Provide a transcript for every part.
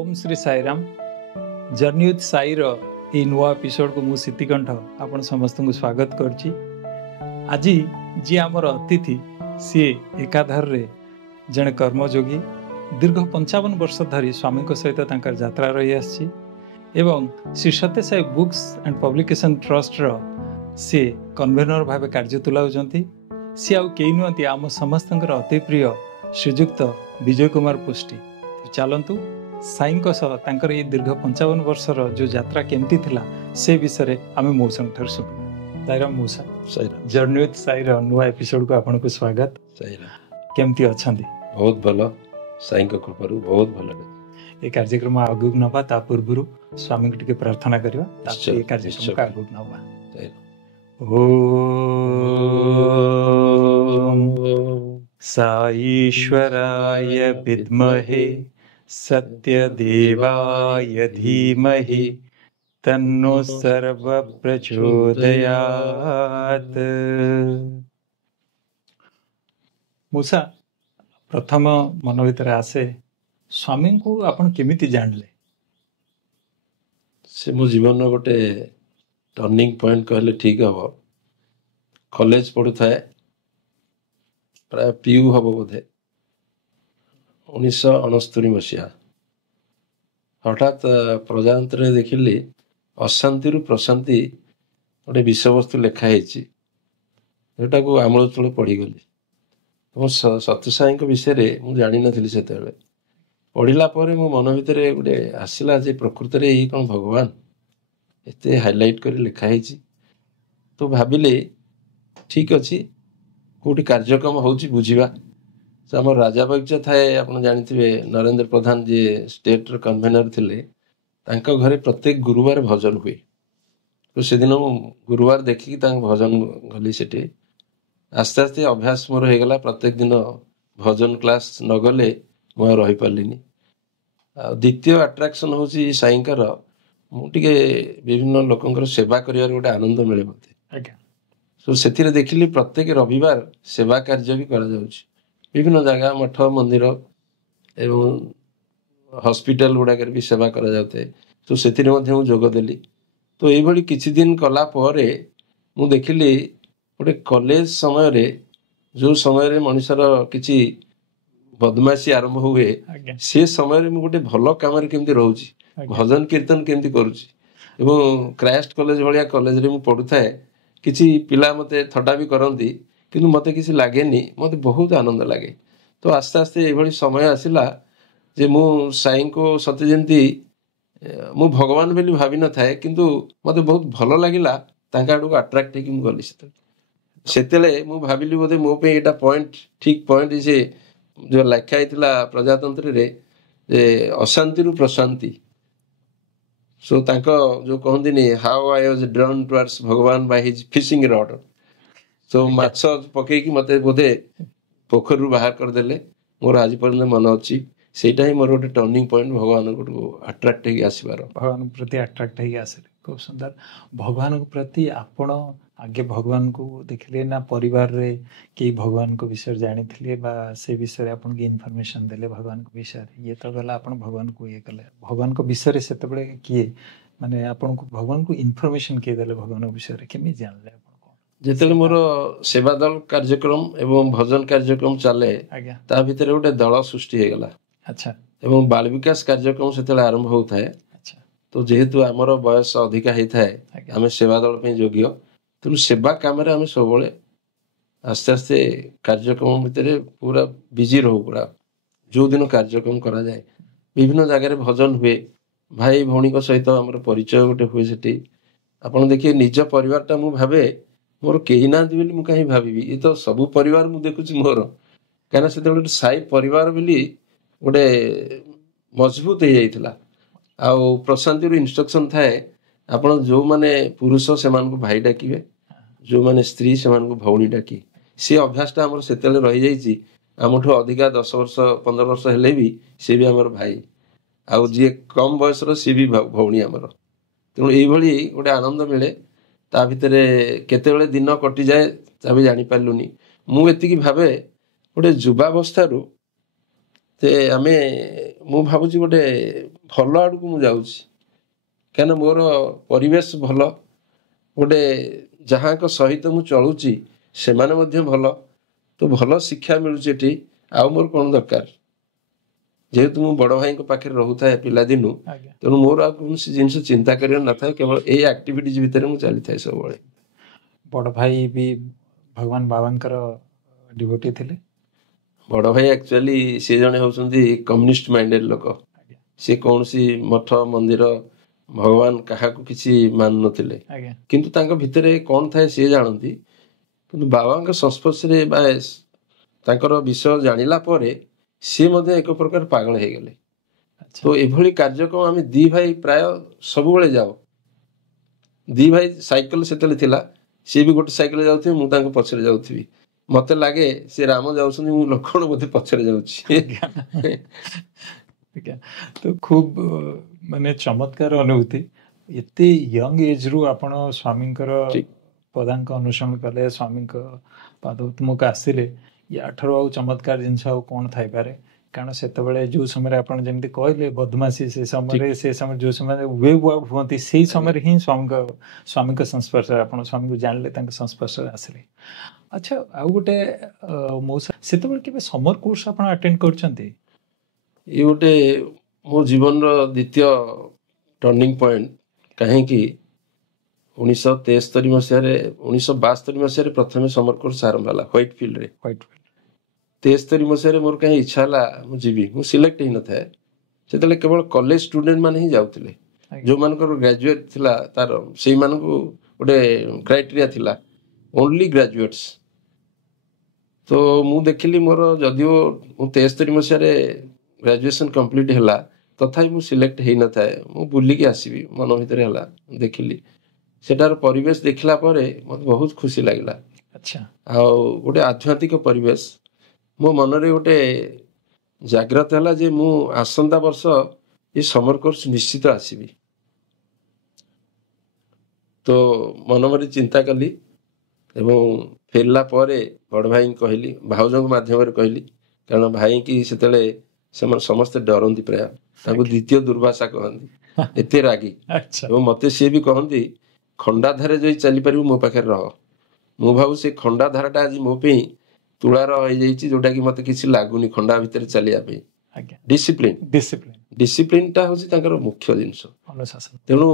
Om Shri Sairam journey with Sai रो नुआ episode को मुझे सिद्धिकंठ आपण समस्त को स्वागत करछि। आज जी आमर अतिथि सी एकाधार रे जड़े कर्मयोगी दीर्घ 55 वर्ष धरी स्वामी सहित तांकर यात्रा रही आछि एवं Shri Satya Sai books and publication trust रो सी कन्वेनर भाव कार्य तुलाउछंती। सी आउ केही नुहंती आम समस्तंकर अति प्रिय श्रीजुक्त विजय कुमार पुष्टि। चलतु साई तांकर ये दीर्घ 55 वर्षर जो यात्रा केमती थिला से विषय आम मौसा शुणु। साईराम मौसा, जर्नी विथ साई नुआ एपिसोड को आपन को स्वागत। केमती अछंती? बहुत भल, साई कृपारू बहुत भल। ये कार्यक्रम आगुक नवा ता पूर्व स्वामी को टिके प्रार्थना करबा तापर ये कार्यक्रम का आगुक नवा। ओम साईश्वराय विद्महे सत्यदेवाय धीमहि तन्नो सर्व प्रचोदयात्। मूसा, प्रथम मन भीतर आसे स्वामी को आपण केमिति जानले? से मो जीवन गोटे टर्निंग पॉइंट कहले ठीक हम। कॉलेज पढ़ु थाए, प्राय पीयू हम बोधे 1969 मसीहा। हठात प्रजातंत्र देखिली अशांति प्रशांति गोटे विषयवस्तु लिखाई जोटा को आमूल पढ़ीगली। सत्य साई विषय मुझे जानी नी से पढ़ला मो मन भितर गोटे आसला जे प्रकृत में ये कौन भगवान एत हाइलाइट कर लिखाई। तो भाविले ठीक अच्छी कौटी कार्यक्रम हो बुझा। आम राजा बगीचा थाए, आप जानते नरेंद्र प्रधान जी स्टेट कन्वेनर थिले, तांका घरे प्रत्येक गुरुवार भजन हुए। तो से दिन गुरुवार देखिकी भजन गली सेठी। आस्ते आस्ते अभ्यास मोर होगला, प्रत्येक दिन भजन क्लास न गले मुझे रही पार्लिनी। द्वितीय अट्राक्शन हूँ साईंकर मुझे विभिन्न लोकंर सेवा कर गोटे आनंद मिले मत। तो से देखिली प्रत्येक रविवार सेवा कार्य भी करा जाउछि। विभिन्न जगह मठ मंदिर एवं हॉस्पिटल गुड़ाक भी सेवा करा जाते। तो से जोगदेली। तो ये किछि दिन कला परे मु देखिली गोटे कॉलेज समय रे जो समय मनुष्यर किछि बदमाशी आरंभ हुए से समय रे मु गोटे भल काम केमती रोची, भजन कीर्तन केमती करुछि। एवं क्राइस्ट कॉलेज भाया कॉलेज रे मु पढ़ुथाए, किछि पिला मते थट्टा भी करती किंतु मते किसी लागेनी, मते बहुत आनंद लगे। तो आस्ते आस्ते ये समय आसला जे मु साई को सत्य जयंती मु भगवान बोली भावी न थाए, किंतु मते बहुत भल लगिला तांका आडू अट्राक्ट होकी मु गली। सेतेले मु भाविली बोधे मो पे एटा पॉइंट ठीक पॉइंट जे जो लिखा होता प्रजातंत्र रे अशांति प्रशांति। सो तांका जो कहती how I was drawn towards भगवान बाय हिज फिशिंग रॉड। तो माछ पकईकी मते बोधे पोखर बाहर करदेले। मोर आज पर्यंत मन अच्छी सेटा ही मोर गोटे टर्निंग पॉइंट भगवान को अट्राक्ट होगी आसबार, भगवान प्रति अट्राक्ट होगी आसे। खूब सुंदर। भगवान को प्रति आपण आगे भगवान को देखले ना परिवार रे कि भगवान को विषय जानी थिले बा से विषय आपन के इन्फॉर्मेशन देले भगवान को विषय ये तो गला आपन भगवान को ये कले भगवान को विषय से तबले किए माने आपन को भगवान को इन्फॉर्मेशन के देले भगवान को विषय केमी जानले आपन को? जेतेले मोर सेवा दल कार्यक्रम एवं भजन कार्यक्रम चले ता भीतर गोटे दल सृष्टि हो गला। अच्छा। एवं बाल विकास कार्यक्रम सेतेले आरंभ होता है। अच्छा। तो जेहेतु आमर बयस अधिका होता है आम सेवा दल पे योग्य, तेणु सेवा काम आम सब आस्ते आस्ते कार्यक्रम भितर पूरा बिजी रहू। पूरा जो दिन कार्यक्रम करा जाए विभिन्न जगह भजन हुए, भाई भौणी सहित आम परिचय गोटे हुए सेठी। आपड़ देखिए निज परिवारटा मु भावे मोर कही ना मुझे कहीं भावी ये तो सबू परिवार मुझे देखुची मोर कहीं से गोटे साई परिवार बोली गोटे मजबूत हो जाता। आउ प्रशांति इंस्ट्रक्शन थाए आपण जो माने पुरुष से भाई डाकिबे, जो माने स्त्री से भौणी डाकी। सी अभ्यासटा आमर से रही जाइए। आमठू अधिका 10 वर्ष 15 वर्ष हेले भी सी भी आमर भाई, आउ जी कम बयस सी भी भौणी आमर। तेणु ये गोटे आनंद मिले। ता भितर केतेबेले दिन कटि जाए ता भी जानी पार्लुनी। मु एतिकी भावे गोटे युवावस्था ते आमे मु भावुची गोटे ଭଲ ଆଡ଼କୁ ମୁଁ ଯାଉଛି, କାହିଁକିନା ମୋର ପରିବେଶ ଭଲ, ଗୋଟେ ଯାହାଙ୍କ ସହିତ ମୁଁ ଚଳୁଛି ସେମାନେ ମଧ୍ୟ ଭଲ, ତ ଭଲ ଶିକ୍ଷା ମିଳୁଛି ଏଠି। ଆଉ ମୋର କ'ଣ ଦରକାର, ଯେହେତୁ ମୁଁ ବଡ଼ ଭାଇଙ୍କ ପାଖରେ ରହୁଥାଏ ପିଲାଦିନୁ, ଆଜ୍ଞା ତେଣୁ ମୋର ଆଉ କୌଣସି ଜିନିଷ ଚିନ୍ତା କରିବାର ନଥାଏ, କେବଳ ଏଇ ଆକ୍ଟିଭିଟିଜ ଭିତରେ ମୁଁ ଚାଲିଥାଏ ସବୁବେଳେ। ବଡ଼ ଭାଇ ବି ଭଗବାନ ବାବାଙ୍କର ଡିଭୋଟି ଥିଲେ। ବଡ଼ ଭାଇ ଆକ୍ଚୁଆଲି ସେ ଜଣେ ହେଉଛନ୍ତି କମ୍ୟୁନିଷ୍ଟ ମାଇଣ୍ଡେଡ୍ ଲୋକ। ଆଜ୍ଞା ସେ କୌଣସି ମଠ ମନ୍ଦିର ଭଗବାନ କାହାକୁ କିଛି ମାନୁନଥିଲେ, ଆଜ୍ଞା କିନ୍ତୁ ତାଙ୍କ ଭିତରେ କ'ଣ ଥାଏ ସେ ଜାଣନ୍ତି। କିନ୍ତୁ ବାବାଙ୍କ ସଂସ୍ପର୍ଶରେ ବା ତାଙ୍କର ବିଷୟ ଜାଣିଲା ପରେ ସିଏ ମଧ୍ୟ ଏକ ପ୍ରକାର ପାଗଳ ହେଇଗଲେ। ଆଚ୍ଛା ତ ଏଭଳି କାର୍ଯ୍ୟକ୍ରମ ଆମେ ଦି ଭାଇ ପ୍ରାୟ ସବୁବେଳେ ଯାଉ। ଦି ଭାଇ ସାଇକେଲ ସେତେବେଳେ ଥିଲା, ସିଏ ବି ଗୋଟେ ସାଇକେଲ ଯାଉଥିବେ, ମୁଁ ତାଙ୍କ ପଛରେ ଯାଉଥିବି। ମତେ ଲାଗେ ସେ ରାମ ଯାଉଛନ୍ତି, ମୁଁ ଲକ୍ଷ୍ମଣ ବୋଧେ ପଛରେ ଯାଉଛି। ଆଜ୍ଞା ତ ଖୁବ ମାନେ ଚମତ୍କାର ଅନୁଭୂତି। ଏତେ ୟଙ୍ଗ ଏଜରୁ ଆପଣ ସ୍ୱାମୀଙ୍କର ଠିକ ପଦାଙ୍କ ଅନୁସରଣ କଲେ, ସ୍ୱାମୀଙ୍କ ପାଦୋତ୍ତମକୁ ଆସିଲେ, ୟାଠାରୁ ଆଉ ଚମତ୍କାର ଜିନିଷ ଆଉ କ'ଣ ଥାଇପାରେ। କାରଣ ସେତେବେଳେ ଯେଉଁ ସମୟରେ ଆପଣ ଯେମିତି କହିଲେ ବଦମାସି, ସେ ସମୟରେ ଯେଉଁ ସମୟରେ ୱେବ୍ ଆଉଟ୍ ହୁଅନ୍ତି, ସେଇ ସମୟରେ ହିଁ ସ୍ୱାମୀଙ୍କ ସଂସ୍ପର୍ଶରେ ଆପଣ ସ୍ୱାମୀଙ୍କୁ ଜାଣିଲେ, ତାଙ୍କ ସଂସ୍ପର୍ଶରେ ଆସିଲେ। ଆଚ୍ଛା ଆଉ ଗୋଟେ ମଉସା, ସେତେବେଳେ କେବେ ସମର କୋର୍ସ ଆପଣ ଆଟେଣ୍ଡ କରିଛନ୍ତି? ଇଏ ଗୋଟେ ମୋ ଜୀବନର ଦ୍ୱିତୀୟ ଟର୍ଣ୍ଣିଂ ପଏଣ୍ଟ। କାହିଁକି 1972 ମସିହାରେ ପ୍ରଥମେ ସମର କୋର୍ସ ଆରମ୍ଭ ହେଲା ହ୍ୱାଇଟ୍ ଫିଲ୍ଡରେ। 73 ମସିହାରେ ମୋର କାହିଁ ଇଚ୍ଛା ହେଲା ମୁଁ ଯିବି, ମୁଁ ସିଲେକ୍ଟ ହେଇନଥାଏ। ସେତେବେଳେ କେବଳ କଲେଜ ଷ୍ଟୁଡେଣ୍ଟ ମାନେ ହିଁ ଯାଉଥିଲେ। ଯେଉଁମାନଙ୍କର ଗ୍ରାଜୁଏଟ୍ ଥିଲା ତାର ସେଇମାନଙ୍କୁ ଗୋଟେ କ୍ରାଇଟେରିଆ ଥିଲା, ଓନ୍ଲି ଗ୍ରାଜୁଏଟ୍ସ। ତ ମୁଁ ଦେଖିଲି ମୋର ଯଦିଓ ମୁଁ 73 ମସିହାରେ ଗ୍ରାଜୁଏସନ୍ କମ୍ପ୍ଲିଟ୍ ହେଲା, ତଥାପି ମୁଁ ସିଲେକ୍ଟ ହେଇନଥାଏ। ମୁଁ ବୁଲିକି ଆସିବି ମନ ଭିତରେ ହେଲା। ଦେଖିଲି ସେଟାର ପରିବେଶ ଦେଖିଲା ପରେ ମୋତେ ବହୁତ ଖୁସି ଲାଗିଲା। ଆଚ୍ଛା ଆଉ ଗୋଟେ ଆଧ୍ୟାତ୍ମିକ ପରିବେଶ ମୋ ମନରେ ଗୋଟେ ଜାଗ୍ରତ ହେଲା ଯେ ମୁଁ ଆସନ୍ତା ବର୍ଷ ଏ ସମର କୋର୍ସ ନିଶ୍ଚିତ ଆସିବି। ତ ମନ ମରି ଚିନ୍ତା କଲି ଏବଂ ଫେରିଲା ପରେ ବଡ଼ ଭାଇଙ୍କୁ କହିଲି, ଭାଉଜଙ୍କ ମାଧ୍ୟମରେ କହିଲି, କାରଣ ଭାଇକି ସେତେବେଳେ ସେମାନେ ସମସ୍ତେ ଡରନ୍ତି, ପ୍ରାୟ ତାଙ୍କୁ ଦ୍ୱିତୀୟ ଦୁର୍ବାସା କହନ୍ତି, ଏତେ ରାଗି। ଆଚ୍ଛା ଏବଂ ମୋତେ ସିଏ ବି କହନ୍ତି, ଖଣ୍ଡାଧାରେ ଯଦି ଚାଲିପାରିବୁ ମୋ ପାଖରେ ରହ। ମୁଁ ଭାବୁ ସେ ଖଣ୍ଡାଧାରଟା ଆଜି ମୋ ପାଇଁ ତୁଳାର ହେଇଯାଇଛି, ଯୋଉଟାକି ମୋତେ କିଛି ଲାଗୁନି ଖଣ୍ଡା ଭିତରେ ଚାଲିବା ପାଇଁ। ଆଜ୍ଞା ଡିସିପ୍ଲିନଟା ହେଉଛି ତାଙ୍କର ମୁଖ୍ୟ ଜିନିଷ। ଅନୁଶାସନ। ତେଣୁ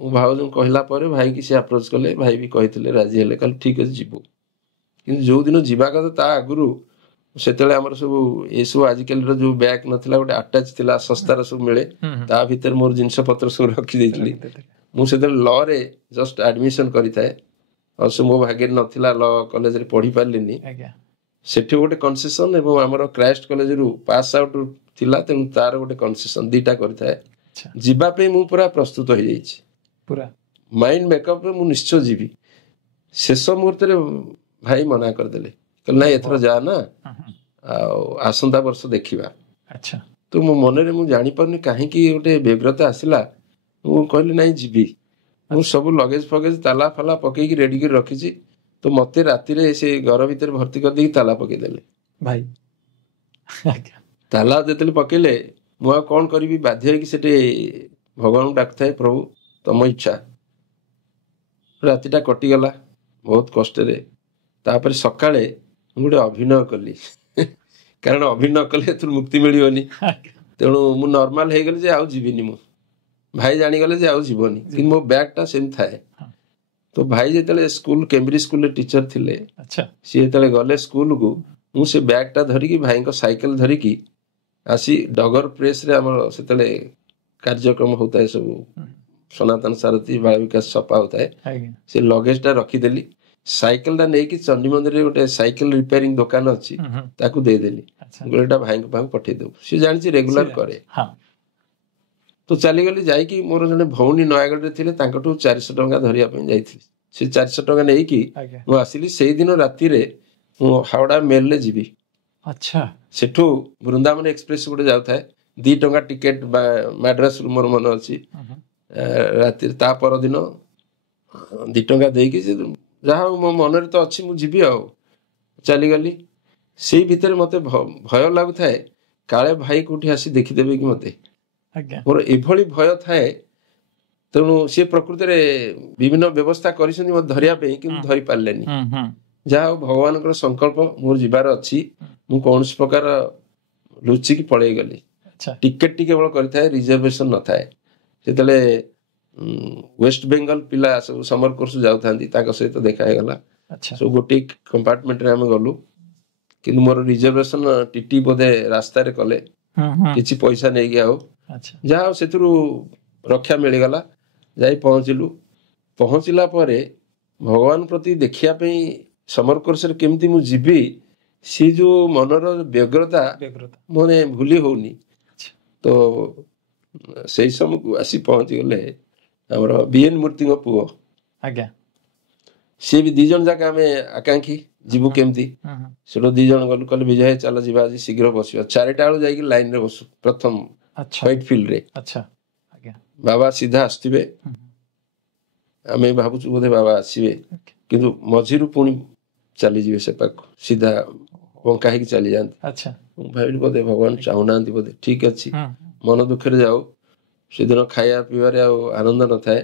ମୁଁ ଭାଉଜଙ୍କୁ କହିଲା ପରେ ଭାଇକି ସେ ଆପ୍ରୋଚ୍ କଲେ, ଭାଇ ବି କହିଥିଲେ, ରାଜି ହେଲେ, କହିଲେ ଠିକ୍ ଅଛି ଯିବୁ। କିନ୍ତୁ ଯୋଉଦିନ ଯିବା କଥା ତା ଆଗରୁ ସେତେବେଳେ ଆମର ସବୁ ଏସବୁ ଆଜିକାଲିର ଯୋଉ ବ୍ୟାଗ୍ ନଥିଲା, ଗୋଟେ ଆଟାଚ୍ ଥିଲା, ଶସ୍ତାର ସବୁ ମିଳେ, ତା ଭିତରେ ମୋର ଜିନିଷ ପତ୍ର ସବୁ ରଖିଦେଇଥିଲି। ମୁଁ ସେତେବେଳେ ଲରେ ଜଷ୍ଟ ଆଡମିସନ୍ କରିଥାଏ, ଆଉ ସେ ମୋ ଭାଗ୍ୟରେ ନଥିଲା, ଲ କଲେଜରେ ପଢି ପାରିଲିନି। ସେଠି ଗୋଟେ କନସେସନ୍ ଏବଂ ଆମର କ୍ରାଇଷ୍ଟ କଲେଜରୁ ପାସ୍ ଆଉଟ୍ ଥିଲା, ତେଣୁ ତାର ଗୋଟେ କନସେସନ୍ ଦିଟା କରିଥାଏ। ଯିବା ପାଇଁ ମୁଁ ପୁରା ପ୍ରସ୍ତୁତ ହେଇଯାଇଛି, ପୁରା ମାଇଣ୍ଡ ମେକଅପ୍ରେ ମୁଁ ନିଶ୍ଚୟ ଯିବି। ଶେଷ ମୁହୂର୍ତ୍ତରେ ଭାଇ ମନା କରିଦେଲେ, କହିଲେ ନାଇଁ ଏଥର ଯା ନା, ଆଉ ଆସନ୍ତା ବର୍ଷ ଦେଖିବା। ତ ମୋ ମନରେ ମୁଁ ଜାଣିପାରୁନି କାହିଁକି ଗୋଟେ ବ୍ୟଗ୍ରତା ଆସିଲା। ମୁଁ କହିଲି ନାଇଁ ଯିବି। ମୁଁ ସବୁ ଲଗେଜ ଫଗେଜ ତାଲା ଫାଲା ପକେଇକି ରେଡି କରି ରଖିଛି। ତ ମତେ ରାତିରେ ସେ ଘର ଭିତରେ ଭର୍ତ୍ତି କରିଦେଇକି ତାଲା ପକେଇଦେଲେ ଭାଇ। ତାଲା ଯେତେବେଳେ ପକେଇଲେ, ମୁଁ ଆଉ କ'ଣ କରିବି, ବାଧ୍ୟ ହେଇକି ସେଠି ଭଗବାନଙ୍କୁ ଡାକୁଥାଏ, ପ୍ରଭୁ ତମ ଇଚ୍ଛା। ରାତିଟା କଟିଗଲା ବହୁତ କଷ୍ଟରେ। ତାପରେ ସକାଳେ ମୁଁ ଗୋଟେ ଅଭିନୟ କଲି, କାରଣ ଅଭିନୟ କଲେ ଏଥିରୁ ମୁକ୍ତି ମିଳିବନି। ତେଣୁ ମୁଁ ନର୍ମାଲ ହେଇଗଲି ଯେ ଆଉ ଯିବିନି। ମୁଁ ଭାଇ ଜାଣିଗଲେ ଯେ ଆଉ ଯିବନି, କିନ୍ତୁ ମୋ ବ୍ୟାଗଟା ସେମିତି ଥାଏ। ତ ଭାଇ ଯେତେବେଳେ ସ୍କୁଲ କେମ୍ବ୍ରିଜ ସ୍କୁଲରେ ଟିଚର ଥିଲେ, ସିଏ ଯେତେବେଳେ ଗଲେ ସ୍କୁଲକୁ, ମୁଁ ସେ ବ୍ୟାଗଟା ଧରିକି ଭାଇଙ୍କ ସାଇକେଲ ଧରିକି ଆସି ଡଗର ପ୍ରେସରେ ଆମର ସେତେବେଳେ କାର୍ଯ୍ୟକ୍ରମ ହଉଥାଏ, ସବୁ ସନାତନ ସାରଥୀ ବାଳ ବିକାଶ ସଫା ହଉଥାଏ, ସେ ଲଗେଜଟା ରଖିଦେଲି। ସାଇକେଲଟା ନେଇକି ଚଣ୍ଡୀ ମନ୍ଦିରରେ ଗୋଟେ ସାଇକେଲ ରିପେୟାରିଂ ଦୋକାନ ଅଛି, ତାକୁ ଦେଇଦେଲି। ଏଟା ଭାଇଙ୍କ ପାଖକୁ ପଠେଇଦେବୁ, ସିଏ ଜାଣିଛି ରେଗୁଲାର କରେ। ତ ଚାଲିଗଲି। ଯାଇକି ମୋର ଜଣେ ଭଉଣୀ ନୟାଗଡ଼ରେ ଥିଲେ, ତାଙ୍କଠୁ 400 ଟଙ୍କା ଧରିବା ପାଇଁ ଯାଇଥିଲି। ସେ 400 ଟଙ୍କା ନେଇକି ମୁଁ ଆସିଲି। ସେଇଦିନ ରାତିରେ ମୁଁ ହାওড়ା ମେଲରେ ଯିବି। ସେଠୁ ବୃନ୍ଦାବନ ଏକ୍ସପ୍ରେସ ଗୋଟେ ଯାଉଥାଏ, 2 ଟଙ୍କା ଟିକେଟ ମାଡ୍ରାସରୁ, ମୋର ମନେ ଅଛି। ରାତିରେ ତା ପରଦିନ 2 ଟଙ୍କା ଦେଇକି, ଯାହା ହଉ ମୋ ମନରେ ତ ଅଛି, ମୁଁ ଯିବି। ଆଉ ଚାଲିଗଲି। ସେଇ ଭିତରେ ମତେ ଭୟ ଲାଗୁଥାଏ, କାଳେ ଭାଇ କୋଉଠି ଆସି ଦେଖିଦେବେ କି ମତେ। ଆଜ୍ଞା ମୋର ଏଭଳି ଭୟ ଥାଏ, ତେଣୁ ସେ ପ୍ରକୃତିରେ ବିଭିନ୍ନ ବ୍ୟବସ୍ଥା କରିଛନ୍ତି ମୋତେ ଧରିବା ପାଇଁ, କିନ୍ତୁ ଧରି ପାରିଲେନି। ଯାହା ହଉ ଭଗବାନଙ୍କର ସଂକଳ୍ପ ମୋର ଯିବାର ଅଛି, ମୁଁ କୌଣସି ପ୍ରକାର ଲୁଚିକି ପଳେଇ ଗଲି। ଆଚ୍ଛା ଟିକେଟ ଟି କେବଳ କରିଥାଏ, ରିଜର୍ଭେସନ ନଥାଏ। ସେତେବେଳେ ୱେଷ୍ଟ ବେଙ୍ଗଲ ପିଲା ସବୁ ସମର କୋର୍ସ ଯାଉଥାନ୍ତି, ତାଙ୍କ ସହିତ ଦେଖା ହେଇଗଲା। ଆଚ୍ଛା ସବୁ ଗୋଟିଏ କମ୍ପାର୍ଟମେଣ୍ଟରେ ଆମେ ଗଲୁ, କିନ୍ତୁ ମୋର ରିଜର୍ଭେସନ ଟିଟି ବୋଧେ ରାସ୍ତାରେ କଲେ, କିଛି ପଇସା ନେଇକି। ଆଉ ଆଚ୍ଛା ଯାହା ହଉ ସେଥିରୁ ରକ୍ଷା ମିଳିଗଲା। ଯାଇ ପହଞ୍ଚିଲା ପରେ ଭଗବାନ ପ୍ରତି ଦେଖିବା ପାଇଁ ସମର କୋର୍ସରେ କେମିତି ମୁଁ ଯିବି, ସେ ଯୋଉ ମନର ବ୍ୟଗ୍ରତା ମାନେ ଭୁଲି ହଉନି। ତ ସେଇ ସମୟକୁ ଆସି ପହଞ୍ଚିଗଲେ ଆମର ବିଏନ ମୂର୍ତ୍ତିଙ୍କ ପୁଅ, ଆଜ୍ଞା ସିଏ ବି 2 ଜଣ ଯାକ ଆମେ ଆକାଂକ୍ଷୀ ଯିବୁ କେମିତି। ସେଠୁ 2 ଜଣ ଗଲୁ, କହିଲେ ବିଜୟ ଚାଲ ଯିବା, ଆଜି ଶୀଘ୍ର ବସିବା। 4ଟା ବେଳୁ ଯାଇକି ଲାଇନରେ ବସୁ ପ୍ରଥମ ହ୍ୱାଇଟ ଫିଲ୍ଡରେ। ଆଚ୍ଛା ଆଜ୍ଞା ବାବା ସିଧା ଆସୁଥିବେ, ଆମେ ଭାବୁଛୁ ବୋଧେ ବାବା ଆସିବେ, କିନ୍ତୁ ମଝିରୁ ପୁଣି ଚାଲିଯିବେ ସେ ପାଖକୁ, ସିଧା ବଙ୍କା ହେଇକି ଚାଲିଯାଆନ୍ତି। ଆଚ୍ଛା ମୁଁ ଭାବିଲି ବୋଧେ ଭଗବାନ ଚାହୁଁନାହାନ୍ତି ବୋଧେ, ଠିକ ଅଛି, ମନ ଦୁଃଖରେ ଯାଉ। ସେଦିନ ଖାଇବା ପିଇବାରେ ଆଉ ଆନନ୍ଦ ନଥାଏ।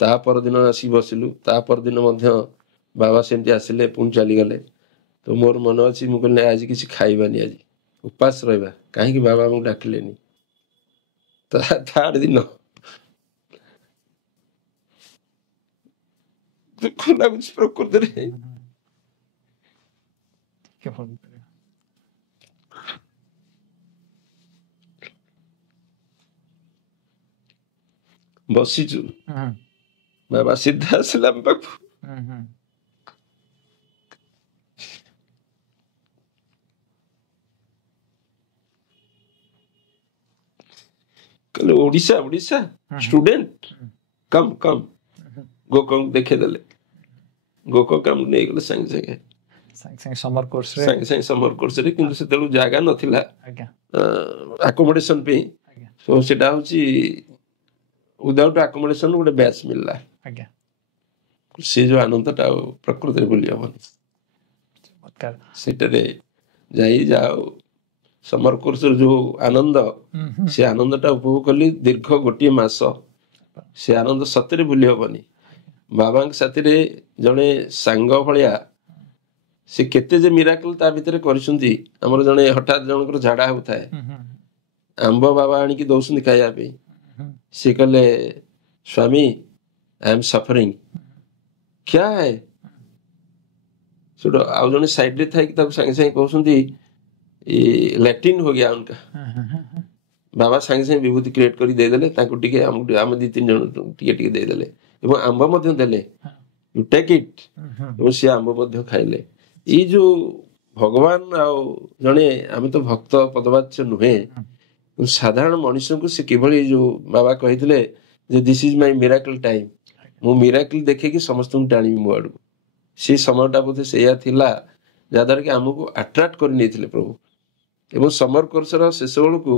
ତା ପରଦିନ ଆସିକି ବସିଲୁ, ତା ପରଦିନ ମଧ୍ୟ ବାବା ସେମିତି ଆସିଲେ, ପୁଣି ଚାଲିଗଲେ। ତ ମୋର ମନ ଅଛି, ମୁଁ କହିଲି ଆଜି କିଛି ଖାଇବାନି, ଆଜି ଉପାସ ରହିବା, କାହିଁକି ବାବା ଆମକୁ ଡାକିଲେନି। ଥାର୍ଡ ଦିନ ଦୁଃଖ ଲାଗୁଛି ପ୍ରକୃତରେ। ବସିଛୁ, ବାବା ସିଧା ଆସିଲା ଆମ ପାଖକୁ, କହିଲେ ଓଡିଶା ଓଡିଶା ଷ୍ଟୁଡେଣ୍ଟ, କମ କମ। ଗୋକଙ୍ଗ ଦେଖେଇଦେଲେ, ଗୋକଙ୍ଗ ଆମକୁ ନେଇଗଲେ ସାଙ୍ଗେ ସାଙ୍ଗେ ସମର କୋର୍ସରେ। କିନ୍ତୁ ସେତେବେଳକୁ ଜାଗା ନଥିଲା ଆକୋମୋଡେସନ ପାଇଁ। ସେଟା ହଉଛି ୱିଦାଉଟ୍ ଆକୋମୋଡେସନ ଗୋଟେ ବ୍ୟାଚ୍ ମିଳିଲା। ସେ ଯୋଉ ଆନନ୍ଦଟା ଆଉ ପ୍ରକୃତରେ ଭୁଲି ହବନି। ସେଟାରେ ଯାଉ ସମର କୋର୍ସର ଯୋଉ ଆନନ୍ଦ, ସେ ଆନନ୍ଦଟା ଉପଭୋଗ କଲି ଦୀର୍ଘ 1 ମାସ। ସେ ଆନନ୍ଦ ସତରେ ଭୁଲି ହବନି। ବାବାଙ୍କ ସାଥିରେ ଜଣେ ସାଙ୍ଗ ଭଳିଆ ସେ କେତେ ଯେ ମିରାକଲ ତା ଭିତରେ କରିଛନ୍ତି। ଆମର ଜଣେ ହଠାତ୍ ଜଣଙ୍କର ଝାଡା ହଉଥାଏ, ଆମ୍ବ ବାବା ଆଣିକି ଦଉଛନ୍ତି ଖାଇବା ପାଇଁ। ସେ କହିଲେ ସ୍ୱାମୀ ଆଇ ଏମ୍ ସଫରିଂ, କ୍ୟା ହେ। ସେଠୁ ଆଉ ଜଣେ ସାଇଡରେ ଥାଇକି ତାକୁ ସାଙ୍ଗେ ସାଙ୍ଗେ କହୁଛନ୍ତି ଲାଟିନ ହୋ ଗୟା ଉନକା। ବାବା ସାଙ୍ଗେ ସାଙ୍ଗେ ବିଭୂତି କ୍ରିଏଟ କରି ଦେଇଦେଲେ ତାଙ୍କୁ, ଟିକେ ଆମେ 2-3 ଜଣ ଟିକେ ଟିକେ ଦେଇଦେଲେ, ଏବଂ ଆମ୍ବ ମଧ୍ୟ ଦେଲେ, ୟୁ ଟେକ୍ ଇଟ୍। ଏବଂ ସେ ଆମ୍ବ ମଧ୍ୟ ଖାଇଲେ। ଏଇ ଯୋଉ ଭଗବାନ ଆଉ ଜଣେ, ଆମେ ତ ଭକ୍ତ ପଦବାଚ୍ୟ ନୁହେଁ, ସାଧାରଣ ମଣିଷଙ୍କୁ ସେ କିଭଳି, ଯୋଉ ବାବା କହିଥିଲେ ଯେ this is my miracle time, ମୁଁ ମିରାକଲ ଦେଖେଇକି ସମସ୍ତଙ୍କୁ ଟାଣିବି ମୋ ଆଡକୁ। ସେ ସମୟଟା ବୋଧେ ସେଇଆ ଥିଲା, ଯାହାଦ୍ୱାରା କି ଆମକୁ ଆଟ୍ରାକ୍ଟ କରି ନେଇଥିଲେ ପ୍ରଭୁ। ଏବଂ ସମର କୋର୍ସର ଶେଷ ବେଳକୁ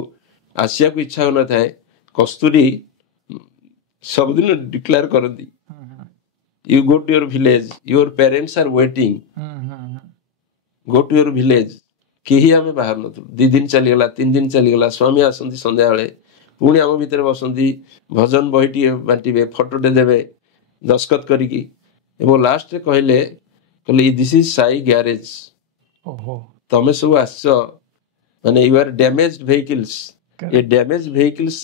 ଆସିବାକୁ ଇଚ୍ଛା ହଉନଥାଏ। କସ୍ତୁରୀ ସବୁଦିନ ଡିକ୍ଲେୟାର କରନ୍ତି, you go to your village, your parents are waiting, go to your village. କେହି ଆମେ ବାହାରୁ ନଥିଲୁ। 2 ଦିନ ଚାଲିଗଲା, 3 ଦିନ ଚାଲିଗଲା। ସ୍ୱାମୀ ଆସନ୍ତି ସନ୍ଧ୍ୟାବେଳେ, ପୁଣି ଆମ ଭିତରେ ବସନ୍ତି, ଭଜନ ବହିଟିଏ ବାଣ୍ଟିବେ, ଫଟୋଟେ ଦେବେ ଦସ୍ତଖତ କରିକି, ଏବଂ ଲାଷ୍ଟରେ କହିଲେ ଦିସ୍ ଇଜ ସାଇ ଗ୍ୟାରେଜ, ତମେ ସବୁ ଆସିଛ, ମାନେ ୟୁ ଆର୍ ଡ୍ୟାମେଜଡ ଭେହିକିଲ୍ସ। ଏ ଡ୍ୟାମେଜ ଭେହିକିଲ୍ସ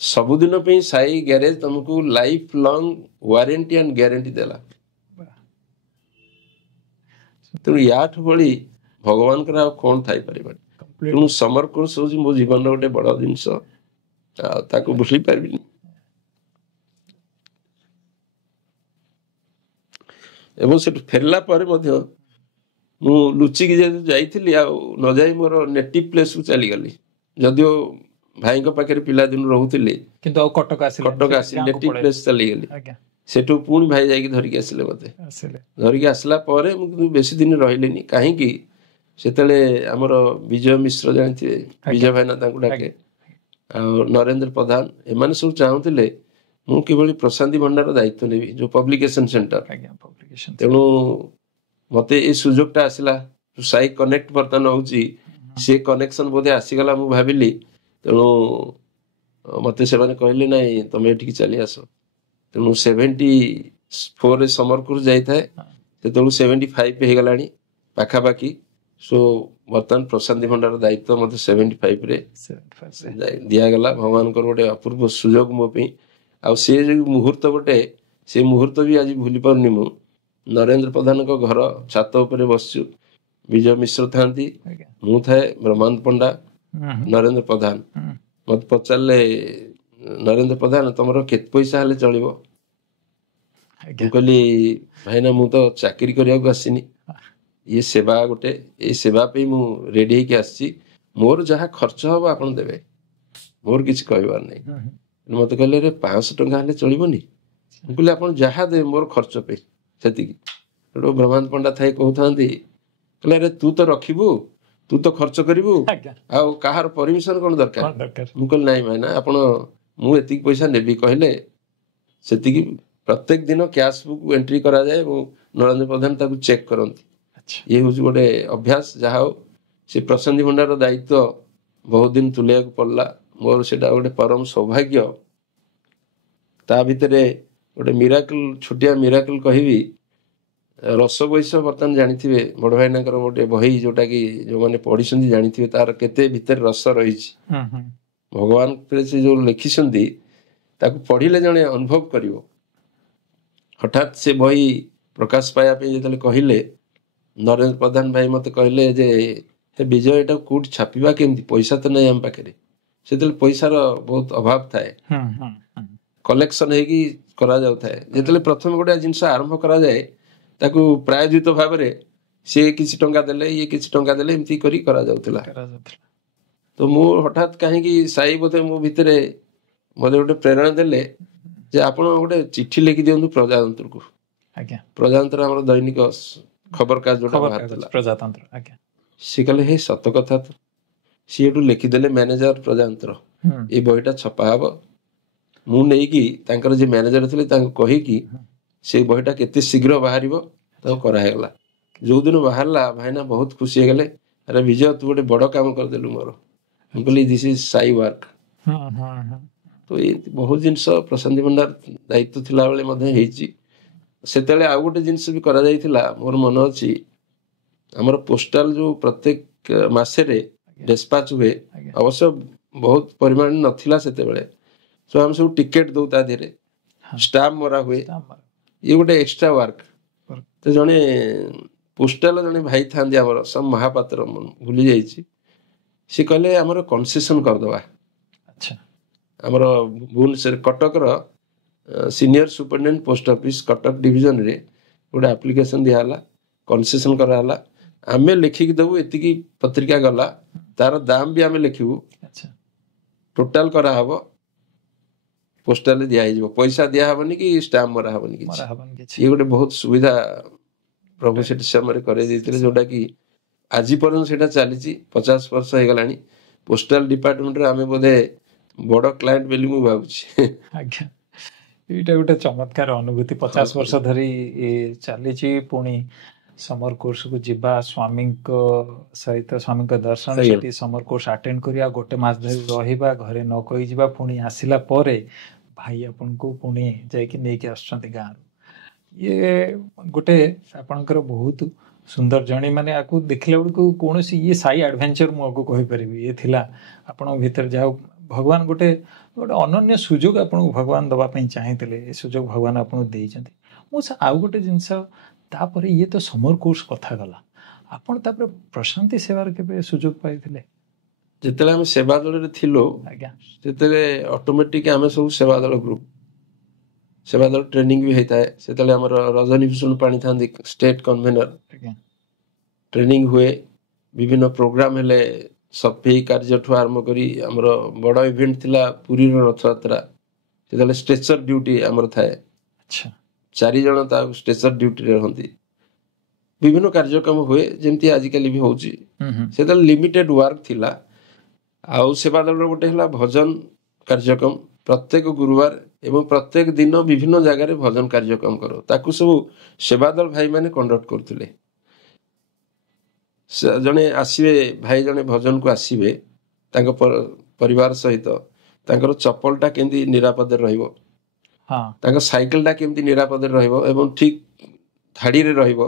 ସବୁଦିନ ପାଇଁ ସାଇ ଗ୍ୟାରେଜ ତମକୁ life long warranty and guarantee ଦେଲା। ତେଣୁ ୟାଠୁ ଭଳି ଭଗବାନଙ୍କର ଆଉ କଣ ଥାଇପାରିବନି। ତେଣୁ ସମର କୋର୍ସ ହଉଛି ମୋ ଜୀବନର ଗୋଟେ ବଡ ଜିନିଷ, ଆଉ ତାକୁ ଭୁଲି ପାରିବିନି। ଏବଂ ସେଠୁ ଫେରିଲା ପରେ ମଧ୍ୟ ମୁଁ ଲୁଚିକି ଯେହେତୁ ଯାଇଥିଲି, ଆଉ ନ ଯାଇ ମୋର ନେଟିଭ ପ୍ଲେସକୁ ଚାଲିଗଲି। ଯଦିଓ ଭାଇଙ୍କ ପାଖରେ ପିଲାଦିନୁ ରହୁଥିଲି, କିନ୍ତୁ ଆଉ କଟକ ଆସିଲି, ନେଟିଭ ପ୍ଲେସ ଚାଲିଗଲି। ସେଠୁ ପୁଣି ଭାଇ ଯାଇକି ଧରିକି ଆସିଲେ ମତେ। ଧରିକି ଆସିଲା ପରେ ମୁଁ କିନ୍ତୁ ବେଶୀ ଦିନ ରହିଲିନି। କାହିଁକି, ସେତେବେଳେ ଆମର ବିଜୟ ମିଶ୍ର ଜାଣିଥିବେ, ବିଜୟ ଭାଇନା ତାଙ୍କୁ ଡାକେ, ଆଉ ନରେନ୍ଦ୍ର ପ୍ରଧାନ, ଏମାନେ ସବୁ ଚାହୁଁଥିଲେ ମୁଁ କିଭଳି ପ୍ରଶାନ୍ତି ଭଣ୍ଡାର ଦାୟିତ୍ୱ ନେବି, ଯୋଉ ପବ୍ଲିକେସନ ସେଣ୍ଟର। ତେଣୁ ମତେ ଏଇ ସୁଯୋଗଟା ଆସିଲା, ସାଇ କନେକ୍ଟ ବର୍ତ୍ତମାନ ହଉଛି, ସେ କନେକ୍ସନ ବୋଧେ ଆସିଗଲା ମୁଁ ଭାବିଲି। ତେଣୁ ମତେ ସେମାନେ କହିଲେ ନାଇଁ ତମେ ଏଠିକି ଚାଲି ଆସ। ତେଣୁ 74 ସମର କୋର୍ସ ଯାଇଥାଏ, ସେତେବେଳକୁ 75 ହେଇଗଲାଣି ପାଖାପାଖି। ସୋ ବର୍ତ୍ତମାନ ପ୍ରଶାନ୍ତି ଭଣ୍ଡାର ଦାୟିତ୍ୱ ମତେ 75ରେ ଦିଆଗଲା। ଭଗବାନଙ୍କର ଗୋଟେ ଅପୂର୍ବ ସୁଯୋଗ ମୋ ପାଇଁ। ଆଉ ସେ ଯୋଉ ମୁହୂର୍ତ୍ତ ଗୋଟେ, ସେ ମୁହୂର୍ତ୍ତ ବି ଆଜି ଭୁଲି ପାରୁନି ମୁଁ। ନରେନ୍ଦ୍ର ପ୍ରଧାନଙ୍କ ଘର ଛାତ ଉପରେ ବସିଛୁ, ବିଜୟ ମିଶ୍ର ଥାନ୍ତି, ମୁଁ ଥାଏ, ବ୍ରହ୍ମାନନ୍ଦ ପଣ୍ଡା, ନରେନ୍ଦ୍ର ପ୍ରଧାନ। ମତେ ପଚାରିଲେ ନରେନ୍ଦ୍ର ପ୍ରଧାନ ତମର କେତେ ପଇସା ହେଲେ ଚଳିବ? ମୁଁ କହିଲି ଭାଇନା ମୁଁ ତ ଚାକିରି କରିବାକୁ ଆସିନି, ଇଏ ସେବା ଗୋଟେ, ଏଇ ସେବା ପାଇଁ ମୁଁ ରେଡି ହେଇକି ଆସିଛି, ମୋର ଯାହା ଖର୍ଚ୍ଚ ହବ ଆପଣ ଦେବେ, ମୋର କିଛି କହିବାର ନାହିଁ। ମତେ କହିଲେ ରେ 500 ଟଙ୍କା ହେଲେ ଚଳିବନି? ମୁଁ କହିଲି ଆପଣ ଯାହା ଦେବେ ମୋର ଖର୍ଚ୍ଚ ପାଇଁ ସେତିକି। ସେଠୁ ବ୍ରହ୍ମାନନ୍ଦ ପଣ୍ଡା ଥାଇ କହୁଥାନ୍ତି, କହିଲେ ରେ ତୁ ତ ରଖିବୁ, ତୁ ତ ଖର୍ଚ୍ଚ କରିବୁ, ଆଉ କାହାର ପରମିଶନ କଣ ଦରକାର? ମୁଁ କହିଲି ନାଇଁ ଭାଇନା ଆପଣ, ମୁଁ ଏତିକି ପଇସା ନେବି କହିଲେ ସେତିକି। ପ୍ରତ୍ୟେକ ଦିନ କ୍ୟାସ ବୁକ୍ ଏଣ୍ଟ୍ରି କରାଯାଏ ଏବଂ ନରେନ୍ଦ୍ର ପ୍ରଧାନ ତାକୁ ଚେକ୍ କରନ୍ତି। ଇଏ ହଉଛି ଗୋଟେ ଅଭ୍ୟାସ। ଯାହା ହଉ ସେ ପ୍ରଶାନ୍ତି ଭଣ୍ଡାର ଦାୟିତ୍ୱ ବହୁତ ଦିନ ତୁଲେଇବାକୁ ପଡିଲା, ମୋର ସେଇଟା ଗୋଟେ ପରମ ସୌଭାଗ୍ୟ। ତା ଭିତରେ ଗୋଟେ ମିରାକଲ, ଛୋଟିଆ ମିରାକଲ କହିବି। ରସ ବୈଶ ବର୍ତ୍ତମାନ ଜାଣିଥିବେ, ବଡ ଭାଇନାଙ୍କର ଗୋଟେ ବହି, ଯୋଉଟା କି ଯୋଉମାନେ ପଢିଛନ୍ତି ଜାଣିଥିବେ ତାର କେତେ ଭିତରେ ରସ ରହିଛି। ଭଗବାନ ସେ ଯୋଉ ଲେଖିଛନ୍ତି ତାକୁ ପଢିଲେ ଜଣେ ଅନୁଭବ କରିବ। ହଠାତ୍ ସେ ବହି ପ୍ରକାଶ ପାଇବା ପାଇଁ ଯେତେବେଳେ କହିଲେ, ନରେନ୍ଦ୍ର ପ୍ରଧାନ ଭାଇ ମତେ କହିଲେ ଯେ ହେ ବିଜୟ ଏଟାକୁ କୋଉଠି ଛାପିବା କେମିତି, ପଇସା ତ ନାହିଁ ଆମ ପାଖରେ। ସେତେବେଳେ ପଇସାର ବହୁତ ଅଭାବ ଥାଏ, କଲେକ୍ସନ ହେଇକି କରାଯାଉଥାଏ। ଯେତେବେଳେ ପ୍ରଥମେ ଗୋଟେ ଜିନିଷ ଆରମ୍ଭ କରାଯାଏ ତାକୁ ପ୍ରାୟୋଜିତ ଭାବରେ ସିଏ କିଛି ଟଙ୍କା ଦେଲେ, ଇଏ କିଛି ଟଙ୍କା ଦେଲେ, ଏମିତି କରି କରାଯାଉଥିଲା। ତ ମୁଁ ହଠାତ୍ କାହିଁକି ସାଇ ବୋଧେ ମୋ ଭିତରେ ମତେ ଗୋଟେ ପ୍ରେରଣା ଦେଲେ ଯେ ଆପଣ ଗୋଟେ ଚିଠି ଲେଖି ଦିଅନ୍ତୁ ପ୍ରଜାତନ୍ତ୍ରକୁ। ପ୍ରଜାତନ୍ତ୍ର ଆମର ଦୈନିକ ଖବର କାଗଜ ଯୋଉଟା ବାହାରିଥିଲା, ସିଏ କହିଲେ ହେ ସତ କଥା ତ। ସିଏ ଏଠୁ ଲେଖିଦେଲେ ମ୍ୟାନେଜର ପ୍ରଜାତନ୍ତ୍ର, ଏଇ ବହିଟା ଛପା ହବ। ମୁଁ ନେଇକି ତାଙ୍କର ଯେ ମ୍ୟାନେଜର ଥିଲେ ତାଙ୍କୁ କହିକି ସେ ବହିଟା କେତେ ଶୀଘ୍ର ବାହାରିବ ତାକୁ କରାହେଇଗଲା। ଯୋଉଦିନ ବାହାରିଲା ଭାଇନା ବହୁତ ଖୁସି ହେଇଗଲେ, ଆରେ ବିଜୟ ତୁ ଗୋଟେ ବଡ କାମ କରିଦେଲୁ ମୋର। ମୁଁ କହିଲି ଦିସ୍ ଇଜ ସାଇ ୱାର୍କ। ତ ଏଇ ବହୁତ ଜିନିଷ ପ୍ରଶାନ୍ତି ଭଣ୍ଡାର ଦାୟିତ୍ୱ ଥିଲାବେଳେ ମଧ୍ୟ ହେଇଛି। ସେତେବେଳେ ଆଉ ଗୋଟେ ଜିନିଷ ବି କରାଯାଇଥିଲା, ମୋର ମନେ ଅଛି, ଆମର ପୋଷ୍ଟାଲ ଯୋଉ ପ୍ରତ୍ୟେକ ମାସରେ ଡେସ୍ପାଚ ହୁଏ, ଅବଶ୍ୟ ବହୁତ ପରିମାଣ ନଥିଲା ସେତେବେଳେ, ତ ଆମେ ସବୁ ଟିକେଟ ଦଉ, ତା ଦେହରେ ଷ୍ଟାମ୍ପ ମରା ହୁଏ। ଇଏ ଗୋଟେ ଏକ୍ସଟ୍ରା ୱାର୍କ। ତ ଜଣେ ପୋଷ୍ଟାଲ ଜଣେ ଭାଇ ଥାନ୍ତି ଆମର, ସମ ମହାପାତ୍ର, ଭୁଲି ଯାଇଛି, ସେ କହିଲେ ଆମର କନସେସନ କରିଦବା। ଆମର ଭୁବନେଶ୍ୱର କଟକର senior superintendent post office Cuttack ଡିଭିଜନରେ ଗୋଟେ ଆପ୍ଲିକେସନ ଦିଆହେଲା, କନସେସନ କରାହେଲା। ଆମେ ଲେଖିକି ଦେବୁ, ଏତିକି ପତ୍ରିକା ଗଲା, ତାର ଦାମ ବି ଆମେ ଲେଖିବୁ, ଟୋଟାଲ କରାହବ, ପୋଷ୍ଟାଲରେ ଦିଆହେଇଯିବ, ପଇସା ଦିଆହବନି କି ଷ୍ଟାମ୍ପ ମରା ହବନି କିଛି। ଇଏ ଗୋଟେ ବହୁତ ସୁବିଧା ପ୍ରଭୁ ସେଠି ସମୟରେ କରେଇ ଦେଇଥିଲେ, ଯୋଉଟା କି ଆଜି ପର୍ଯ୍ୟନ୍ତ ସେଇଟା ଚାଲିଛି। 50 ବର୍ଷ ହେଇଗଲାଣି ପୋଷ୍ଟାଲ ଡିପାର୍ଟମେଣ୍ଟରେ ଆମେ ବୋଧେ ବଡ କ୍ଲାଏଣ୍ଟ ବୋଲି ମୁଁ ଭାବୁଛି। ଏଇଟା ଗୋଟେ ଚମତ୍କାର ଅନୁଭୂତି। 50 ବର୍ଷ ଧରି ଚାଲିଛି। ପୁଣି ସମର କୋର୍ସକୁ ଯିବା, ସ୍ୱାମୀଙ୍କ ସହିତ, ସ୍ୱାମୀଙ୍କ ଦର୍ଶନ, ସେଠି ସମର କୋର୍ସ ଆଟେଣ୍ଡ କରିବା, ଗୋଟେ ମାସ ଧରି ରହିବା, ଘରେ ନ କହିଯିବା, ପୁଣି ଆସିଲା ପରେ ଭାଇ ଆପଣଙ୍କୁ ପୁଣି ଯାଇକି ନେଇକି ଆସୁଛନ୍ତି ଗାଁରୁ। ଇଏ ଗୋଟେ ଆପଣଙ୍କର ବହୁତ ସୁନ୍ଦର ଜର୍ଣ୍ଣି। ମାନେ ଆକୁ ଦେଖିଲା ବେଳକୁ କୌଣସି ଇଏ ସାଇ ଆଡଭେଞ୍ଚର ମୁଁ ଆକୁ କହିପାରିବି, ଇଏ ଥିଲା ଆପଣଙ୍କ ଭିତରେ। ଯାହା ଭଗବାନ ଗୋଟେ ଅନନ୍ୟ ସୁଯୋଗ ଆପଣଙ୍କୁ ଭଗବାନ ଦେବା ପାଇଁ ଚାହିଁଥିଲେ, ଏ ସୁଯୋଗ ଭଗବାନ ଆପଣଙ୍କୁ ଦେଇଛନ୍ତି। ମୁଁ ଆଉ ଗୋଟେ ଜିନିଷ, ତାପରେ ଇଏ ତ ସମର କୋର୍ସ କଥା ଗଲା, ଆପଣ ତାପରେ ପ୍ରଶାନ୍ତି ସେବାର କେବେ ସୁଯୋଗ ପାଇଥିଲେ? ଯେତେବେଳେ ଆମେ ସେବା ଦଳରେ ଥିଲୁ, ସେତେବେଳେ ଅଟୋମେଟିକ ଆମେ ସବୁ ସେବା ଦଳ ଗ୍ରୁପ, ସେବା ଦଳ ଟ୍ରେନିଂ ବି ହେଇଥାଏ। ସେତେବେଳେ ଆମର ରଜନୀ ଭୂଷଣ ପାଣି ଥାନ୍ତି ଷ୍ଟେଟ କନଭେନର, ଟ୍ରେନିଂ ହୁଏ। ବିଭିନ୍ନ ପ୍ରୋଗ୍ରାମ ହେଲେ, ସଫେଇ କାର୍ଯ୍ୟଠୁ ଆରମ୍ଭ କରି ଆମର ବଡ ଇଭେଣ୍ଟ ଥିଲା ପୁରୀର ରଥଯାତ୍ରା, ସେତେବେଳେ ଷ୍ଟ୍ରେଚର ଡ୍ୟୁଟି ଆମର ଥାଏ। 4 ଜଣ ତା ଷ୍ଟ୍ରେଚର ଡ୍ୟୁଟିରେ ରହନ୍ତି। ବିଭିନ୍ନ କାର୍ଯ୍ୟକ୍ରମ ହୁଏ, ଯେମିତି ଆଜିକାଲି ବି ହଉଛି। ସେତେବେଳେ ଲିମିଟେଡ ୱାର୍କ ଥିଲା। ଆଉ ସେବା ଦଳର ଗୋଟେ ହେଲା ଭଜନ କାର୍ଯ୍ୟକ୍ରମ, ପ୍ରତ୍ୟେକ ଗୁରୁବାର ଏବଂ ପ୍ରତ୍ୟେକ ଦିନ ବିଭିନ୍ନ ଜାଗାରେ ଭଜନ କାର୍ଯ୍ୟକ୍ରମ କରୁ। ତାକୁ ସବୁ ସେବା ଦଳ ଭାଇ ମାନେ କଣ୍ଡକ୍ଟ କରୁଥିଲେ। ଜଣେ ଆସିବେ ଭାଇ, ଜଣେ ଭଜନକୁ ଆସିବେ ତାଙ୍କ ପରିବାର ସହିତ, ତାଙ୍କର ଚପଲଟା କେମିତି ନିରାପଦରେ ରହିବ, ହଁ ତାଙ୍କ ସାଇକେଲଟା କେମିତି ନିରାପଦରେ ରହିବ ଏବଂ ଠିକ ଧାଡିରେ ରହିବ,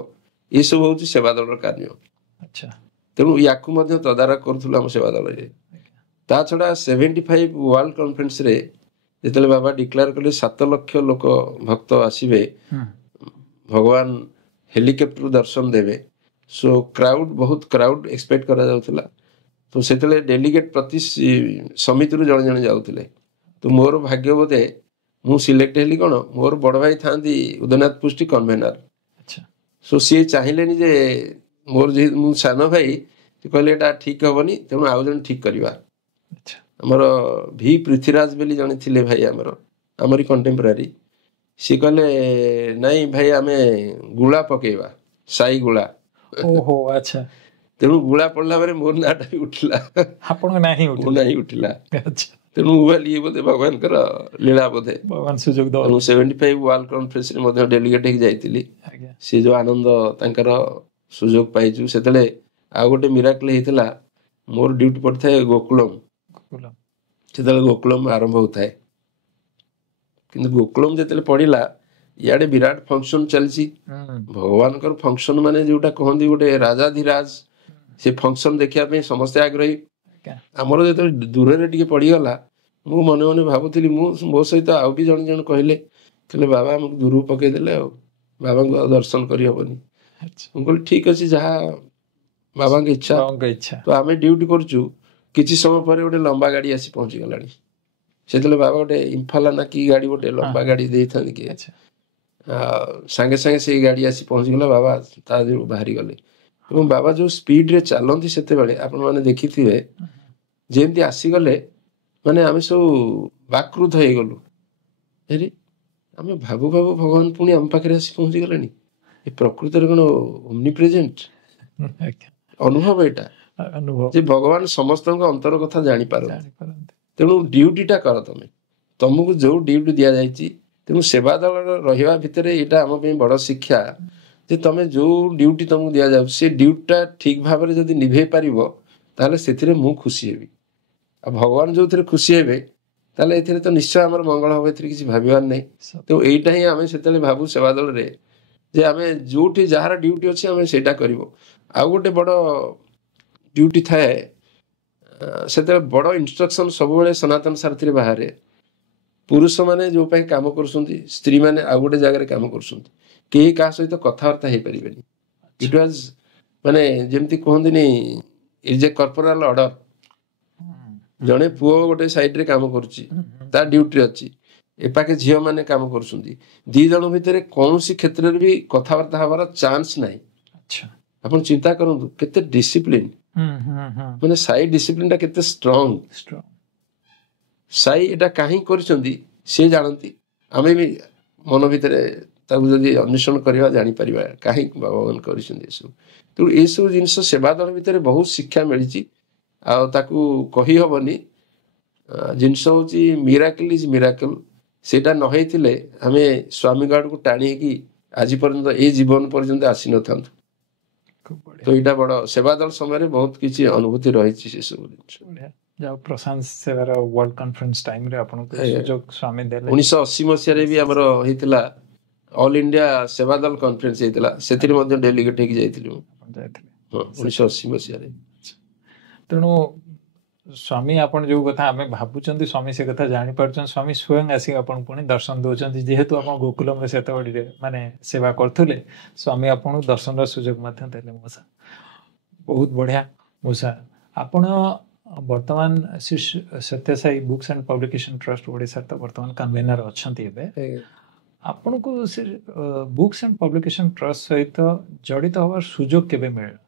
ଏସବୁ ହଉଛି ସେବା ଦଳର କାର୍ଯ୍ୟ। ଆଚ୍ଛା ତେଣୁ ୟାକୁ ମଧ୍ୟ ତଦାରଖ କରୁଥିଲୁ ଆମ ସେବା ଦଳରେ। ତା ଛଡା 75 ୱାର୍ଲଡ କନଫରେନ୍ସରେ ଯେତେବେଳେ ବାବା ଡିକ୍ଲେୟାର କଲେ 7 ଲକ୍ଷ ଲୋକ ଭକ୍ତ ଆସିବେ, ହୁଁ ଭଗବାନ ହେଲିକପ୍ଟର ଦର୍ଶନ ଦେବେ, ସୋ ବହୁତ କ୍ରାଉଡ ଏକ୍ସପେକ୍ଟ କରାଯାଉଥିଲା। ତ ସେତେବେଳେ ଡେଲିଗେଟ ପ୍ରତି ସମିତିରୁ ଜଣେ ଜଣେ ଯାଉଥିଲେ। ତ ମୋର ଭାଗ୍ୟ ବୋଧେ ମୁଁ ସିଲେକ୍ଟ ହେଲି କ'ଣ, ମୋର ବଡ଼ ଭାଇ ଥାନ୍ତି ଉଦୟନାଥ ପୃଷ୍ଟି କନଭେନର। ଆଚ୍ଛା ସୋ ସିଏ ଚାହିଁଲେନି ଯେ ମୋର ଯେହେତୁ ମୁଁ ସାନ ଭାଇ, ସେ କହିଲେ ଏଇଟା ଠିକ ହବନି, ତେଣୁ ଆଉ ଜଣେ ଠିକ କରିବା। ଆଚ୍ଛା ଆମର ଭି ପୃଥ୍ୱୀରାଜ ବୋଲି ଜଣେ ଥିଲେ ଭାଇ, ଆମରି କଣ୍ଟେମ୍ପୋରାରୀ। ସିଏ କହିଲେ ନାଇଁ ଭାଇ ଆମେ ଗୁଳା ପକେଇବା, ସାଇ ଗୁଳା। ଓହୋ ଆଚ୍ଛା ତେଣୁ ଗୁଳା ପଡିଲା ପରେ ମୋର ନାଁଟା ବି ଉଠିଲା, ଆପଣଙ୍କ ନାଁ ହିଁ ମୋ ଉଠିଲା। ନାଁ ହିଁ ଉଠିଲା। ଆଚ୍ଛା ତେଣୁ ମୁଁ ଭାବିଲି ଇଏ ବୋଧେ ଭଗବାନଙ୍କର ଲୀଳା ବୋଧେ। ଭଗବାନ ସୁଯୋଗ ତେଣୁ ଦେବ। 75 ୱାର୍ଲଡ କନଫରେନ୍ସରେ ମଧ୍ୟ ଡେଲିଗେଟ ହେଇକି ଯାଇଥିଲି। ଆଜ୍ଞା ସେ ଯୋଉ ଆନନ୍ଦ ତାଙ୍କର ସୁଯୋଗ ପାଇଛୁ। ସେତେବେଳେ ଆଉ ଗୋଟେ ମିରାକଲ ହେଇଥିଲା, ମୋର ଡ୍ୟୁଟି ପଡିଥାଏ ଗୋକୁଳମ। ଗୋକୁଳ। ସେତେବେଳେ ଗୋକୁଳମ ଆରମ୍ଭ ହଉଥାଏ, କିନ୍ତୁ ଗୋକୁଳମ ଯେତେବେଳେ ପଡିଲା, ଇଆଡେ ବିରାଟ ଫଙ୍କସନ ଚାଲିଛି। ହୁଁ ଭଗବାନଙ୍କର ଫଙ୍କସନ ମାନେ ଯୋଉଟା କହନ୍ତି ଗୋଟେ ରାଜାଧିରାଜ, ସେ ଫଙ୍କସନ ଦେଖିବା ପାଇଁ ସମସ୍ତେ ଆଗ୍ରହୀ। ଆଜ୍ଞା ଆମର ଯେତେବେଳେ ଦୂରରେ ଟିକେ ପଡିଗଲା, ମୁଁ ମନେ ମନେ ଭାବୁଥିଲି, ମୋ ସହିତ ଆଉ ବି ଜଣେ ଜଣେ କହିଲେ ବାବା ଆମକୁ ଦୂରକୁ ପକେଇଦେଲେ, ଆଉ ବାବାଙ୍କୁ ଆଉ ଦର୍ଶନ କରିହବନି। ଆଚ୍ଛା ମୁଁ କହିଲି ଠିକ ଅଛି, ଯାହା ବାବାଙ୍କ ଇଚ୍ଛା। ବାବାଙ୍କ ଇଚ୍ଛା। ତ ଆମେ ଡ୍ୟୁଟି କରୁଛୁ, କିଛି ସମୟ ପରେ ଗୋଟେ ଲମ୍ବା ଗାଡି ଆସି ପହଞ୍ଚିଗଲାଣି। ସେତେବେଳେ ବାବା ଗୋଟେ ଇମ୍ଫାଲା ନା କି ଗାଡି, ଗୋଟେ ଲମ୍ବା ଗାଡି ଦେଇଥାନ୍ତି କି, ଆଚ୍ଛା ସାଙ୍ଗେ ସାଙ୍ଗେ ସେଇ ଗାଡି ଆସି ପହଞ୍ଚିଗଲା। ବାବା ତା ଦେହରୁ ବାହାରି ଗଲେ ଏବଂ ବାବା ଯୋଉ ସ୍ପିଡରେ ଚାଲନ୍ତି ସେତେବେଳେ ଆପଣମାନେ ଦେଖିଥିବେ, ଯେମିତି ଆସିଗଲେ ମାନେ ଆମେ ସବୁ ବାକ୍ରୁଦ୍ଧ ହେଇଗଲୁ। ହେରି ଆମେ ଭାବୁ ଭାବୁ ଭଗବାନ ପୁଣି ଆମ ପାଖରେ ଆସି ପହଞ୍ଚିଗଲେଣି। ଏ ପ୍ରକୃତରେ କ'ଣ ଓମନିପ୍ରେଜେଣ୍ଟ ଆଜ୍ଞା ଅନୁଭବ ଏଇଟା, ଅନୁଭବ ଯେ ଭଗବାନ ସମସ୍ତଙ୍କ ଅନ୍ତର କଥା ଜାଣିପାରନ୍ତି। ଜାଣିପାରନ୍ତି। ତେଣୁ ଡ୍ୟୁଟିଟା କର, ତମକୁ ଯୋଉ ଡ୍ୟୁଟି ଦିଆଯାଇଛି। ତେଣୁ ସେବା ଦଳର ରହିବା ଭିତରେ ଏଇଟା ଆମ ପାଇଁ ବଡ ଶିକ୍ଷା, ଯେ ତମେ ଯୋଉ ଡ୍ୟୁଟି ତମକୁ ଦିଆଯାଉଛି, ସେ ଡ୍ୟୁଟିଟା ଠିକ ଭାବରେ ଯଦି ନିଭେଇ ପାରିବ, ତାହେଲେ ସେଥିରେ ମୁଁ ଖୁସି ହେବି। ଆଉ ଭଗବାନ ଯୋଉଥିରେ ଖୁସି ହେବେ, ତାହେଲେ ଏଥିରେ ତ ନିଶ୍ଚୟ ଆମର ମଙ୍ଗଳ ହବ, ଏଥିରେ କିଛି ଭାବିବାର ନାହିଁ। ତ ଏଇଟା ହିଁ ଆମେ ସେତେବେଳେ ଭାବୁ ସେବା ଦଳରେ, ଯେ ଆମେ ଯୋଉଠି ଯାହାର ଡ୍ୟୁଟି ଅଛି ଆମେ ସେଇଟା କରିବ। ଆଉ ଗୋଟେ ବଡ ଡ୍ୟୁଟି ଥାଏ, ସେତେବେଳେ ବଡ ଇନଷ୍ଟ୍ରକ୍ସନ ସବୁବେଳେ ସନାତନ ସାରଥୀରେ ବାହାରେ। ପୁରୁଷମାନେ ଯୋଉ ପାଇଁ କାମ କରୁଛନ୍ତି, ସ୍ତ୍ରୀମାନେ ଆଉ ଗୋଟେ ଜାଗାରେ କାମ କରୁଛନ୍ତି, କେହି କାହା ସହିତ କଥାବାର୍ତ୍ତା ହେଇପାରିବେନି। ଇଟ୍ ୱାଜ ମାନେ ଯେମିତି କୁହନ୍ତିନି, ଇଜ ଏ କର୍ପୋରାଲ ଅର୍ଡର। ଜଣେ ପୁଅ ଗୋଟେ ସାଇଡରେ କାମ କରୁଛି, ତା ଡ୍ୟୁଟିରେ ଅଛି, ଏପାଖେ ଝିଅ ମାନେ କାମ କରୁଛନ୍ତି। ଦି ଜଣ ଭିତରେ କୌଣସି କ୍ଷେତ୍ରରେ ବି କଥାବାର୍ତ୍ତା ହବାର ଚାନ୍ସ ନାହିଁ। ଆଚ୍ଛା ଆପଣ ଚିନ୍ତା କରନ୍ତୁ କେତେ ଡିସିପ୍ଲିନ, ମାନେ ସାଇ ଡିସିପ୍ଲିନଟା କେତେ ଷ୍ଟ୍ରଙ୍ଗ। ସାଇ ଏଟା କାହିଁକି କରିଛନ୍ତି ସେ ଜାଣନ୍ତି, ଆମେ ବି ମନ ଭିତରେ ତାକୁ ଯଦି ଅନ୍ୱେଷଣ କରିବା ଜାଣିପାରିବା କାହିଁକି ଭଗବାନ କରିଛନ୍ତି ଏସବୁ। ତେଣୁ ଏସବୁ ଜିନିଷ ସେବା ଦଳ ଭିତରେ ବହୁତ ଶିକ୍ଷା ମିଳିଛି, ଆଉ ତାକୁ କହିହବନି। ଜିନିଷ ହଉଛି ମିରାକଲ ଇଜ ମିରାକଲ। ସେଇଟା ନ ହେଇଥିଲେ ଆମେ ସ୍ୱାମୀଙ୍କ ଆଡକୁ ଟାଣି ହେଇକି ଆଜି ପର୍ଯ୍ୟନ୍ତ ଏଇ ଜୀବନ ପର୍ଯ୍ୟନ୍ତ ଆସିନଥାନ୍ତୁ। ତ ଏଇଟା ବଡ ସେବା ଦଳ ସମୟରେ ବହୁତ କିଛି ଅନୁଭୂତି ରହିଛି ସେସବୁ ଜିନିଷ। ଯାଉ ପ୍ରଶାନ୍ତ ସେବାର ୱାର୍ଲଡ କନଫରେନ୍ସ ଟାଇମରେ ଆପଣଙ୍କୁ ସୁଯୋଗ ସ୍ୱାମୀ ଦେଲେ। 1980 ମସିହାରେ ବି ଆମର ହେଇଥିଲା ଅଲ ଇଣ୍ଡିଆ ସେବା ଦଳ କନଫରେନ୍ସ ହେଇଥିଲା, ସେଥିରେ ମଧ୍ୟ ଡେଲିଗେଟ ହେଇକି ଯାଇଥିଲି ମୁଁ। ଯାଇଥିଲେ 1980 ମସିହାରେ। ତେଣୁ ସ୍ୱାମୀ ଆପଣ ଯୋଉ କଥା ଆମେ ଭାବୁଛନ୍ତି, ସ୍ୱାମୀ ସେ କଥା ଜାଣିପାରୁଛନ୍ତି। ସ୍ୱାମୀ ସ୍ୱୟଂ ଆସିକି ଆପଣଙ୍କୁ ପୁଣି ଦର୍ଶନ ଦଉଛନ୍ତି। ଯେହେତୁ ଆପଣ ଗୋକୁଲମରେ ସେତେବେଳେ ମାନେ ସେବା କରୁଥିଲେ, ସ୍ୱାମୀ ଆପଣଙ୍କୁ ଦର୍ଶନର ସୁଯୋଗ ମଧ୍ୟ ଦେଲେ। ମଉସା ବହୁତ ବଢିଆ। ମଉସା ଆପଣ ବର୍ତ୍ତମାନ Shri Satya Sai books and publication trust ଓଡ଼ିଶାର ତ ବର୍ତ୍ତମାନ କନଭେନର ଅଛନ୍ତି। ଏବେ ଆପଣଙ୍କୁ ସେ ବୁକ୍ସ ଆଣ୍ଡ ପବ୍ଲିକେସନ ଟ୍ରଷ୍ଟ ସହିତ ଜଡ଼ିତ ହେବାର ସୁଯୋଗ କେବେ ମିଳିଲା,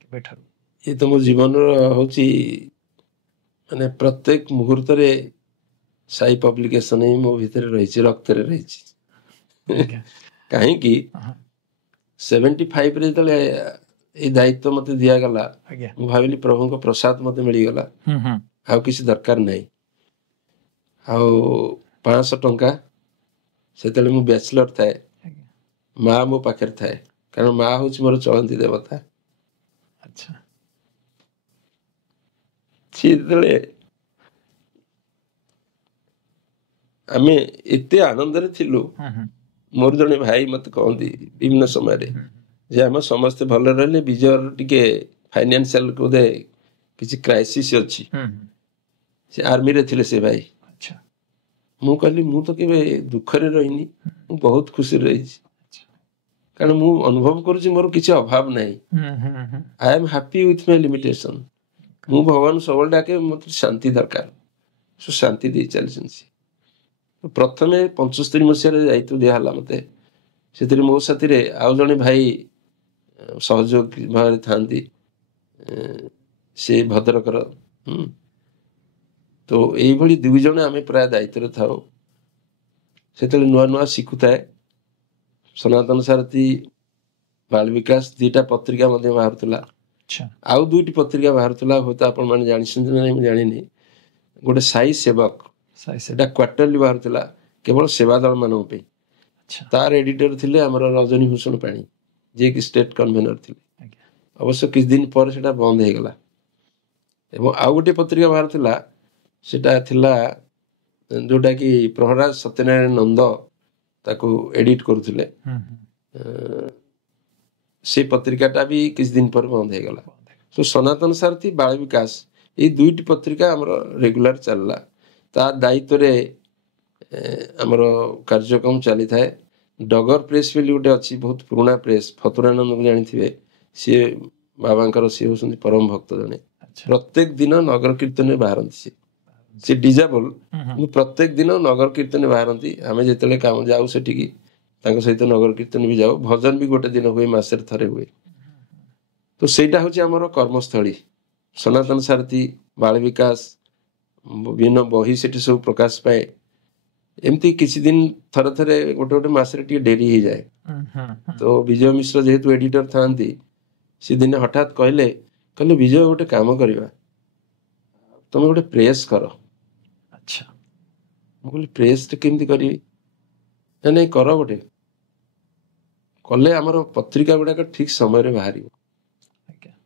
କେବେଠାରୁ? ଏ ତ ମୋ ଜୀବନର ହଉଛି ମାନେ ପ୍ରତ୍ୟେକ ମୁହୂର୍ତ୍ତରେ ସାଇ ପବ୍ଲିକେସନ ହିଁ ମୋ ଭିତରେ ରହିଛି, ରକ୍ତରେ ରହିଛି। କାହିଁକି 75ରେ ଯେତେବେଳେ ଏଇ ଦାୟିତ୍ୱ ମତେ ଦିଆଗଲା, ମୁଁ ଭାବିଲି ପ୍ରଭୁଙ୍କ ପ୍ରସାଦ ମତେ ମିଳିଗଲା, ଆଉ କିଛି ଦରକାର ନାହିଁ। ଆଉ 500 ଟଙ୍କା, ସେତେବେଳେ ମୁଁ ବ୍ୟାଚଲର ଥାଏ, ମା ମୋ ପାଖରେ ଥାଏ, କାରଣ ମା ହଉଛି ମୋର ଚଳନ୍ତି ଦେବତା। ଆଚ୍ଛା ସିଏ ଯେତେବେଳେ ଆମେ ଏତେ ଆନନ୍ଦରେ ଥିଲୁ। ମୋର ଜଣେ ଭାଇ ମତେ କହନ୍ତି ବିଭିନ୍ନ ସମୟରେ ଯେ ଆମେ ସମସ୍ତେ ଭଲ ରହିଲେ ବିଜୟର ଟିକେ ଫାଇନାନ୍ସିଆଲ ବୋଧେ କିଛି କ୍ରାଇସିସ୍ ଅଛି। ସେ ଆର୍ମିରେ ଥିଲେ ସେ ଭାଇ। ମୁଁ କହିଲି ମୁଁ ତ କେବେ ଦୁଃଖରେ ରହିନି, ମୁଁ ବହୁତ ଖୁସିରେ ରହିଛି, କାରଣ ମୁଁ ଅନୁଭବ କରୁଛି ମୋର କିଛି ଅଭାବ ନାହିଁ। I M happy with my limitation. ମୁଁ ଭଗବାନ ସବୁବେଳେ ଡାକେ ମତେ ଶାନ୍ତି ଦରକାର, ଶାନ୍ତି ଦେଇ ଚାଲିଛନ୍ତି। ପ୍ରଥମେ 75 ମସିହାରେ ଦାୟିତ୍ୱ ଦିଆହେଲା ମତେ, ସେଥିରେ ମୋ ସାଥିରେ ଆଉ ଜଣେ ଭାଇ ସହଯୋଗ ଭାବରେ ଥାନ୍ତି, ସେ ଭଦ୍ରକର। ତ ଏଇଭଳି 2 ଜଣ ଆମେ ପ୍ରାୟ ଦାୟିତ୍ୱରେ ଥାଉ। ସେତେବେଳେ ନୂଆ ନୂଆ ଶିଖୁଥାଏ। ସନାତନ ସାରଥୀ, ବାଳ ବିକାଶ 2ଟା ପତ୍ରିକା ମଧ୍ୟ ବାହାରୁଥିଲା। ଆଉ 2ଟି ପତ୍ରିକା ବାହାରୁଥିଲା, ହୁଏତ ଆପଣ ମାନେ ଜାଣିଛନ୍ତି ନା ନାହିଁ ମୁଁ ଜାଣିନି। ଗୋଟେ ସାଇ ସେବକ, ସେଟା କ୍ୱାର୍ଟରଲି ବାହାରୁଥିଲା କେବଳ ସେବାଦଳ ମାନଙ୍କ ପାଇଁ। ତାର ଏଡିଟର ଥିଲେ ଆମର ରଜନୀ ଭୂଷଣ ପାଣି, ଯିଏକି ଷ୍ଟେଟ କନଭେନର ଥିଲେ। ଅବଶ୍ୟ କିଛି ଦିନ ପରେ ସେଟା ବନ୍ଦ ହେଇଗଲା। ଏବଂ ଆଉ ଗୋଟେ ପତ୍ରିକା ବାହାରୁଥିଲା, ସେଟା ଥିଲା ଯୋଉଟା କି ପ୍ରହରାଜ ସତ୍ୟନାରାୟଣ ନନ୍ଦ ତାକୁ ଏଡିଟ କରୁଥିଲେ। ସେ ପତ୍ରିକାଟା ବି କିଛି ଦିନ ପରେ ବନ୍ଦ ହେଇଗଲା। ତ ସନାତନ ସାରଥୀ, ବାଳ ବିକାଶ ଏଇ 2ଟି ପତ୍ରିକା ଆମର ରେଗୁଲାର ଚାଲିଲା। ତା ଦାୟିତ୍ୱରେ ଆମର କାର୍ଯ୍ୟକ୍ରମ ଚାଲିଥାଏ। ଡଗର ପ୍ରେସ୍ ବୋଲି ଗୋଟେ ଅଛି, ବହୁତ ପୁରୁଣା ପ୍ରେସ୍, ଫତୁରାନନ୍ଦକୁ ଜାଣିଥିବେ। ସିଏ ବାବାଙ୍କର, ସିଏ ହଉଛନ୍ତି ପରମ ଭକ୍ତ ଜଣେ। ପ୍ରତ୍ୟେକ ଦିନ ନଗର କୀର୍ତ୍ତନରେ ବାହାରନ୍ତି। ସେ ଡିଜାବଲ, କିନ୍ତୁ ପ୍ରତ୍ୟେକ ଦିନ ନଗର କୀର୍ତ୍ତନରେ ବାହାରନ୍ତି। ଆମେ ଯେତେବେଳେ କାମ ଯାଉ ସେଠିକି, ତାଙ୍କ ସହିତ ନଗର କୀର୍ତ୍ତନ ବି ଯାଉ। ଭଜନ ବି ଗୋଟେ ଦିନ ହୁଏ, ମାସରେ ଥରେ ହୁଏ। ତ ସେଇଟା ହଉଛି ଆମର କର୍ମସ୍ଥଳୀ। ସନାତନ ସାରଥୀ, ବାଳ ବିକାଶ, ବିଭିନ୍ନ ବହି ସେଠି ସବୁ ପ୍ରକାଶ ପାଏ। ଏମିତି କିଛି ଦିନ ଥରେ ଥରେ ଗୋଟେ ଗୋଟେ ମାସରେ ଟିକେ ଡେରି ହେଇଯାଏ। ତ ବିଜୟ ମିଶ୍ର ଯେହେତୁ ଏଡିଟର ଥାନ୍ତି, ସେ ଦିନେ ହଠାତ୍ କହିଲେ ବିଜୟ ଗୋଟେ କାମ କରିବା, ତମେ ଗୋଟେ ପ୍ରେସ୍ କର। ମୁଁ କହିଲି ପ୍ରେସ୍ କେମିତି କରିବି? ନାଇଁ କର ଗୋଟେ। କଲେ ଆମର ପତ୍ରିକା ଗୁଡାକ ଠିକ ସମୟରେ ବାହାରିବ।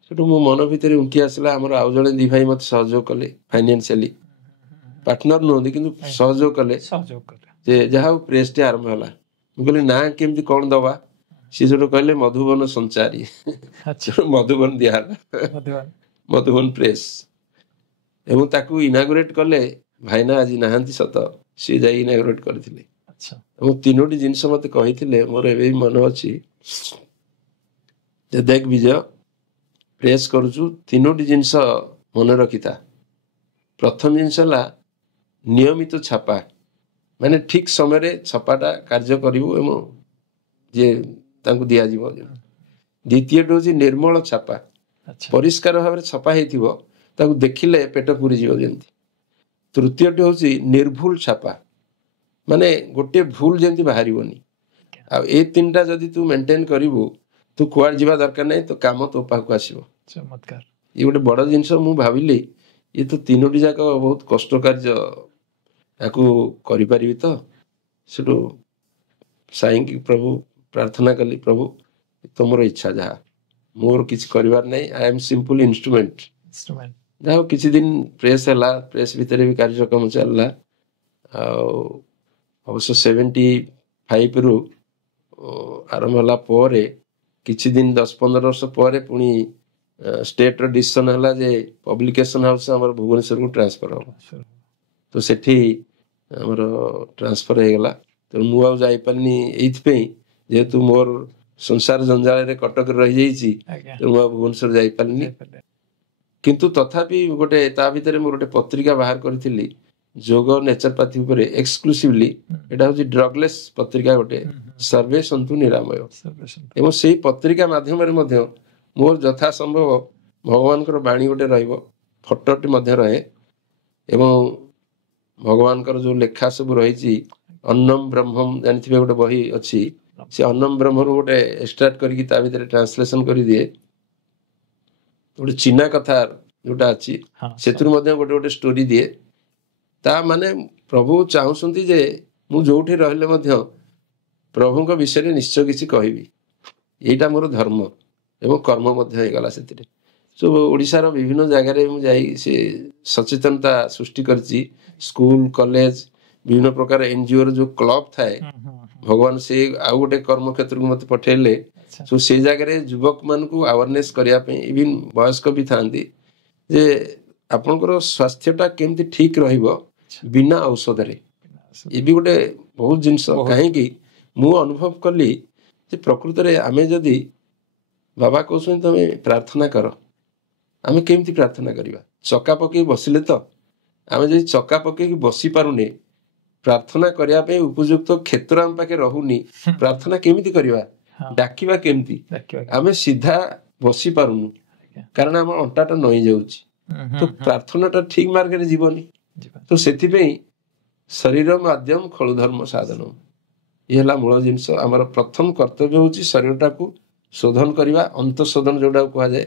ସେଠୁ ମୋ ମନ ଭିତରେ ଉଙ୍କି ଆସିଲା, ଆମର ଆଉ ଜଣେ 2 ଭାଇ ମତେ ସହଯୋଗ କଲେ ଫାଇନାନ୍ସିଆଲି, ପାର୍ଟନର ନୁହନ୍ତି କିନ୍ତୁ ସହଯୋଗ କଲେ ଯେ ଯାହା ହଉ ପ୍ରେସ୍ ଟି ଆରମ୍ଭ ହେଲା। ମୁଁ କହିଲି ନା କେମିତି କଣ ଦବା? ସିଏ ସେଠୁ କହିଲେ ମଧୁବନ ସଞ୍ଚାରୀ। ମଧୁବନ ଦିଆହେଲା, ମଧୁବନ ପ୍ରେସ୍। ଏବଂ ତାକୁ ଇନାଗୁରେଟ କଲେ ଭାଇନା, ଆଜି ନାହାନ୍ତି ସତ, ସିଏ ଯାଇ ଇନାଗୁରେଟ କରିଥିଲେ। ଏବଂ 3ଟି ଜିନିଷ ମତେ କହିଥିଲେ, ମୋର ଏବେ ବି ମନେ ଅଛି। ଦେଖ ବିଜୟ, ପ୍ରେସ୍ କରୁଛୁ, 3ଟି ଜିନିଷ ମନେ ରଖିଥା। ପ୍ରଥମ ଜିନିଷ ହେଲା ନିୟମିତ ଛାପା, ମାନେ ଠିକ ସମୟରେ ଛପାଟା କାର୍ଯ୍ୟ କରିବୁ ଏବଂ ଯିଏ ତାଙ୍କୁ ଦିଆଯିବ। ଦ୍ୱିତୀୟଟି ହଉଛି ନିର୍ମଳ ଛାପା, ପରିଷ୍କାର ଭାବରେ ଛପା ହେଇଥିବ, ତାକୁ ଦେଖିଲେ ପେଟ ପୁରିଯିବ ଯେମିତି। ତୃତୀୟଟି ହଉଛି ନିର୍ଭୁଲ ଛାପା, ମାନେ ଗୋଟେ ଭୁଲ ଯେମିତି ବାହାରିବନି। ଆଉ ଏ 3ଟା ଯଦି ତୁ ମେଣ୍ଟେନ କରିବୁ, ତୁ କୁଆଡେ ଯିବା ଦରକାର ନାହିଁ, ତ କାମ ତୋ ପାଖକୁ ଆସିବ। ଇଏ ଗୋଟେ ବଡ ଜିନିଷ। ମୁଁ ଭାବିଲି ଇଏ ତ 3ଟି ଯାକ ବହୁତ କଷ୍ଟ କାର୍ଯ୍ୟ, ତାକୁ କରିପାରିବି ତ? ସେଠୁ ସାଇଁକି ପ୍ରଭୁ ପ୍ରାର୍ଥନା କଲି, ପ୍ରଭୁ ତମର ଇଚ୍ଛା ଯାହା, ମୋର କିଛି କରିବାର ନାହିଁ। I M simple instrument. ଯାହା କିଛି ଦିନ ପ୍ରେସ୍ ହେଲା, ପ୍ରେସ୍ ଭିତରେ ବି କାର୍ଯ୍ୟକ୍ରମ ଚାଲିଲା। ଆଉ ଅବଶ୍ୟ 75ରୁ ଆରମ୍ଭ ହେଲା ପରେ କିଛି ଦିନ 10-15 ବର୍ଷ ପରେ ପୁଣି ଷ୍ଟେଟର ଡିସିସନ ହେଲା ଯେ ପବ୍ଲିକେସନ ହାଉସ ଆମର ଭୁବନେଶ୍ୱରକୁ ଟ୍ରାନ୍ସଫର ହବ। ତ ସେଠି ଆମର ଟ୍ରାନ୍ସଫର ହେଇଗଲା। ତେଣୁ ମୁଁ ଆଉ ଯାଇପାରିନି ଏଇଥିପାଇଁ, ଯେହେତୁ ମୋର ସଂସାର ଜଞ୍ଜାଳରେ କଟକରେ ରହିଯାଇଛି, ତେଣୁ ମୁଁ ଆଉ ଭୁବନେଶ୍ୱର ଯାଇପାରିନି। କିନ୍ତୁ ତଥାପି ଗୋଟେ ତା ଭିତରେ ମୁଁ ଗୋଟେ ପତ୍ରିକା ବାହାର କରିଥିଲି ଯୋଗ ନେଚରପାଥି ଉପରେ ଏକ୍ସକ୍ଲୁସିଭଲି। ଏଟା ହଉଛି ଡ୍ରଗଲେସ୍ ପତ୍ରିକା ଗୋଟେ, ସର୍ଭେ ସନ୍ତୁ ନିରାମୟ। ଏବଂ ସେଇ ପତ୍ରିକା ମାଧ୍ୟମରେ ମଧ୍ୟ ମୋର ଯଥାସମ୍ଭବ ଭଗବାନଙ୍କର ବାଣୀ ଗୋଟେ ରହିବ, ଫଟୋଟି ମଧ୍ୟ ରହେ। ଏବଂ ଭଗବାନଙ୍କର ଯୋଉ ଲେଖା ସବୁ ରହିଛି, ଅନ୍ନମ ବ୍ରହ୍ମମ ଜାଣିଥିବେ ଗୋଟେ ବହି ଅଛି, ସେ ଅନ୍ନମ ବ୍ରହ୍ମରୁ ଗୋଟେ ଏକ୍ସଟ୍ରାକ୍ଟ କରିକି ତା ଭିତରେ ଟ୍ରାନ୍ସଲେସନ କରିଦିଏ। ଗୋଟେ ଚୀନା କଥା ଯୋଉଟା ଅଛି, ସେଥିରୁ ମଧ୍ୟ ଗୋଟେ ଗୋଟେ ଷ୍ଟୋରି ଦିଏ। ତା ମାନେ ପ୍ରଭୁ ଚାହୁଁଛନ୍ତି ଯେ ମୁଁ ଯୋଉଠି ରହିଲେ ମଧ୍ୟ ପ୍ରଭୁଙ୍କ ବିଷୟରେ ନିଶ୍ଚୟ କିଛି କହିବି। ଏଇଟା ମୋର ଧର୍ମ ଏବଂ କର୍ମ ମଧ୍ୟ ହେଇଗଲା ସେଥିରେ। ସବୁ ଓଡ଼ିଶାର ବିଭିନ୍ନ ଜାଗାରେ ମୁଁ ଯାଇ ସେ ସଚେତନତା ସୃଷ୍ଟି କରିଛି। ସ୍କୁଲ, କଲେଜ, ବିଭିନ୍ନ ପ୍ରକାର NGO ର ଯୋଉ କ୍ଲବ ଥାଏ ଭଗବାନ ସେ ଆଉ ଗୋଟେ କର୍ମକ୍ଷେତ୍ରକୁ ମତେ ପଠେଇଲେ। ସୋ ସେଇ ଜାଗାରେ ଯୁବକ ମାନଙ୍କୁ ଆୱାରନେସ୍ କରିବା ପାଇଁ ଇଭିନ୍ ବୟସ୍କ ବି ଥାନ୍ତି ଯେ ଆପଣଙ୍କର ସ୍ୱାସ୍ଥ୍ୟଟା କେମିତି ଠିକ ରହିବ ବିନା ଔଷଧରେ। ଏ ବି ଗୋଟେ ବହୁତ ଜିନିଷ କାହିଁକି ମୁଁ ଅନୁଭବ କଲି ଯେ ପ୍ରକୃତରେ ଆମେ ଯଦି ବାବା କହୁଛନ୍ତି ତମେ ପ୍ରାର୍ଥନା କର, ଆମେ କେମିତି ପ୍ରାର୍ଥନା କରିବା? ଚକା ପକେଇ ବସିଲେ ତ? ଆମେ ଯଦି ଚକା ପକେଇକି ବସି ପାରୁନେ, ପ୍ରାର୍ଥନା କରିବା ପାଇଁ ଉପଯୁକ୍ତ କ୍ଷେତ୍ର ଆମ ପାଖେ ରହୁନି, ପ୍ରାର୍ଥନା କେମିତି କରିବା? ଡାକିବା କେମିତି? ଆମେ ସିଧା ବସି ପାରୁନୁ କାରଣ ଆମ ଅଣ୍ଟାଟା ନଇଁ ଯାଉଛି, ତ ପ୍ରାର୍ଥନାଟା ଠିକ ମାର୍ଗରେ ଯିବନି। ତ ସେଥିପାଇଁ ଶରୀର ମାଧ୍ୟମ ଖଳୁ ଧର୍ମ ସାଧନ, ଇଏ ହେଲା ମୂଳ ଜିନିଷ। ଆମର ପ୍ରଥମ କର୍ତ୍ତବ୍ୟ ହଉଛି ଶରୀରଟାକୁ ଶୋଧନ କରିବା, ଅନ୍ତଃଶୋଧନ ଯୋଉଟାକୁ କୁହାଯାଏ।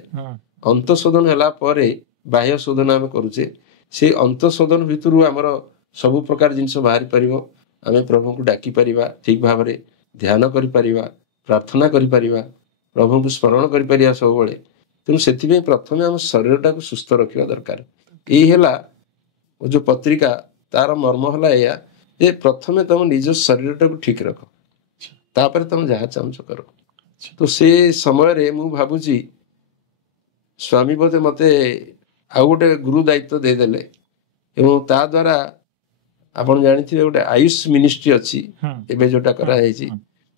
ଅନ୍ତଃଶୋଧନ ହେଲା ପରେ ବାହ୍ୟ ଶୋଧନ ଆମେ କରୁଛେ। ସେଇ ଅନ୍ତଃଶୋଧନ ଭିତରୁ ଆମର ସବୁ ପ୍ରକାର ଜିନିଷ ବାହାରି ପାରିବ। ଆମେ ପ୍ରଭୁଙ୍କୁ ଡାକି ପାରିବା, ଠିକ ଭାବରେ ଧ୍ୟାନ କରିପାରିବା, ପ୍ରାର୍ଥନା କରିପାରିବା, ପ୍ରଭୁଙ୍କୁ ସ୍ମରଣ କରିପାରିବା ସବୁବେଳେ। ତେଣୁ ସେଥିପାଇଁ ପ୍ରଥମେ ଆମ ଶରୀରଟାକୁ ସୁସ୍ଥ ରଖିବା ଦରକାର। ଏଇ ହେଲା ଯୋଉ ପତ୍ରିକା, ତାର ମର୍ମ ହେଲା ଏଇଆ ଯେ ପ୍ରଥମେ ତମ ନିଜ ଶରୀରଟାକୁ ଠିକ ରଖ, ତାପରେ ତମେ ଯାହା ଚାହୁଁଛ କର। ତ ସେ ସମୟରେ ମୁଁ ଭାବୁଛି ସ୍ୱାମୀ ବୋଧେ ମତେ ଆଉ ଗୋଟେ ଗୁରୁ ଦାୟିତ୍ୱ ଦେଇଦେଲେ ଏବଂ ତା ଦ୍ୱାରା ଆପଣ ଜାଣିଥିବେ ଗୋଟେ ଆୟୁଷ ମିନିଷ୍ଟ୍ରି ଅଛି ଏବେ ଯୋଉଟା କରାଯାଇଛି,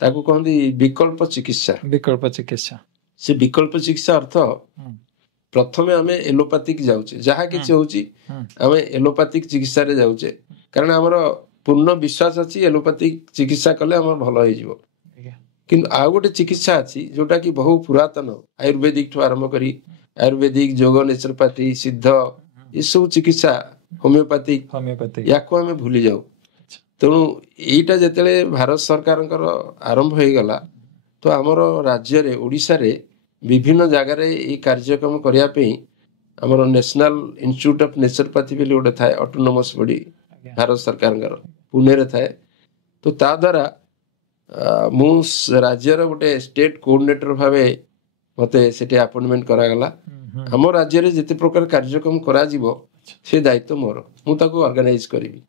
ତାକୁ କହନ୍ତି ବିକଳ୍ପ ଚିକିତ୍ସା। ବିକଳ୍ପ ଚିକିତ୍ସା। ସେ ବିକଳ୍ପ ଚିକିତ୍ସା ଅର୍ଥ ପ୍ରଥମେ ଆମେ ଏଲୋପାଥିକ ଯାଉଛେ, ଯାହା କିଛି ହଉଛି ଆମେ ଏଲୋପାଥିକ ଚିକିତ୍ସାରେ ଯାଉଛେ କାରଣ ଆମର ପୂର୍ଣ୍ଣ ବିଶ୍ୱାସ ଅଛି ଏଲୋପାଥିକ ଚିକିତ୍ସା କଲେ ଆମର ଭଲ ହେଇଯିବ। କିନ୍ତୁ ଆଉ ଗୋଟେ ଚିକିତ୍ସା ଅଛି ଯୋଉଟା କି ବହୁ ପୁରାତନ, ଆୟୁର୍ବେଦିକ ଠୁ ଆରମ୍ଭ କରି ଆୟୁର୍ବେଦିକ, ଯୋଗ, ନେଚୁରୋପାଥି, ସିଦ୍ଧ, ଏସବୁ ଚିକିତ୍ସା, ହୋମିଓପାଥିକ, ୟାକୁ ଆମେ ଭୁଲି ଯାଉ। ତେଣୁ ଏଇଟା ଯେତେବେଳେ ଭାରତ ସରକାରଙ୍କର ଆରମ୍ଭ ହେଇଗଲା, ତ ଆମର ରାଜ୍ୟରେ ଓଡ଼ିଶାରେ ବିଭିନ୍ନ ଜାଗାରେ ଏଇ କାର୍ଯ୍ୟକ୍ରମ କରିବା ପାଇଁ ଆମର ନ୍ୟାସନାଲ ଇନଷ୍ଟିଚ୍ୟୁଟ ଅଫ ନେଚୁରୋପାଥି ବୋଲି ଗୋଟେ ଥାଏ, ଅଟୋନୋମସ୍ ବଡି ଭାରତ ସରକାରଙ୍କର, ପୁନେରେ ଥାଏ। ତ ତା ଦ୍ୱାରା ମୁଁ ରାଜ୍ୟର ଗୋଟେ ଷ୍ଟେଟ କୋଅର୍ଡିନେଟର ଭାବେ ମତେ ସେଠି ଆପଏଣ୍ଟମେଣ୍ଟ କରାଗଲା। ଆମ ରାଜ୍ୟରେ ଯେତେ ପ୍ରକାର କାର୍ଯ୍ୟକ୍ରମ କରାଯିବ ସେ ଦାୟିତ୍ୱ ମୋର, ମୁଁ ତାକୁ ଅର୍ଗାନାଇଜ କରିବି।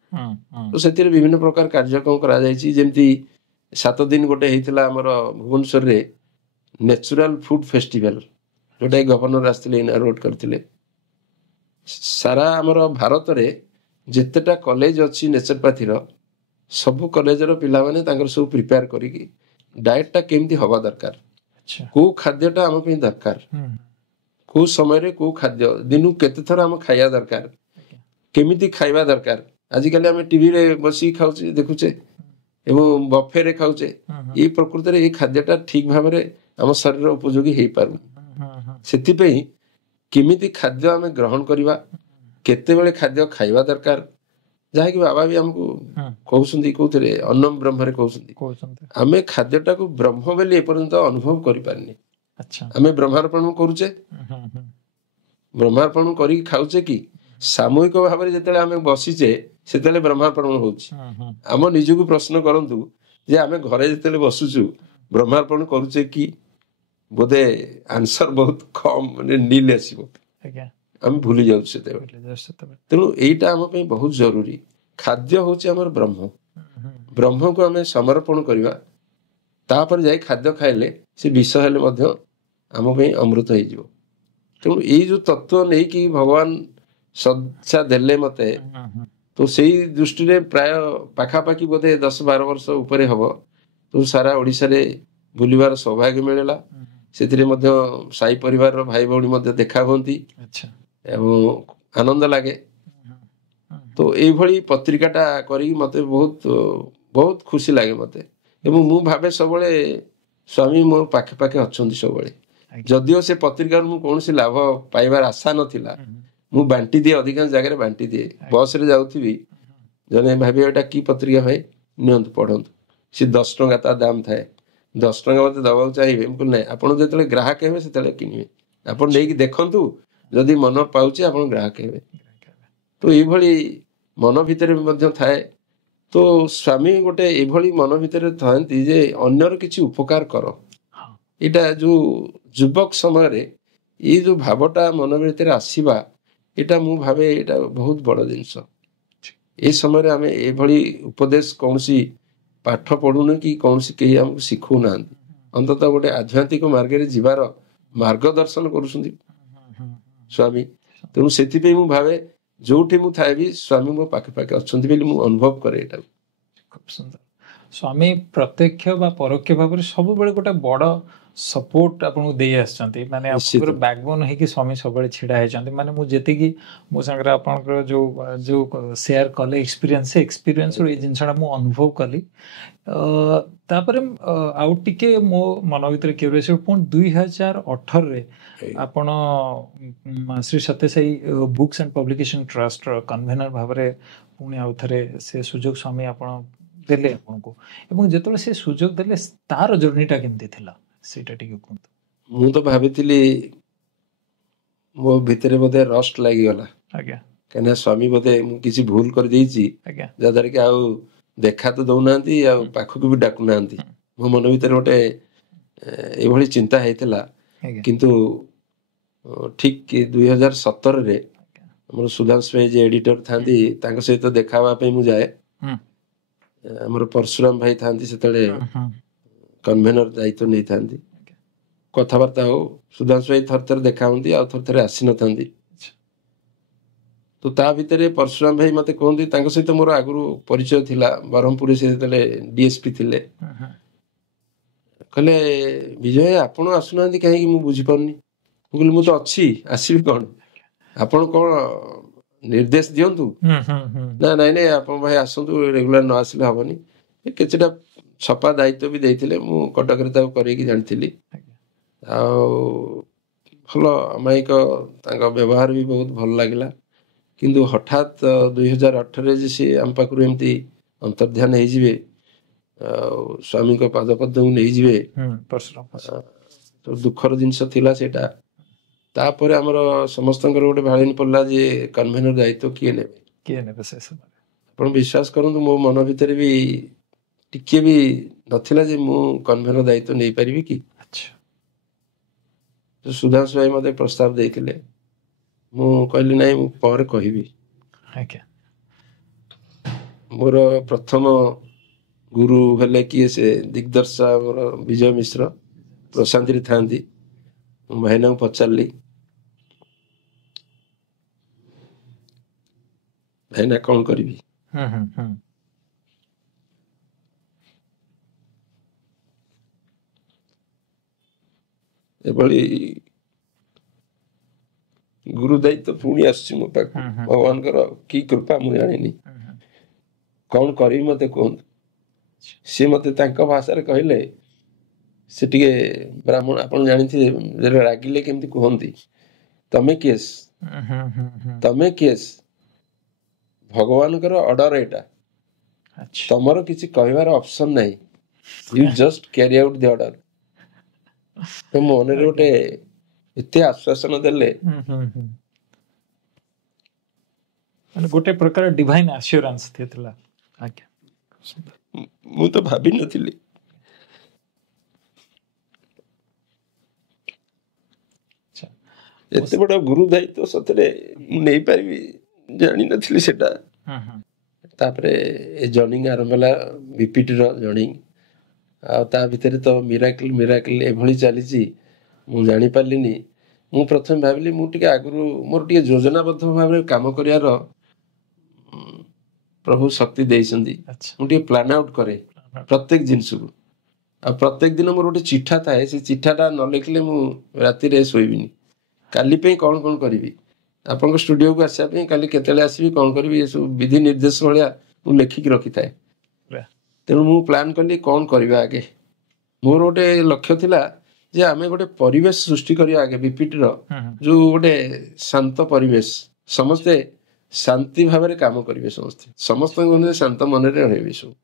ତ ସେଥିରେ ବିଭିନ୍ନ ପ୍ରକାର କାର୍ଯ୍ୟକ୍ରମ କରାଯାଇଛି, ଯେମିତି 7 ଦିନ ଗୋଟେ ହେଇଥିଲା ଆମର ଭୁବନେଶ୍ୱରରେ ନ୍ୟାଚୁରାଲ ଫୁଡ ଫେଷ୍ଟିଭାଲ, ଯୋଉଟା ଗଭର୍ଣ୍ଣର ଆସିଥିଲେ ଇନାଗୋରେଟ କରିଥିଲେ। ସାରା ଆମର ଭାରତରେ ଯେତେଟା କଲେଜ ଅଛି ନେଚୁରୋପାଥିର, ସବୁ କଲେଜର ପିଲାମାନେ ତାଙ୍କର ସବୁ ପ୍ରିପେୟାର କରିକି ଡାଏଟଟା କେମିତି ହବା ଦରକାର, କୋଉ ଖାଦ୍ୟଟା ଆମ ପାଇଁ ଦରକାର, କୋଉ ସମୟରେ କୋଉ ଖାଦ୍ୟ, ଦିନକୁ କେତେ ଥର ଆମେ ଖାଇବା ଦରକାର, କେମିତି ଖାଇବା ଦରକାର। ଆଜିକାଲି ଆମେ ଟିଭିରେ ବସିକି ଖାଉଛେ, ଦେଖୁଛେ ଏବଂ ବଫେରେ ଖାଉଛେ। ଏଇ ପ୍ରକୃତରେ ଏଇ ଖାଦ୍ୟଟା ଠିକ ଭାବରେ ଆମ ଶରୀର ଉପଯୋଗୀ ହେଇପାରୁନି। ସେଥିପାଇଁ କେମିତି ଖାଦ୍ୟ ଆମେ ଗ୍ରହଣ କରିବା, କେତେବେଳେ ଖାଦ୍ୟ ଖାଇବା ଦରକାର, ଯାହାକି ବାବା ବି ଆମକୁ କହୁଛନ୍ତି, କୋଉଥିରେ ଅନ୍ନମ ବ୍ରହ୍ମରେ କହୁଛନ୍ତି। ଆମେ ଖାଦ୍ୟଟାକୁ ବ୍ରହ୍ମ ବୋଲି ଏପର୍ଯ୍ୟନ୍ତ ଅନୁଭବ କରିପାରିନି। ଆମେ ବ୍ରହ୍ମାର୍ପଣ କରୁଛେ, ବ୍ରହ୍ମାର୍ପଣ କରିକି ଖାଉଛେ କି ସାମୂହିକ ଭାବରେ ଯେତେବେଳେ ଆମେ ବସିଛେ ସେତେବେଳେ ବ୍ରହ୍ମାର୍ପଣ ହଉଛି। ଆମ ନିଜକୁ ପ୍ରଶ୍ନ କରନ୍ତୁ ଯେ ଆମେ ଘରେ ଯେତେବେଳେ ବସୁଛୁ ବ୍ରହ୍ମାର୍ପଣ କରୁଛେ କି? ବୋଧେ ଆନ୍ସର ବହୁତ କମ, ମାନେ ନିଲ୍ ଆସିବ, ଆମେ ଭୁଲି ଯାଉଛୁ ସେତେବେଳେ। ତେଣୁ ଏଇଟା ଆମ ପାଇଁ ବହୁତ ଜରୁରୀ। ଖାଦ୍ୟ ହଉଛି ଆମର ବ୍ରହ୍ମ, ବ୍ରହ୍ମକୁ ଆମେ ସମର୍ପଣ କରିବା, ତାପରେ ଯାଇ ଖାଦ୍ୟ ଖାଇଲେ ସେ ବିଷ ହେଲେ ମଧ୍ୟ ଆମ ପାଇଁ ଅମୃତ ହେଇଯିବ। ତେଣୁ ଏଇ ଯୋଉ ତତ୍ଵ ନେଇକି ଭଗବାନ ସଦା ଦେଲେ ମତେ, ତ ସେଇ ଦୃଷ୍ଟିରେ ପ୍ରାୟ ପାଖାପାଖି ବୋଧେ 10-12 ବର୍ଷ ଉପରେ ହବ ତ ସାରା ଓଡ଼ିଶାରେ ବୁଲିବାର ସୌଭାଗ୍ୟ ମିଳିଲା। ସେଥିରେ ମଧ୍ୟ ସାଇ ପରିବାରର ଭାଇ ଭଉଣୀ ମଧ୍ୟ ଦେଖା ହୁଅନ୍ତି ଏବଂ ଆନନ୍ଦ ଲାଗେ। ତ ଏଇଭଳି ପତ୍ରିକାଟା କରିକି ମତେ ବହୁତ ବହୁତ ଖୁସି ଲାଗେ ମତେ। ଏବଂ ମୁଁ ଭାବେ ସବୁବେଳେ ସ୍ୱାମୀ ମୋ ପାଖେ ପାଖେ ଅଛନ୍ତି ସବୁବେଳେ। ଯଦିଓ ସେ ପତ୍ରିକାରୁ ମୁଁ କୌଣସି ଲାଭ ପାଇବାର ଆଶା ନଥିଲା, ମୁଁ ବାଣ୍ଟି ଦିଏ, ଅଧିକାଂଶ ଜାଗାରେ ବାଣ୍ଟି ଦିଏ। ବସରେ ଯାଉଥିବି, ଜଣେ ଭାବିବ ଏଟା କି ପତ୍ରିକା ଭାଇ, ନିଅନ୍ତୁ ପଢନ୍ତୁ। ସେ 10 ଟଙ୍କା ତା ଦାମ ଥାଏ, 10 ଟଙ୍କା ମତେ ଦବାକୁ ଚାହିଁବେ, ମୁଁ କହିଲି ନାହିଁ, ଆପଣ ଯେତେବେଳେ ଗ୍ରାହକ ହେବେ ସେତେବେଳେ କିଣିବେ, ଆପଣ ନେଇକି ଦେଖନ୍ତୁ, ଯଦି ମନ ପାଉଛି ଆପଣ ଗ୍ରାହକ ହେବେ। ତ ଏଇଭଳି ମନ ଭିତରେ ମଧ୍ୟ ଥାଏ। ତ ସ୍ୱାମୀ ଗୋଟେ ଏଇଭଳି ମନ ଭିତରେ ଥାନ୍ତି ଯେ ଅନ୍ୟର କିଛି ଉପକାର କର। ଏଇଟା ଯୋଉ ଯୁବକ ସମୟରେ ଏଇ ଯୋଉ ଭାବଟା ମନ ଭିତରେ ଆସିବା, ଏଇଟା ମୁଁ ଭାବେ ଏଇଟା ବହୁତ ବଡ ଜିନିଷ। ଏ ସମୟରେ ଆମେ ଏଭଳି ଉପଦେଶ କୌଣସି ପାଠ ପଢୁନୁ କି କୌଣସି କେହି ଆମକୁ ଶିଖଉନାହାନ୍ତି। ଅନ୍ତତଃ ଗୋଟେ ଆଧ୍ୟାତ୍ମିକ ମାର୍ଗରେ ଯିବାର ମାର୍ଗଦର୍ଶନ କରୁଛନ୍ତି ସ୍ୱାମୀ। ତେଣୁ ସେଥିପାଇଁ ମୁଁ ଭାବେ ଯୋଉଠି ମୁଁ ଥାଏ ବି ସ୍ୱାମୀ ମୋ ପାଖେ ପାଖେ ଅଛନ୍ତି ବୋଲି ମୁଁ ଅନୁଭବ କରେ ଏଇଟାକୁ। ଖୁବ ସୁନ୍ଦର। ସ୍ୱାମୀ ପ୍ରତ୍ୟକ୍ଷ ବା ପରୋକ୍ଷ ଭାବରେ ସବୁବେଳେ ଗୋଟେ ବଡ ସପୋର୍ଟ ଆପଣଙ୍କୁ ଦେଇ ଆସିଛନ୍ତି, ମାନେ ନିଶ୍ଚିତ। ଆପଣଙ୍କର ବ୍ୟାକବୋନ ହେଇକି ସ୍ୱାମୀ ସବୁବେଳେ ଛିଡା ହେଇଛନ୍ତି। ମାନେ ମୁଁ ଯେତିକି ମୋ ସାଙ୍ଗରେ ଆପଣଙ୍କର ଯୋଉ ସେୟାର କଲେ ଏକ୍ସପିରିଏନ୍ସ, ସେ ଏକ୍ସପିରିଏନ୍ସରୁ ଏଇ ଜିନିଷଟା ମୁଁ ଅନୁଭବ କଲି। ତାପରେ ଆଉ ଟିକେ ମୋ ମନ ଭିତରେ କ୍ୟୁରିୟସ୍, ପୁଣି 2018ରେ ଆପଣ Shri Satya Sai books and publication ଟ୍ରଷ୍ଟର କନଭେନର ଭାବରେ ପୁଣି ଆଉ ଥରେ ସେ ସୁଯୋଗ ସ୍ୱାମୀ ଆପଣ ଦେଲେ ଆପଣଙ୍କୁ, ଏବଂ ଯେତେବେଳେ ସେ ସୁଯୋଗ ଦେଲେ ତାର ଜର୍ଣ୍ଣିଟା କେମିତି ଥିଲା ସେଇଟା ଟିକେ କୁହନ୍ତୁ। ମୁଁ ତ ଭାବିଥିଲି ମୋ ଭିତରେ ବୋଧେ ରଷ୍ଟ ଲାଗିଗଲା, ଆଜ୍ଞା କାହିଁକିନା ସ୍ୱାମୀ ବୋଧେ ମୁଁ କିଛି ଭୁଲ କରିଦେଇଛି, ଆଜ୍ଞା ଯାହାଦ୍ୱାରା କି ଆଉ ଦେଖା ତ ଦଉନାହାନ୍ତି, ଆଉ ପାଖକୁ ବି ଡାକୁନାହାନ୍ତି। ମୋ ମନ ଭିତରେ ଗୋଟେ ଏଭଳି ଚିନ୍ତା ହେଇଥିଲା। ଆଜ୍ଞା କିନ୍ତୁ ଠିକ 2017ରେ ଆମର ସୁଧାଂଶୁ ଭାଇ ଯେ ଏଡିଟର ଥାନ୍ତି, ତାଙ୍କ ସହିତ ଦେଖା ହେବା ପାଇଁ ମୁଁ ଯାଏ। ଆମର ପରଶୁରାମ ଭାଇ ଥାନ୍ତି ସେତେବେଳେ କନଭେନର ଦାୟିତ୍ୱ ନେଇଥାନ୍ତି। କଥାବାର୍ତ୍ତା ହଉ, ସୁଧାଂଶୁ ଭାଇ ଥରେ ଥରେ ଦେଖା ହୁଅନ୍ତି, ଆଉ ଥରେ ଥରେ ଆସିନଥାନ୍ତି। ତ ତା ଭିତରେ ପରଶୁରାମ ଭାଇ ମତେ କୁହନ୍ତି, ତାଙ୍କ ସହିତ ମୋର ଆଗରୁ ପରିଚୟ ଥିଲା, ବ୍ରହ୍ମପୁରରେ ସେ ଯେତେବେଳେ ଡିଏସପି ଥିଲେ। କହିଲେ ବିଜୟ ଆପଣ ଆସୁନାହାନ୍ତି କାହିଁକି, ମୁଁ ବୁଝିପାରୁନି। ମୁଁ କହିଲି ମୁଁ ତ ଅଛି, ଆସିବି କଣ, ଆପଣ କଣ ନିର୍ଦ୍ଦେଶ ଦିଅନ୍ତୁ। ନା ନାଇଁ ନାଇଁ ଆପଣ ଭାଇ ଆସନ୍ତୁ, ରେଗୁଲାର ନ ଆସିଲେ ହବନି। କିଛିଟା ଛପା ଦାୟିତ୍ୱ ବି ଦେଇଥିଲେ, ମୁଁ କଟକରେ ତାକୁ କରେଇକି ଜାଣିଥିଲି। ଆଉ ଭଲ ଅମାୟିକ, ତାଙ୍କ ବ୍ୟବହାର ବି ବହୁତ ଭଲ ଲାଗିଲା। କିନ୍ତୁ ହଠାତ୍ 2018ରେ ଯେ ସେ ଆମ ପାଖରୁ ଏମିତି ଅନ୍ତର୍ଧ୍ୟାନ ହେଇଯିବେ, ଆଉ ସ୍ୱାମୀଙ୍କ ପାଦପଦ୍ମକୁ ନେଇଯିବେ, ତ ଦୁଃଖର ଜିନିଷ ଥିଲା ସେଇଟା। ତାପରେ ଆମର ସମସ୍ତଙ୍କର ଗୋଟେ ଭାଳେଣି ପଡିଲା ଯେ କନଭେନର ଦାୟିତ୍ୱ କିଏ ନେବେ। ଆପଣ ବିଶ୍ୱାସ କରନ୍ତୁ, ମୋ ମନ ଭିତରେ ବି ଟିକେ ବି ନଥିଲା ଯେ ମୁଁ କନଭେନର ଦାୟିତ୍ୱ ନେଇପାରିବି କି। ସୁଧାଂଶୁ ଭାଇ ମତେ ପ୍ରସ୍ତାବ ଦେଇଥିଲେ, ମୁଁ କହିଲି ନାଇଁ, ମୁଁ ପରେ କହିବି। ମୋର ପ୍ରଥମ ଗୁରୁ ହେଲେ କିଏ, ସେ ଦିଗ୍ଦର୍ଶ ଆମର ବିଜୟ ମିଶ୍ର ପ୍ରଶାନ୍ତିରେ ଥାନ୍ତି। ମୁଁ ଭାଇନାଙ୍କୁ ପଚାରିଲି, ଭାଇନା କଣ କରିବି। ଏଭଳି ଗୁରୁ ଦାୟିତ୍ୱ ପୁଣି ଆସୁଛି ମୋ ପାଖକୁ, ଭଗବାନଙ୍କର କି କୃପା ମୁଁ ଜାଣିନି। କଣ କରିବି ମତେ କୁହନ୍ତୁ। ସିଏ ମତେ ତାଙ୍କ ଭାଷାରେ କହିଲେ, ସେ ଟିକେ ବ୍ରାହ୍ମଣ, ଆପଣ ଜାଣିଥିବେ ରାଗିଲେ କେମିତି କୁହନ୍ତି, ତମେ କେସ୍, ତମେ କେସ୍, ଭଗବାନଙ୍କର ଅର୍ଡର ଏଇଟା, ତମର କିଛି କହିବାର ଅପସନ ନାହିଁ, you just carry out the order. ମୋ ମନରେ ଗୋଟେ ଏତେ ଆଶ୍ୱାସନ ଦେଲେ, ଗୋଟେ ପ୍ରକାର ଡିଭାଇନ ଆସ୍ୟୁରାନ୍ସ ଥିଲା। ମୁଁ ତ ଭାବିନଥିଲି ଏତେ ବଡ ଗୁରୁ ଦାୟିତ୍ୱ ସତରେ ମୁଁ ନେଇପାରିବି, ଜାଣିନଥିଲି ସେଟା। ତାପରେ ଏ ଜର୍ଣ୍ଣିଂ ଆରମ୍ଭ ହେଲା, ବିପିଟିର ଜର୍ଣ୍ଣିଂ। ଆଉ ତା ଭିତରେ ତ ମିରାକିଲ ଏଭଳି ଚାଲିଛି, ମୁଁ ଜାଣିପାରିଲିନି। ମୁଁ ପ୍ରଥମେ ଭାବିଲି, ମୁଁ ଟିକେ ଆଗରୁ ମୋର ଟିକେ ଯୋଜନାବଦ୍ଧ ଭାବରେ କାମ କରିବାର ପ୍ରଭୁ ଶକ୍ତି ଦେଇଛନ୍ତି। ମୁଁ ଟିକେ ପ୍ଲାନ୍ ଆଉଟ୍ କରେ ପ୍ରତ୍ୟେକ ଜିନିଷକୁ। ଆଉ ପ୍ରତ୍ୟେକ ଦିନ ମୋର ଗୋଟେ ଚିଠା ଥାଏ, ସେ ଚିଠାଟା ନ ଲେଖିଲେ ମୁଁ ରାତିରେ ଶୋଇବିନି। କାଲି ପାଇଁ କଣ କଣ କରିବି, ଆପଣଙ୍କ ଷ୍ଟୁଡିଓକୁ ଆସିବା ପାଇଁ କାଲି କେତେବେଳେ ଆସିବି, କଣ କରିବି, ଏସବୁ ବିଧି ନିର୍ଦ୍ଦେଶ ଭଳିଆ ମୁଁ ଲେଖିକି ରଖିଥାଏ। ତେଣୁ ମୁଁ ପ୍ଲାନ୍ କଲି କଣ କରିବା ଆଗେ। ମୋର ଗୋଟେ ଲକ୍ଷ୍ୟ ଥିଲା ଯେ ଆମେ ଗୋଟେ ପରିବେଶ ସୃଷ୍ଟି କରିବା ଆଗେ, ବିପିଟିର ଯୋଉ ଗୋଟେ ଶାନ୍ତ ପରିବେଶ, ସମସ୍ତେ ଶାନ୍ତି ଭାବରେ କାମ କରିବେ, ସମସ୍ତଙ୍କ ମନରେ ଶାନ୍ତ ମନରେ ରହିବେ ସବୁ।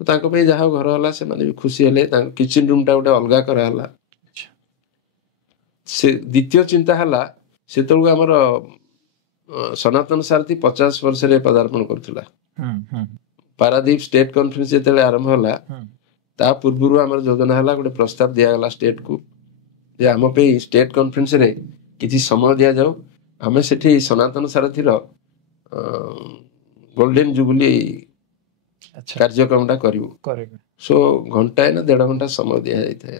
ତାଙ୍କ ପାଇଁ ଯାହା ଘର ହେଲା, ସେମାନେ ବି ଖୁସି ହେଲେ। ତାଙ୍କ କିଚେନ ରୁମ ଟା ଗୋଟେ ଅଲଗା କରାହେଲା। ସେ ଦ୍ୱିତୀୟ ଚିନ୍ତା ହେଲା, ସେତେବେଳକୁ ଆମର ସନାତନ ସାରଥୀ 50 ବର୍ଷରେ ପଦାର୍ପଣ କରୁଥିଲା। ପାରାଦୀପ ଷ୍ଟେଟ କନଫରେନ୍ସ ଯେତେବେଳେ ଆରମ୍ଭ ହେଲା, ତା ପୂର୍ବରୁ ଆମର ଯୋଜନା ହେଲା, ଗୋଟେ ପ୍ରସ୍ତାବ ଦିଆଗଲା ଷ୍ଟେଟକୁ ଯେ ଆମ ପାଇଁ ଷ୍ଟେଟ କନଫରେନ୍ସରେ କିଛି ସମୟ ଦିଆଯାଉ, ଆମେ ସେଠି ସନାତନ ସାରଥୀର ଗୋଲ୍ଡେନ ଜୁବୁଲି ଆଚ୍ଛା କାର୍ଯ୍ୟକ୍ରମଟା କରିବୁ। କରିବେ ସୋ ଘଣ୍ଟାଏ ନା 1.5 ଘଣ୍ଟା ସମୟ ଦିଆଯାଇଥାଏ।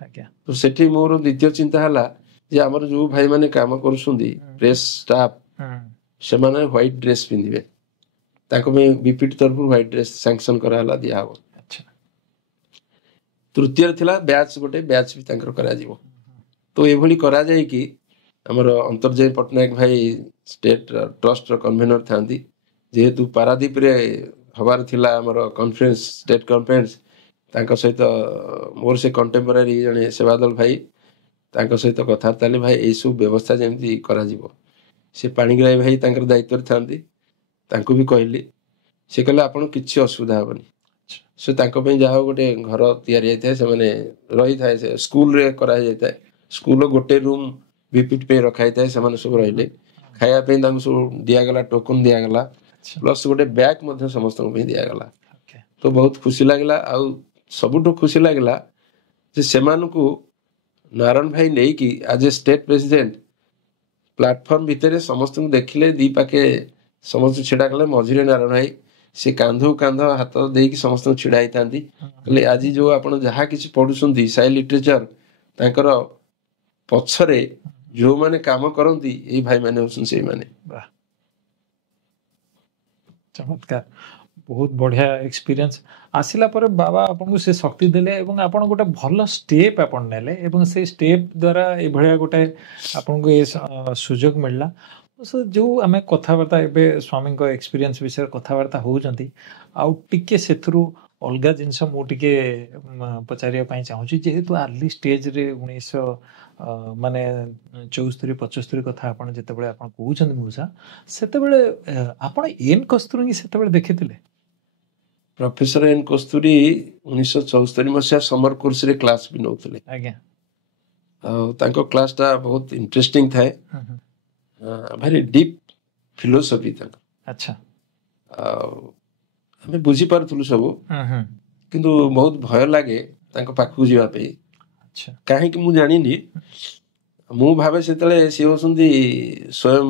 ଆଜ୍ଞା ତ ସେଠି ମୋର ଦ୍ୱିତୀୟ ଚିନ୍ତା ହେଲା ଯେ ଆମର ଯୋଉ ଭାଇମାନେ କାମ କରୁଛନ୍ତି ପ୍ରେସ୍ ଷ୍ଟାଫ, ସେମାନେ ହ୍ୱାଇଟ୍ ଡ୍ରେସ୍ ପିନ୍ଧିବେ। ତାଙ୍କ ପାଇଁ ବିପିଟି ତରଫରୁ ହ୍ୱାଇଟ୍ ଡ୍ରେସ୍ ସାଂସନ କରାହେଲା, ଦିଆହବ। ଆଚ୍ଛା ତୃତୀୟରେ ଥିଲା ବ୍ୟାଚ୍, ଗୋଟେ ବ୍ୟାଚ୍ ବି ତାଙ୍କର କରାଯିବ। ତ ଏଭଳି କରାଯାଇକି ଆମର ଅନ୍ତର୍ଜୟ ପଟ୍ଟନାୟକ ଭାଇ ଷ୍ଟେଟ୍ ଟ୍ରଷ୍ଟର କନଭେନର ଥାନ୍ତି। ଯେହେତୁ ପାରାଦୀପରେ ହବାର ଥିଲା ଆମର କନଫରେନ୍ସ, ଷ୍ଟେଟ୍ କନଫରେନ୍ସ, ତାଙ୍କ ସହିତ ମୋର ସେ କଣ୍ଟେମ୍ପୋରାରୀ ଜଣେ ସେବାଦଲ ଭାଇ, ତାଙ୍କ ସହିତ କଥାବାର୍ତ୍ତା ହେଲେ, ଭାଇ ଏଇସବୁ ବ୍ୟବସ୍ଥା ଯେମିତି କରାଯିବ। ସେ ପାଣିଗ୍ରାହୀ ଭାଇ ତାଙ୍କର ଦାୟିତ୍ୱରେ ଥାନ୍ତି, ତାଙ୍କୁ ବି କହିଲି। ସେ କହିଲେ ଆପଣ କିଛି ଅସୁବିଧା ହେବନି। ସେ ତାଙ୍କ ପାଇଁ ଯାହା ହଉ ଗୋଟେ ଘର ତିଆରି ହେଇଥାଏ, ସେମାନେ ରହିଥାଏ, ସେ ସ୍କୁଲରେ କରାଯାଇଥାଏ। ସ୍କୁଲର ଗୋଟେ ରୁମ୍ ବିପିଟି ପାଇଁ ରଖାଯାଇଥାଏ, ସେମାନେ ସବୁ ରହିଲେ। ଖାଇବା ପାଇଁ ତାଙ୍କୁ ସବୁ ଦିଆଗଲା, ଟୋକନ ଦିଆଗଲା, ପ୍ଲସ୍ ଗୋଟେ ବ୍ୟାଗ୍ ମଧ୍ୟ ସମସ୍ତଙ୍କ ପାଇଁ ଦିଆଗଲା। ତ ବହୁତ ଖୁସି ଲାଗିଲା। ଆଉ ସବୁଠୁ ଖୁସି ଲାଗିଲା ଯେ ସେମାନଙ୍କୁ ନାରାୟଣ ଭାଇ ନେଇକି ଆଜ ଏ ଷ୍ଟେଟ୍ ପ୍ରେସିଡେଣ୍ଟ ପ୍ଲାଟଫର୍ମ ଭିତରେ ସମସ୍ତଙ୍କୁ ଦେଖିଲେ, ଦି ପାଖେ ସମସ୍ତେ ଛିଡ଼ା କଲେ, ମଝିରେ ନାରାୟଣ ଭାଇ ସେ କାନ୍ଧକୁ କାନ୍ଧ ହାତ ଦେଇକି ସମସ୍ତଙ୍କୁ ଛିଡ଼ା ହେଇଥାନ୍ତି। କହିଲେ ଆଜି ଯୋଉ ଆପଣ ଯାହା କିଛି ପଢୁଛନ୍ତି ସାଇ ଲିଟରେଚର, ତାଙ୍କର ପଛରେ ଯୋଉମାନେ କାମ କରନ୍ତି ଏଇ ଭାଇମାନେ ହଉଛନ୍ତି ସେଇମାନେ। ଚମତ୍କାର, ବହୁତ ବଢିଆ ଏକ୍ସପିରିଏନ୍ସ। ଆସିଲା ପରେ ବାବା ଆପଣଙ୍କୁ ସେ ଶକ୍ତି ଦେଲେ ଏବଂ ଆପଣ ଗୋଟେ ଭଲ ଷ୍ଟେପ୍ ଆପଣ ନେଲେ ଏବଂ ସେଇ ଷ୍ଟେପ୍ ଦ୍ୱାରା ଏଭଳିଆ ଗୋଟେ ଆପଣଙ୍କୁ ଏ ସୁଯୋଗ ମିଳିଲା। ଯେଉଁ ଆମେ କଥାବାର୍ତ୍ତା ଏବେ ସ୍ୱାମୀଙ୍କ ଏକ୍ସପିରିଏନ୍ସ ବିଷୟରେ କଥାବାର୍ତ୍ତା ହେଉଛନ୍ତି, ଆଉ ଟିକେ ସେଥିରୁ ଅଲଗା ଜିନିଷ ମୁଁ ଟିକେ ପଚାରିବା ପାଇଁ ଚାହୁଁଛି। ଯେହେତୁ ଆର୍ଲି ଷ୍ଟେଜରେ 1974-75 କଥା ଆପଣ ଯେତେବେଳେ ଆପଣ କହୁଛନ୍ତି ମଉସା, ସେତେବେଳେ ଆପଣ ଏନ୍ କସ୍ତୁରୀ ସେତେବେଳେ ଦେଖିଥିଲେ? ପ୍ରଫେସର ଏନ୍ କସ୍ତୁରୀ 1974 ମସିହା ସମର କୋର୍ସରେ କ୍ଲାସ୍ ବି ନେଉଥିଲେ। ଆଜ୍ଞା। ଆଉ ତାଙ୍କ କ୍ଲାସଟା ବହୁତ ଇଣ୍ଟରେଷ୍ଟିଂ ଥାଏ, ଭାରି ଡିପ୍ ଫିଲୋସଫି ତାଙ୍କ। ଆଚ୍ଛା। ଆଉ ଆମେ ବୁଝିପାରୁଥିଲୁ ସବୁ, କିନ୍ତୁ ବହୁତ ଭୟ ଲାଗେ ତାଙ୍କ ପାଖକୁ ଯିବା ପାଇଁ। କାହିଁକି ମୁଁ ଜାଣିନି। ମୁଁ ଭାବେ ସେତେବେଳେ ସିଏ ହେଉଛନ୍ତି ସ୍ୱୟଂ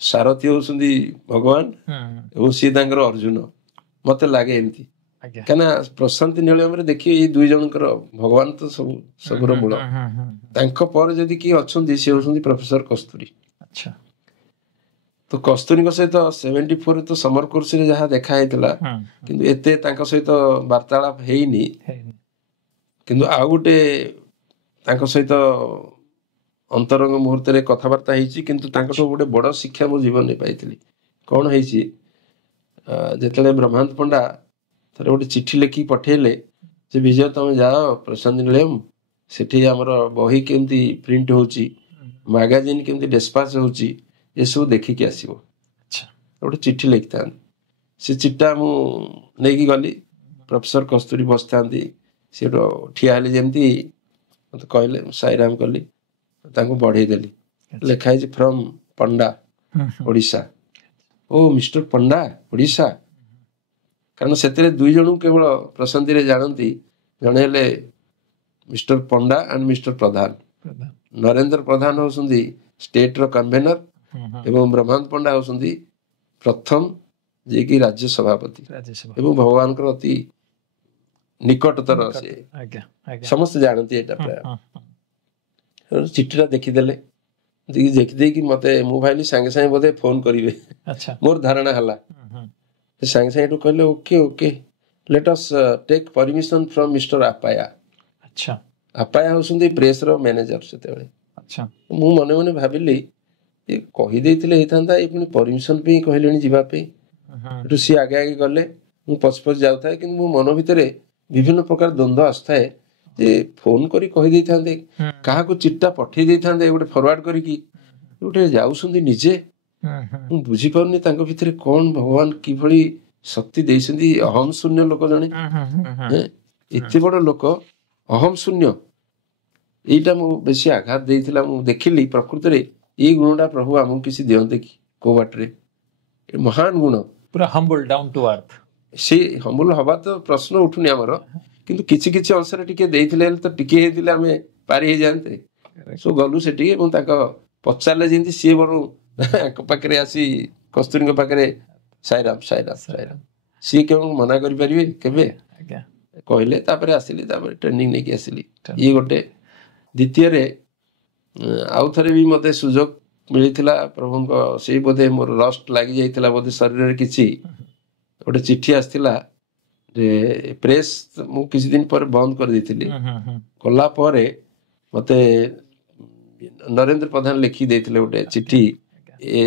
ସାରଥୀ, ହେଉଛନ୍ତି ଭଗବାନ ଏବଂ ସିଏ ତାଙ୍କର ଅର୍ଜୁନ, ମତେ ଲାଗେ ଏମିତି। କାହିଁକିନା ପ୍ରଶାନ୍ତି ନିଳୟମରେ ଦେଖିବେ ଏଇ ଦୁଇ ଜଣଙ୍କର ଭଗବାନ ତ ସବୁର ମୂଳ। ତାଙ୍କ ପରେ ଯଦି କିଏ ଅଛନ୍ତି ସେ ହେଉଛନ୍ତି ପ୍ରଫେସର କସ୍ତୁରୀ। ତ କସ୍ତୁରୀଙ୍କ ସହିତ 74 ତ ସମର କୋର୍ସରେ ଯାହା ଦେଖା ହେଇଥିଲା, କିନ୍ତୁ ଏତେ ତାଙ୍କ ସହିତ ବାର୍ତ୍ତାଳାପ ହେଇନି। କିନ୍ତୁ ଆଉ ଗୋଟେ ତାଙ୍କ ସହିତ ଅନ୍ତରଙ୍ଗ ମୁହୂର୍ତ୍ତରେ କଥାବାର୍ତ୍ତା ହେଇଛି, କିନ୍ତୁ ତାଙ୍କଠୁ ଗୋଟେ ବଡ଼ ଶିକ୍ଷା ମୋ ଜୀବନରେ ପାଇଥିଲି। କ'ଣ ହେଇଛି, ଯେତେବେଳେ ବ୍ରହ୍ମାନନ୍ଦ ପଣ୍ଡା ଥରେ ଗୋଟେ ଚିଠି ଲେଖିକି ପଠେଇଲେ ଯେ ବିଜୟ ତମେ ଯାଅ ପ୍ରଶାନ୍ତି ନିଳୟମ୍, ସେଠି ଆମର ବହି କେମିତି ପ୍ରିଣ୍ଟ ହେଉଛି, ମାଗାଜିନ୍ କେମିତି ଡେସ୍ପାଚ୍ ହେଉଛି, ଏସବୁ ଦେଖିକି ଆସିବ। ଗୋଟେ ଚିଠି ଲେଖିଥାନ୍ତି। ସେ ଚିଠିଟା ମୁଁ ନେଇକି ଗଲି, ପ୍ରଫେସର କସ୍ତୁରୀ ବସିଥାନ୍ତି, ସେଠୁ ଠିଆ ହେଲେ ଯେମିତି ମୋତେ କହିଲେ, ସାଇରାମ କଲି, ତାଙ୍କୁ ବଢ଼େଇ ଦେଲି। ଲେଖା ହେଇଛି from Panda Odisha. O mister Panda Odisha. କାରଣ ସେଥିରେ ଦୁଇ ଜଣଙ୍କୁ କେବଳ ପ୍ରଶାନ୍ତିରେ ଜାଣନ୍ତି, ଜଣେ ହେଲେ ମିଷ୍ଟର ପଣ୍ଡା ଆଣ୍ଡ ମିଷ୍ଟର ପ୍ରଧାନ। ନରେନ୍ଦ୍ର ପ୍ରଧାନ ହେଉଛନ୍ତି ଷ୍ଟେଟ୍ର କନଭେନର ଏବଂ ବ୍ରହ୍ମାନନ୍ଦ ପଣ୍ଡା ହେଉଛନ୍ତି ପ୍ରଥମ ଯିଏକି ରାଜ୍ୟ ସଭାପତି ଏବଂ ଭଗବାନଙ୍କର ଅତି ନିକଟତର। ସେ ସମସ୍ତେ ଜାଣନ୍ତି ଏଇଟା ପ୍ରାୟ। ଚିଠିଟା ଦେଖିଦେଲେ, ଦେଖିଦେଇକି ମତେ, ମୁଁ ଭାବିଲି ସାଙ୍ଗେ ସାଙ୍ଗେ ବୋଧେ ଫୋନ କରିବେ, ମୋର ଧାରଣା ହେଲା। ସାଙ୍ଗେ ସାଙ୍ଗେ ଏଠୁ କହିଲେ okay okay let us take permission from mister Apaya. Apaya ହେଉଛନ୍ତି ପ୍ରେସର ମ୍ୟାନେଜର ସେତେବେଳେ। ମୁଁ ମନେ ମନେ ଭାବିଲି ଏ କହିଦେଇଥିଲେ ହେଇଥାନ୍ତା, ଏ ପୁଣି ପରମିଶନ ପାଇଁ କହିଲେଣି ଯିବା ପାଇଁ। ଏଠୁ ସିଏ ଆଗେ ଆଗେ ଗଲେ, ମୁଁ ପଛେ ପଛେ ଯାଉଥାଏ, କିନ୍ତୁ ମୋ ମନ ଭିତରେ ବିଭିନ୍ନ ପ୍ରକାର ଦ୍ୱନ୍ଦ୍ୱ ଆସୁଥାଏ ଯେ ଫୋନ କରି କହିଦେଇଥାନ୍ତେ, କାହାକୁ ଚିଠିଟା ପଠେଇ ଦେଇଥାନ୍ତେ ଗୋଟେ ଫରୱାର୍ଡ କରିକି, ଗୋଟେ ଯାଉଛନ୍ତି ନିଜେ। ମୁଁ ବୁଝିପାରୁନି ତାଙ୍କ ଭିତରେ କ'ଣ ଭଗବାନ କିଭଳି ଶକ୍ତି ଦେଇଛନ୍ତି। ଅହମ ଶୂନ୍ୟ ଲୋକ ଜଣେ, ଏତେ ବଡ଼ ଲୋକ ଅହମ ଶୂନ୍ୟ, ଏଇଟା ମୁଁ ବେଶୀ ଆଘାତ ଦେଇଥିଲା। ମୁଁ ଦେଖିଲି ପ୍ରକୃତରେ ଏଇ ଗୁଣଟା ପ୍ରଭୁ ଆମକୁ କିଛି ଦିଅନ୍ତେ କି କୋଉ ବାଟରେ, ମହାନ ଗୁଣ, ପୁରା ହମ୍ବଲ, ଡାଉନ୍ ଟୁ ଆର୍ଥ। ସେ ହମ୍ବଲ ହବା ତ ପ୍ରଶ୍ନ ଉଠୁନି ଆମର, କିନ୍ତୁ କିଛି କିଛି ଅଂଶରେ ଟିକେ ଦେଇଥିଲେ ହେଲେ ତ ଟିକେ ହେଇଥିଲେ ଆମେ ପାରି ହେଇଯାଆନ୍ତେ। ସବୁ ଗଲୁ ସେଠିକି ଏବଂ ତାଙ୍କ ପଚାରିଲେ ଯେମିତି ସିଏ ବରଂ ଆଙ୍କ ପାଖରେ ଆସି କସ୍ତୁରୀଙ୍କ ପାଖରେ ସାଇରାମ ସାଇରାମ ସାଇରାମ ସିଏ କେବଳ ମନା କରିପାରିବେ କେବେ ଆଜ୍ଞା କହିଲେ ତାପରେ ଆସିଲି ତାପରେ ଟ୍ରେନିଂ ନେଇକି ଆସିଲି ଇଏ ଗୋଟେ। ଦ୍ୱିତୀୟରେ ଆଉ ଥରେ ବି ମୋତେ ସୁଯୋଗ ମିଳିଥିଲା ପ୍ରଭୁଙ୍କ ସେଇ ବୋଧେ ମୋର ରଷ୍ଟ ଲାଗି ଯାଇଥିଲା ବୋଧେ ଶରୀରରେ କିଛି ଗୋଟେ ଚିଠି ଆସିଥିଲା ଯେ ପ୍ରେସ୍ ମୁଁ କିଛି ଦିନ ପରେ ବନ୍ଦ କରିଦେଇଥିଲି। କଲା ପରେ ମୋତେ ନରେନ୍ଦ୍ର ପ୍ରଧାନ ଲେଖି ଦେଇଥିଲେ ଗୋଟେ ଚିଠି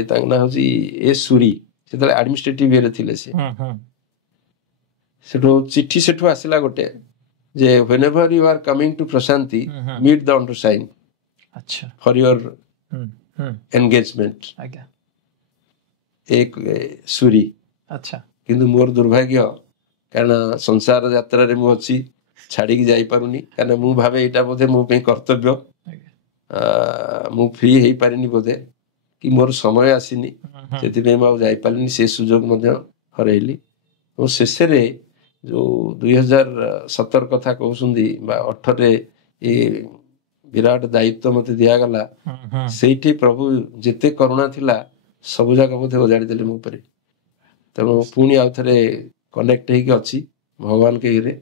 ତାଙ୍କ ନାଁ ହଉଛି ଏ ସୁରି ସେତେବେଳେ ଆଡମିନିଷ୍ଟ୍ରେଟିଭ ଇଏରେ ଥିଲେ ସେ ସେଠୁ ଚିଠି ସେଠୁ ଆସିଲା ଗୋଟେ ଯେ whenever you are coming to Prashanti meet the undersigned for your engagement ଏକ ସୁରି। କିନ୍ତୁ ମୋର ଦୁର୍ଭାଗ୍ୟ କାରଣ ସଂସାର ଯାତ୍ରାରେ ମୁଁ ଅଛି ଛାଡିକି ଯାଇପାରୁନି କାରଣ ମୁଁ ଭାବେ ଏଇଟା ବୋଧେ ମୋ ପାଇଁ କର୍ତ୍ତବ୍ୟ ମୁଁ ଫ୍ରି ହେଇପାରିନି ବୋଧେ କି ମୋର ସମୟ ଆସିନି ସେଥିପାଇଁ ମୁଁ ଆଉ ଯାଇପାରିଲିନି ସେ ସୁଯୋଗ ମଧ୍ୟ ହରେଇଲି। ଏବଂ ଶେଷରେ ଯୋଉ 2017 କଥା କହୁଛନ୍ତି ବା 18ରେ ଏ ବିରାଟ ଦାୟିତ୍ୱ ମତେ ଦିଆଗଲା ସେଇଠି ପ୍ରଭୁ ଯେତେ କରୁଣା ଥିଲା ସବୁ ଯାକ ବୋଧେ ଓଜାଡି ଦେଲେ ମୋ ଉପରେ। ତେଣୁ ପୁଣି ଆଉ ଥରେ କନେକ୍ଟ ହେଇକି ଅଛି ଭଗବାନଙ୍କ ଇଏରେ।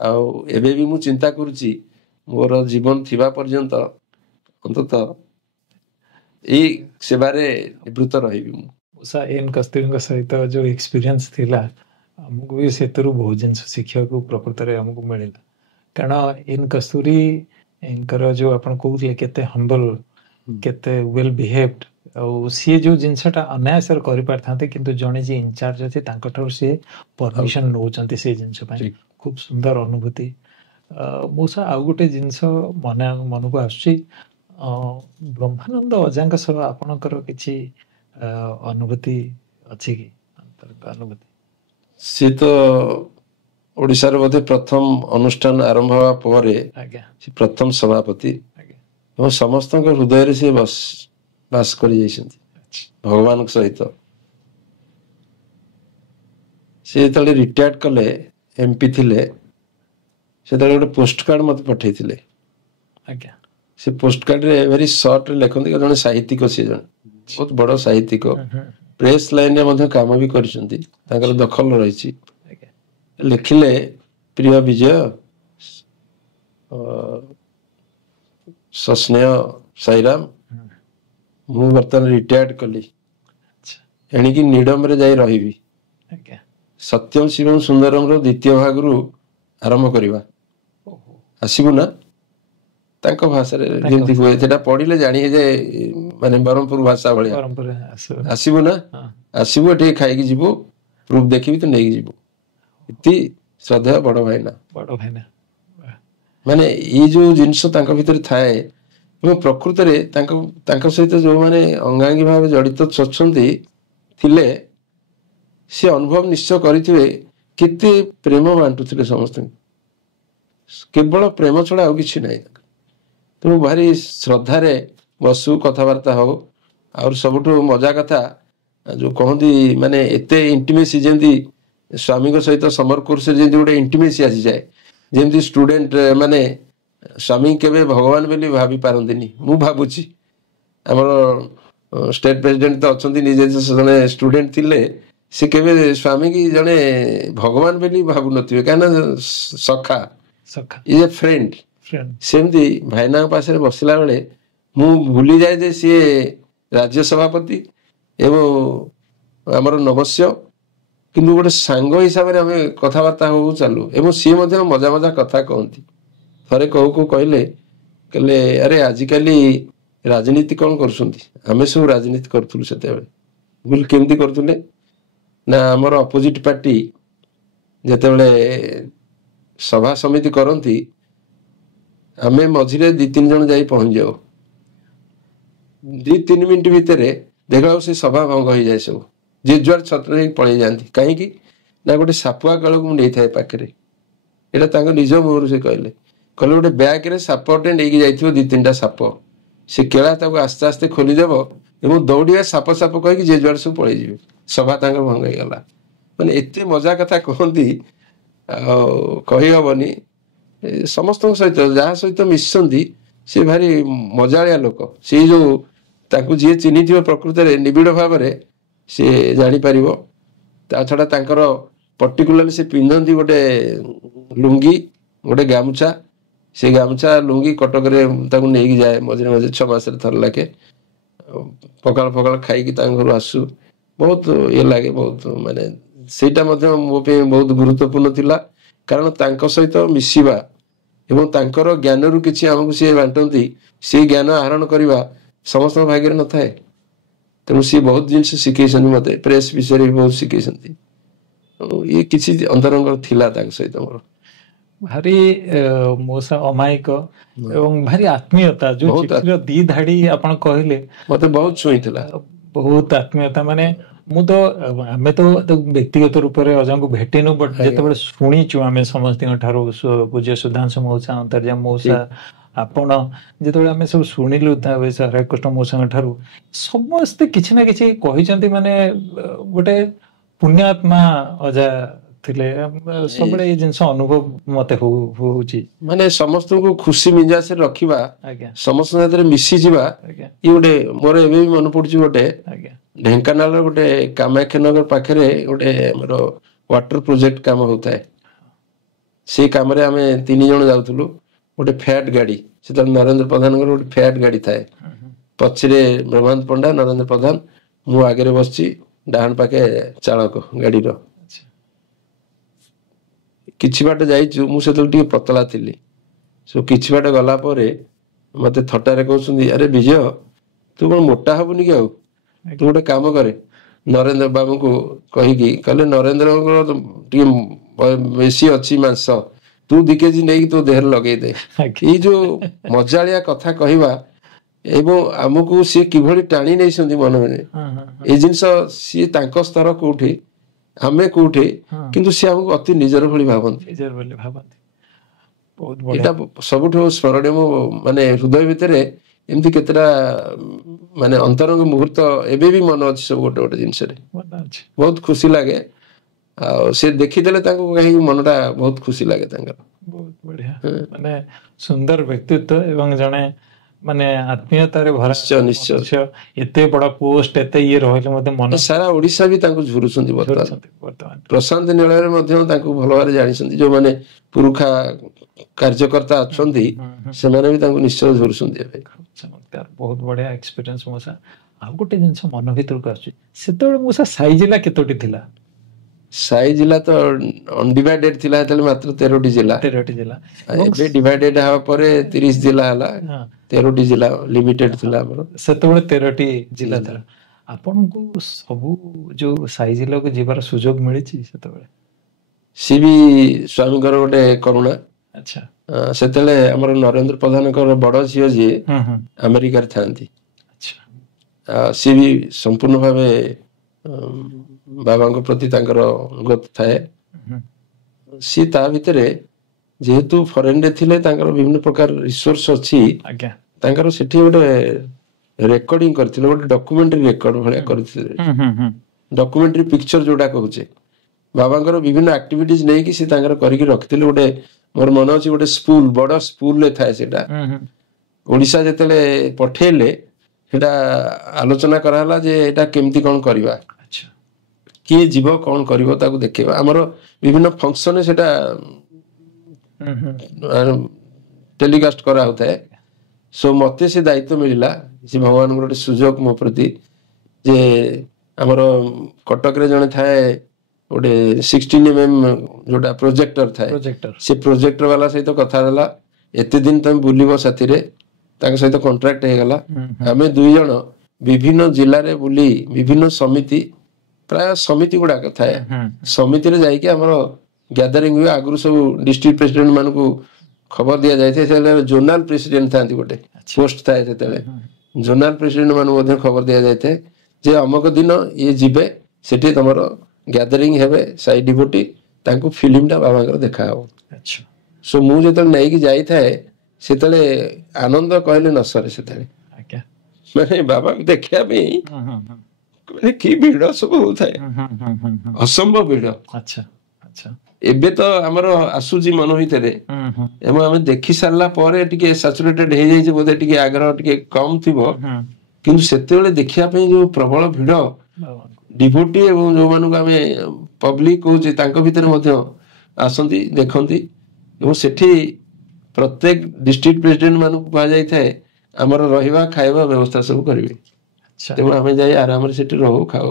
ଆଉ ଏବେ ବି ମୁଁ ଚିନ୍ତା କରୁଛି ମୋର ଜୀବନ ଥିବା ପର୍ଯ୍ୟନ୍ତ ଅନ୍ତତଃ ଏଇ ସେବାରେ ନିବୃତ୍ତ ରହିବି ମୁଁ। ଏନ୍ କସ୍ତୁରୀଙ୍କ ସହିତ ଯୋଉ ଏକ୍ସପିରିଏନ୍ସ ଥିଲା ଆମକୁ ବି ସେଥିରୁ ବହୁତ ଜିନିଷ ଶିଖିବାକୁ ପ୍ରକୃତରେ ଆମକୁ ମିଳିଲା। କାରଣ ଏନ୍ କସ୍ତୁରୀଙ୍କର ଯୋଉ ଆପଣ କହୁଥିଲେ କେତେ ହମ୍ବଲ କେତେ ୱେଲ୍ ବିହେଭ୍ଡ ଆଉ ସିଏ ଯୋଉ ଜିନିଷଟା ଅନାୟାସରେ କରିପାରିଥାନ୍ତେ କିନ୍ତୁ ଜଣେ ଯିଏ ଇନଚାର୍ଜ ଅଛି ତାଙ୍କଠାରୁ ସିଏ ପରମିଶନ ନେଉଛନ୍ତି ସେଇ ଜିନିଷ ପାଇଁ। ଖୁବ ସୁନ୍ଦର ଅନୁଭୂତି। ମଉସା ଆଉ ଗୋଟେ ଜିନିଷ ମନକୁ ଆସୁଛି ବ୍ରହ୍ମାନନ୍ଦ ଅଜାଙ୍କ ସହ ଆପଣଙ୍କର କିଛି ଅନୁଭୂତି ଅଛି କି? ଅନୁଭୂତି ସେ ତ ଓଡ଼ିଶାର ବୋଧେ ପ୍ରଥମ ଅନୁଷ୍ଠାନ ଆରମ୍ଭ ହେବା ପରେ ସେ ପ୍ରଥମ ସଭାପତି ଏବଂ ସମସ୍ତଙ୍କ ହୃଦୟରେ ସେ ବାସ କରି ଯାଇଛନ୍ତି ଭଗବାନଙ୍କ ସହିତ। ସେ ଯେତେବେଳେ ରିଟାୟାର୍ଡ କଲେ MP ଥିଲେ ସେତେବେଳେ ଗୋଟେ ପୋଷ୍ଟ କାର୍ଡ ମତେ ପଠେଇଥିଲେ। ସେ ପୋଷ୍ଟ କାର୍ଡରେ ଭେରି ସର୍ଟରେ ଲେଖନ୍ତି ଜଣେ ସାହିତ୍ୟିକ ସିଏ ଜଣେ ବହୁତ ବଡ ସାହିତ୍ୟିକ ପ୍ରେସ୍ ଲାଇନରେ ମଧ୍ୟ କାମ ବି କରିଛନ୍ତି ତାଙ୍କର ଦଖଲ ରହିଛି। ଲେଖିଲେ ପ୍ରିୟ ବିଜୟ ସସ୍ନେହ ସାଇରାମ ମୁଁ ବର୍ତ୍ତମାନ ରିଟାୟାର୍ଡ କଲି ଏଣିକି ନିଡମରେ ଯାଇ ରହିବି ସତ୍ୟମ ଶିବମ ସୁନ୍ଦରମର ଦ୍ୱିତୀୟ ଭାଗରୁ ଆରମ୍ଭ କରିବା ଆସିବୁ ନା? ତାଙ୍କ ଭାଷାରେ ଯେମିତି ହୁଏ ସେଟା ପଢିଲେ ଜାଣି ଯେ ମାନେ ବ୍ରହ୍ମପୁର ଭାଷା ଭଳିଆ ଆସିବୁ ନା? ଆସିବୁ ଏଠିକି ଖାଇକି ଯିବୁ ପ୍ରୁଫ୍ ଦେଖିବି ତୁ ନେଇକି ଯିବୁ। ଇତି ଶ୍ରଦ୍ଧେୟ ବଡ ଭାଇନା। ମାନେ ଏଇ ଯୋଉ ଜିନିଷ ତାଙ୍କ ଭିତରେ ଥାଏ ଏବଂ ପ୍ରକୃତରେ ତାଙ୍କ ସହିତ ଯୋଉମାନେ ଅଙ୍ଗାଙ୍ଗୀ ଭାବେ ଜଡିତ ଅଛନ୍ତି ଥିଲେ ସେ ଅନୁଭବ ନିଶ୍ଚୟ କରିଥିବେ କେତେ ପ୍ରେମ ବାଣ୍ଟୁଥିଲେ ସମସ୍ତଙ୍କୁ କେବଳ ପ୍ରେମ ଛଡା ଆଉ କିଛି ନାହିଁ। ତେଣୁ ଭାରି ଶ୍ରଦ୍ଧାରେ ବସୁ କଥାବାର୍ତ୍ତା ହଉ। ଆଉ ସବୁଠୁ ମଜା କଥା ଯୋଉ କହନ୍ତି ମାନେ ଏତେ ଇଣ୍ଟିମେସି ଯେମିତି ସ୍ୱାମୀଙ୍କ ସହିତ ସମର କୋର୍ସରେ ଯେମିତି ଗୋଟେ ଇଣ୍ଟିମେସି ଆସିଯାଏ ଯେମିତି ଷ୍ଟୁଡେଣ୍ଟ ମାନେ ସ୍ୱାମୀ କେବେ ଭଗବାନ ବୋଲି ଭାବି ପାରନ୍ତିନି। ମୁଁ ଭାବୁଛି ଆମର ଷ୍ଟେଟ ପ୍ରେସିଡେଣ୍ଟ ତ ଅଛନ୍ତି ନିଜେ ଜଣେ ଷ୍ଟୁଡେଣ୍ଟ ଥିଲେ ସେ କେବେ ସ୍ୱାମୀ କି ଜଣେ ଭଗବାନ ବୋଲି ଭାବୁନଥିବେ କାହିଁକିନା ସଖା ଇଜ ଏ ଫ୍ରେଣ୍ଡ। ସେମିତି ଭାଇନାଙ୍କ ପାଖରେ ବସିଲା ବେଳେ ମୁଁ ଭୁଲିଯାଏ ଯେ ସିଏ ରାଜ୍ୟ ସଭାପତି ଏବଂ ଆମର ନବସ୍ୟ କିନ୍ତୁ ଗୋଟେ ସାଙ୍ଗ ହିସାବରେ ଆମେ କଥାବାର୍ତ୍ତା ହଉ ଚାଲୁ ଏବଂ ସିଏ ମଧ୍ୟ ମଜା ମଜା କଥା କହନ୍ତି। ଥରେ କହୁ କହିଲେ ଆରେ ଆଜିକାଲି ରାଜନୀତି କଣ କରୁଛନ୍ତି? ଆମେ ସବୁ ରାଜନୀତି କରୁଥିଲୁ ସେତେବେଳେ। ବୋଲି କେମିତି କରୁଥିଲେ ନା ଆମର ଅପୋଜିଟ ପାର୍ଟି ଯେତେବେଳେ ସଭା ସମିତି କରନ୍ତି ଆମେ ମଝିରେ 2-3 ଜଣ ଯାଇ ପହଞ୍ଚି ଯାଉ 2-3 ମିନିଟ ଭିତରେ ଦେଖିଲା ସେ ସଭା ଭଙ୍ଗ ହେଇଯାଏ ସବୁ ଯିଏ ଯୁଆଡେ ଛତ୍ର ହେଇକି ପଳେଇ ଯାଆନ୍ତି। କାହିଁକି ନା ଗୋଟେ ସାପୁଆ କାଳକୁ ମୁଁ ନେଇଥାଏ ପାଖରେ ଏଇଟା ତାଙ୍କ ନିଜ ମୁହଁରୁ ସେ କହିଲେ ଗୋଟେ ବ୍ୟାଗରେ ସାପଟେ ନେଇକି ଯାଇଥିବ 2-3ଟା ସାପ ସେ କେଳା ତାକୁ ଆସ୍ତେ ଆସ୍ତେ ଖୋଲିଦେବ ଏବଂ ଦୌଡ଼ିବା ସାପ କହିକି ଯିଏ ଯୁଆଡେ ସବୁ ପଳେଇଯିବେ ସଭା ତାଙ୍କର ଭଙ୍ଗ ହେଇଗଲା। ମାନେ ଏତେ ମଜା କଥା କୁହନ୍ତି ଆଉ କହିହବନି। ସମସ୍ତଙ୍କ ସହିତ ଯାହା ସହିତ ମିଶନ୍ତି ସେ ଭାରି ମଜାଳିଆ ଲୋକ। ସେଇ ଯୋଉ ତାଙ୍କୁ ଯିଏ ଚିହ୍ନିଥିବ ପ୍ରକୃତରେ ନିବିଡ଼ ଭାବରେ ସିଏ ଜାଣିପାରିବ ତା ଛଡା ତାଙ୍କର ପର୍ଟିକୁଲାରଲି ସେ ପିନ୍ଧନ୍ତି ଗୋଟେ ଲୁଙ୍ଗି, ଗୋଟେ ଗାମୁଛା। ସେ ଗାମୁଛା ଲୁଙ୍ଗି କଟକରେ ତାକୁ ନେଇକି ଯାଏ ମଝିରେ ମଝିରେ 6 ମାସରେ ଥରେ ଲେଖେ। ପଖାଳ ଫକାଳ ଖାଇକି ତାଙ୍କ ଘରୁ ଆସୁ। ବହୁତ ଇଏ ଲାଗେ, ବହୁତ ମାନେ ସେଇଟା ମଧ୍ୟ ମୋ ପାଇଁ ବହୁତ ଗୁରୁତ୍ୱପୂର୍ଣ୍ଣ ଥିଲା। କାରଣ ତାଙ୍କ ସହିତ ମିଶିବା ଏବଂ ତାଙ୍କର ଜ୍ଞାନରୁ କିଛି ଆମକୁ ସିଏ ବାଣ୍ଟନ୍ତି, ସେଇ ଜ୍ଞାନ ଆହରଣ କରିବା ସମସ୍ତଙ୍କ ଭାଗ୍ୟରେ ନଥାଏ। ତେଣୁ ସିଏ ବହୁତ ଜିନିଷ ଶିଖେଇଛନ୍ତି ମତେ, ପ୍ରେସ୍ ବିଷୟରେ ବି ବହୁତ ଶିଖେଇଛନ୍ତି। ଇଏ କିଛି ଅନ୍ତରଙ୍ଗ ଥିଲା ତାଙ୍କ ସହିତ ମୋର। ଭାରି ମଉସା ଅମାୟିକ ଏବଂ ଭାରି ଆତ୍ମୀୟତା, ଯୋଉ ବହୁତ ଚିଠିର 2 ଧାଡି ଆପଣ କହିଲେ ମତେ ବହୁତ ଛୁଇଁଥିଲା। ବହୁତ ଆତ୍ମୀୟତା। ମାନେ ମୁଁ ତ ଆମେ ତ ବ୍ୟକ୍ତିଗତ ରୂପରେ ଅଜାଙ୍କୁ ଭେଟିନୁ, ବଟ୍ ଯେତେବେଳେ ଶୁଣିଛୁ ଆମେ ସମସ୍ତଙ୍କ ଠାରୁ, ପୂଜ୍ୟ ସୁଧାଂଶୁ ମଉସା, ଅନ୍ତର୍ଯ୍ୟାମ ମଉସା, ଆପଣ ଯେତେବେଳେ ଆମେ ସବୁ ଶୁଣିଲୁ ତା ବିଷୟରେ ହରେକୃଷ୍ଣ ମଉସାଙ୍କ ଠାରୁ, ସମସ୍ତେ କିଛି ନା କିଛି କହିଛନ୍ତି। ମାନେ ଗୋଟେ ପୁଣ୍ୟାତ୍ମା ଅଜା ଥିଲେ। ସବୁବେଳେ ଏଇ ଜିନିଷ ଅନୁଭବ ମତେ ହଉଛି। ମାନେ ସମସ୍ତଙ୍କୁ ଖୁସି ମିଜାଜରେ ରଖିବା, ଆଜ୍ଞା ସମସ୍ତଙ୍କ ସାଥିରେ ମିଶିଯିବା, ଆଜ୍ଞା ଇଏ ଗୋଟେ ମୋର ଏବେ ବି ମନେ ପଡୁଛି। ଗୋଟେ ଆଜ୍ଞା ଢେଙ୍କାନାଳର ଗୋଟେ କାମାକ୍ଷାନଗର ପାଖରେ ଗୋଟେ ଆମର ୱାଟର ପ୍ରୋଜେକ୍ଟ କାମ ହଉଥାଏ। ସେଇ କାମରେ ଆମେ 3 ଜଣ ଯାଉଥିଲୁ। ଗୋଟେ ଫ୍ୟାଟ ଗାଡି, ସେତେବେଳେ ନରେନ୍ଦ୍ର ପ୍ରଧାନଙ୍କର ଗୋଟେ ଫ୍ୟାଟ ଗାଡି ଥାଏ। ପଛରେ ବ୍ରହ୍ମାନନ୍ଦ ପଣ୍ଡା, ନରେନ୍ଦ୍ର ପ୍ରଧାନ, ମୁଁ ଆଗରେ ବସିଛି, ଡାହାଣ ପାଖେ ଚାଳକ ଗାଡିର। ଆଚ୍ଛା କିଛି ବାଟ ଯାଇଛୁ, ମୁଁ ସେତେବେଳେ ଟିକେ ପତଳା ଥିଲି। କିଛି ବାଟ ଗଲା ପରେ ମତେ ଥଟାରେ କହୁଛନ୍ତି, ଆରେ ବିଜୟ, ତୁ କଣ ମୋଟା ହବୁନି କି? ଆଉ ତୁ ଗୋଟେ କାମ କରେ, ନରେନ୍ଦ୍ର ବାବୁଙ୍କୁ କହିକି କହିଲେ, ନରେନ୍ଦ୍ରଙ୍କର ଟିକେ ବେଶୀ ଅଛି ମାଂସ, ତୁ 2 କେଜି ନେଇକି ତୋ ଦେହରେ ଲଗେଇଦେ। ଏଇ ଯୋଉ ମଜାଳିଆ କଥା କହିବା ଏବଂ ଆମକୁ ସିଏ କିଭଳି ଟାଣି ନେଇଛନ୍ତି ମନେ ମନେ, ଏଇ ଜିନିଷ ସିଏ ତାଙ୍କ ସ୍ତର କୋଉଠି, ଆମେ କୋଉଠି, କିନ୍ତୁ ସିଏ ଆମକୁ ଅତି ନିଜର ଭଳି ଭାବନ୍ତି। ଏଇଟା ସବୁଠୁ ସ୍ମରଣୀୟ। ମୁଁ ମାନେ ହୃଦୟ ଭିତରେ ଏମିତି କେତେଟା ମାନେ ଅନ୍ତରଙ୍ଗ ମୁହୂର୍ତ୍ତ ଏବେ ବି ମନେ ଅଛି ସବୁ ଗୋଟେ ଗୋଟେ ଜିନିଷରେ। ବହୁତ ଖୁସି ଲାଗେ। ଆଉ ସେ ଦେଖିଦେଲେ ତାଙ୍କୁ କାହିଁକି ମନଟା ବହୁତ ଖୁସି ଲାଗେ ତାଙ୍କର। ବହୁତ ବଢିଆ, ମାନେ ସୁନ୍ଦର ବ୍ୟକ୍ତିତ୍ୱ ଏବଂ ଜଣେ ମାନେ ଆତ୍ମୀୟତାରେ ଭରା ନିଶ୍ଚୟ। ଏତେ ବଡ ପୋଷ୍ଟ, ଏତେ ଇଏ ରହିଲେ ମଧ୍ୟ ମନ ସାରା ଓଡିଶା ବି ତାଙ୍କୁ ଝୁରୁଛନ୍ତି ବର୍ତ୍ତମାନ। ପ୍ରଶାନ୍ତ ନିଳୟରେ ମଧ୍ୟ ତାଙ୍କୁ ଭଲ ଭାବରେ ଜାଣିଛନ୍ତି। ଯୋଉମାନେ ପୁରୁଖା କାର୍ଯ୍ୟକର୍ତ୍ତା ଅଛନ୍ତି, ସେମାନେ ବି ତାଙ୍କୁ ନିଶ୍ଚୟ ଝୁରୁଛନ୍ତି ଏବେ। ଚମତ୍କାର, ବହୁତ ବଢିଆ ଏକ୍ସପିରିଏନ୍ସ ମଉସା। ଆଉ ଗୋଟେ ଜିନିଷ ମନ ଭିତରକୁ ଆସୁଛି, ସେତେବେଳେ ମଉସା ସାଇ ଜିଲ୍ଲା କେତୋଟି ଥିଲା? ସାଇ ଜିଲ୍ଲା ତ ଅନଡିଭାଇଡେଡ ଥିଲା ସେତେବେଳେ, ମାତ୍ର 13ଟି ଜିଲ୍ଲା। ଏବେ ଡିଭାଇଡେଡ ହେବା ପରେ 30 ଜିଲ୍ଲା ହେଲା। 13ଟି ଜିଲ୍ଲା ଲିମିଟେଡ ଥିଲା ଆମର। ସେତେବେଳେ 13ଟି ଜିଲ୍ଲା ଥିଲା। ଆପଣଙ୍କୁ ସବୁ ଯୋଉ ସାଇ ଜିଲ୍ଲାକୁ ଯିବାର ସୁଯୋଗ ମିଳିଛି ସେତେବେଳେ? ସିଏ ବି ସ୍ୱାମୀଙ୍କର ଗୋଟେ କରୁଣା। ଆଚ୍ଛା। ସେତେବେଳେ ଆମର ନରେନ୍ଦ୍ର ପ୍ରଧାନଙ୍କର ବଡ ଝିଅ ଯିଏ ଆମେରିକାରେ ଥାନ୍ତି, ସିଏ ବି ସମ୍ପୂର୍ଣ୍ଣ ଭାବେ ବାବାଙ୍କ ପ୍ରତି ତାଙ୍କର ଅନୁଗତ ଥାଏ। ସିଏ ତା ଭିତରେ ଯେହେତୁ ଫରେନରେ ଥିଲେ, ତାଙ୍କର ବିଭିନ୍ନ ପ୍ରକାର ରିସୋର୍ସ ଅଛି। ତାଙ୍କର ସେଠି ଗୋଟେ ରେକର୍ଡିଂ କରିଥିଲେ, ଗୋଟେ ଡକୁମେଣ୍ଟାରୀ ରେକର୍ଡ ଭଳିଆ କରିଥିଲେ। ଡକୁମେଣ୍ଟାରୀ ପିକ୍ଚର ଯୋଉଟା କହୁଛେ, ବାବାଙ୍କର ବିଭିନ୍ନ ଆକ୍ଟିଭିଟିଜ ନେଇକି ସେ ତାଙ୍କର କରିକି ରଖିଥିଲେ। ଗୋଟେ ମୋର ମନେ ଅଛି, ଗୋଟେ ସ୍କୁଲ, ବଡ ସ୍କୁଲରେ ଥାଏ ସେଟା। ଓଡିଶା ଯେତେବେଳେ ପଠେଇଲେ, ସେଟା ଆଲୋଚନା କରାହେଲା ଯେ ଏଇଟା କେମିତି କଣ କରିବା, କିଏ ଯିବ, କଣ କରିବ, ତାକୁ ଦେଖେଇବା। ଆମର ବିଭିନ୍ନ ଫଙ୍କସନରେ ସେଟା ଟେଲିକାଷ୍ଟ କରାହଉଥାଏ। ମତେ ସେ ଦାୟିତ୍ୱ ମିଳିଲା, ସେ ଭଗବାନଙ୍କର ଗୋଟେ ସୁଯୋଗ ମୋ ପ୍ରତି, ଯେ ଆମର କଟକରେ ଜଣେ ଥାଏ ଗୋଟେ 16mm ଯୋଉଟା ପ୍ରୋଜେକ୍ଟର ଥାଏ, ସେ ପ୍ରୋଜେକ୍ଟର ବାଲା ସହିତ କଥା ହେଲା, ଏତେ ଦିନ ତମେ ବୁଲିବ ସାଥିରେ। ତାଙ୍କ ସହିତ କଣ୍ଟ୍ରାକ୍ଟ ହେଇଗଲା। ଆମେ 2 ଜଣ ବିଭିନ୍ନ ଜିଲ୍ଲାରେ ବୁଲି, ବିଭିନ୍ନ ସମିତି, ପ୍ରାୟ ସମିତି ଗୁଡାକ ଥାଏ, ସମିତିରେ ଯାଇକି ଆମର ଗ୍ୟାଦରିଂ ହୁଏ। ଆଗରୁ ସବୁ ଡିଷ୍ଟ୍ରିକ୍ଟ ପ୍ରେସିଡେଣ୍ଟ ମାନଙ୍କୁ ଖବର ଦିଆଯାଇଥାଏ। ସେତେବେଳେ ଜୋନାଲ ପ୍ରେସିଡେଣ୍ଟ ଥାନ୍ତି, ଗୋଟେ ପୋଷ୍ଟ ଥାଏ ସେତେବେଳେ। ଜୋନାଲ ପ୍ରେସିଡେଣ୍ଟ ମାନଙ୍କୁ ମଧ୍ୟ ଖବର ଦିଆଯାଇଥାଏ ଯେ ଅମକ ଦିନ ଇଏ ଯିବେ, ସେଠି ତମର ଗ୍ୟାଦରିଂ ହେବେ ସାଇ ଡିଭୋଟି, ତାଙ୍କୁ ଫିଲ୍ମଟା ବାବାଙ୍କର ଦେଖାହବ। ମୁଁ ଯେତେବେଳେ ନେଇକି ଯାଇଥାଏ, ସେତେବେଳେ ଆନନ୍ଦ କହିଲେ ନ ସରେ। ସେତେବେଳେ ମାନେ ବାବାଙ୍କୁ ଦେଖିବା ପାଇଁ କି ଭିଡ ସବୁ ହଉଥାଏ, ଅସମ୍ଭବ ଭିଡ। ଏବେ ତ ଆମର ଆସୁଛି ମନ ଭିତରେ, ଏବଂ ଆମେ ଦେଖି ସାରିଲା ପରେ ଟିକେ ସାଚୁରେଟେଡ ହେଇଯାଇଛି ବୋଧେ, ଟିକେ ଆଗ୍ରହ ଟିକେ କମ ଥିବ, କିନ୍ତୁ ସେତେବେଳେ ଦେଖିବା ପାଇଁ ଯୋଉ ପ୍ରବଳ ଭିଡ, डिभोटी एवं जो मानक आम पब्लिक कौचे भितर आसती देखती एवं सेठी प्रत्येक डिस्ट्रिक्ट प्रेसिडेंट मान कहुए आमर रहा खाଇବା व्यवस्था सब करेंगे तेणु आम जाए आराम से रहू खाओ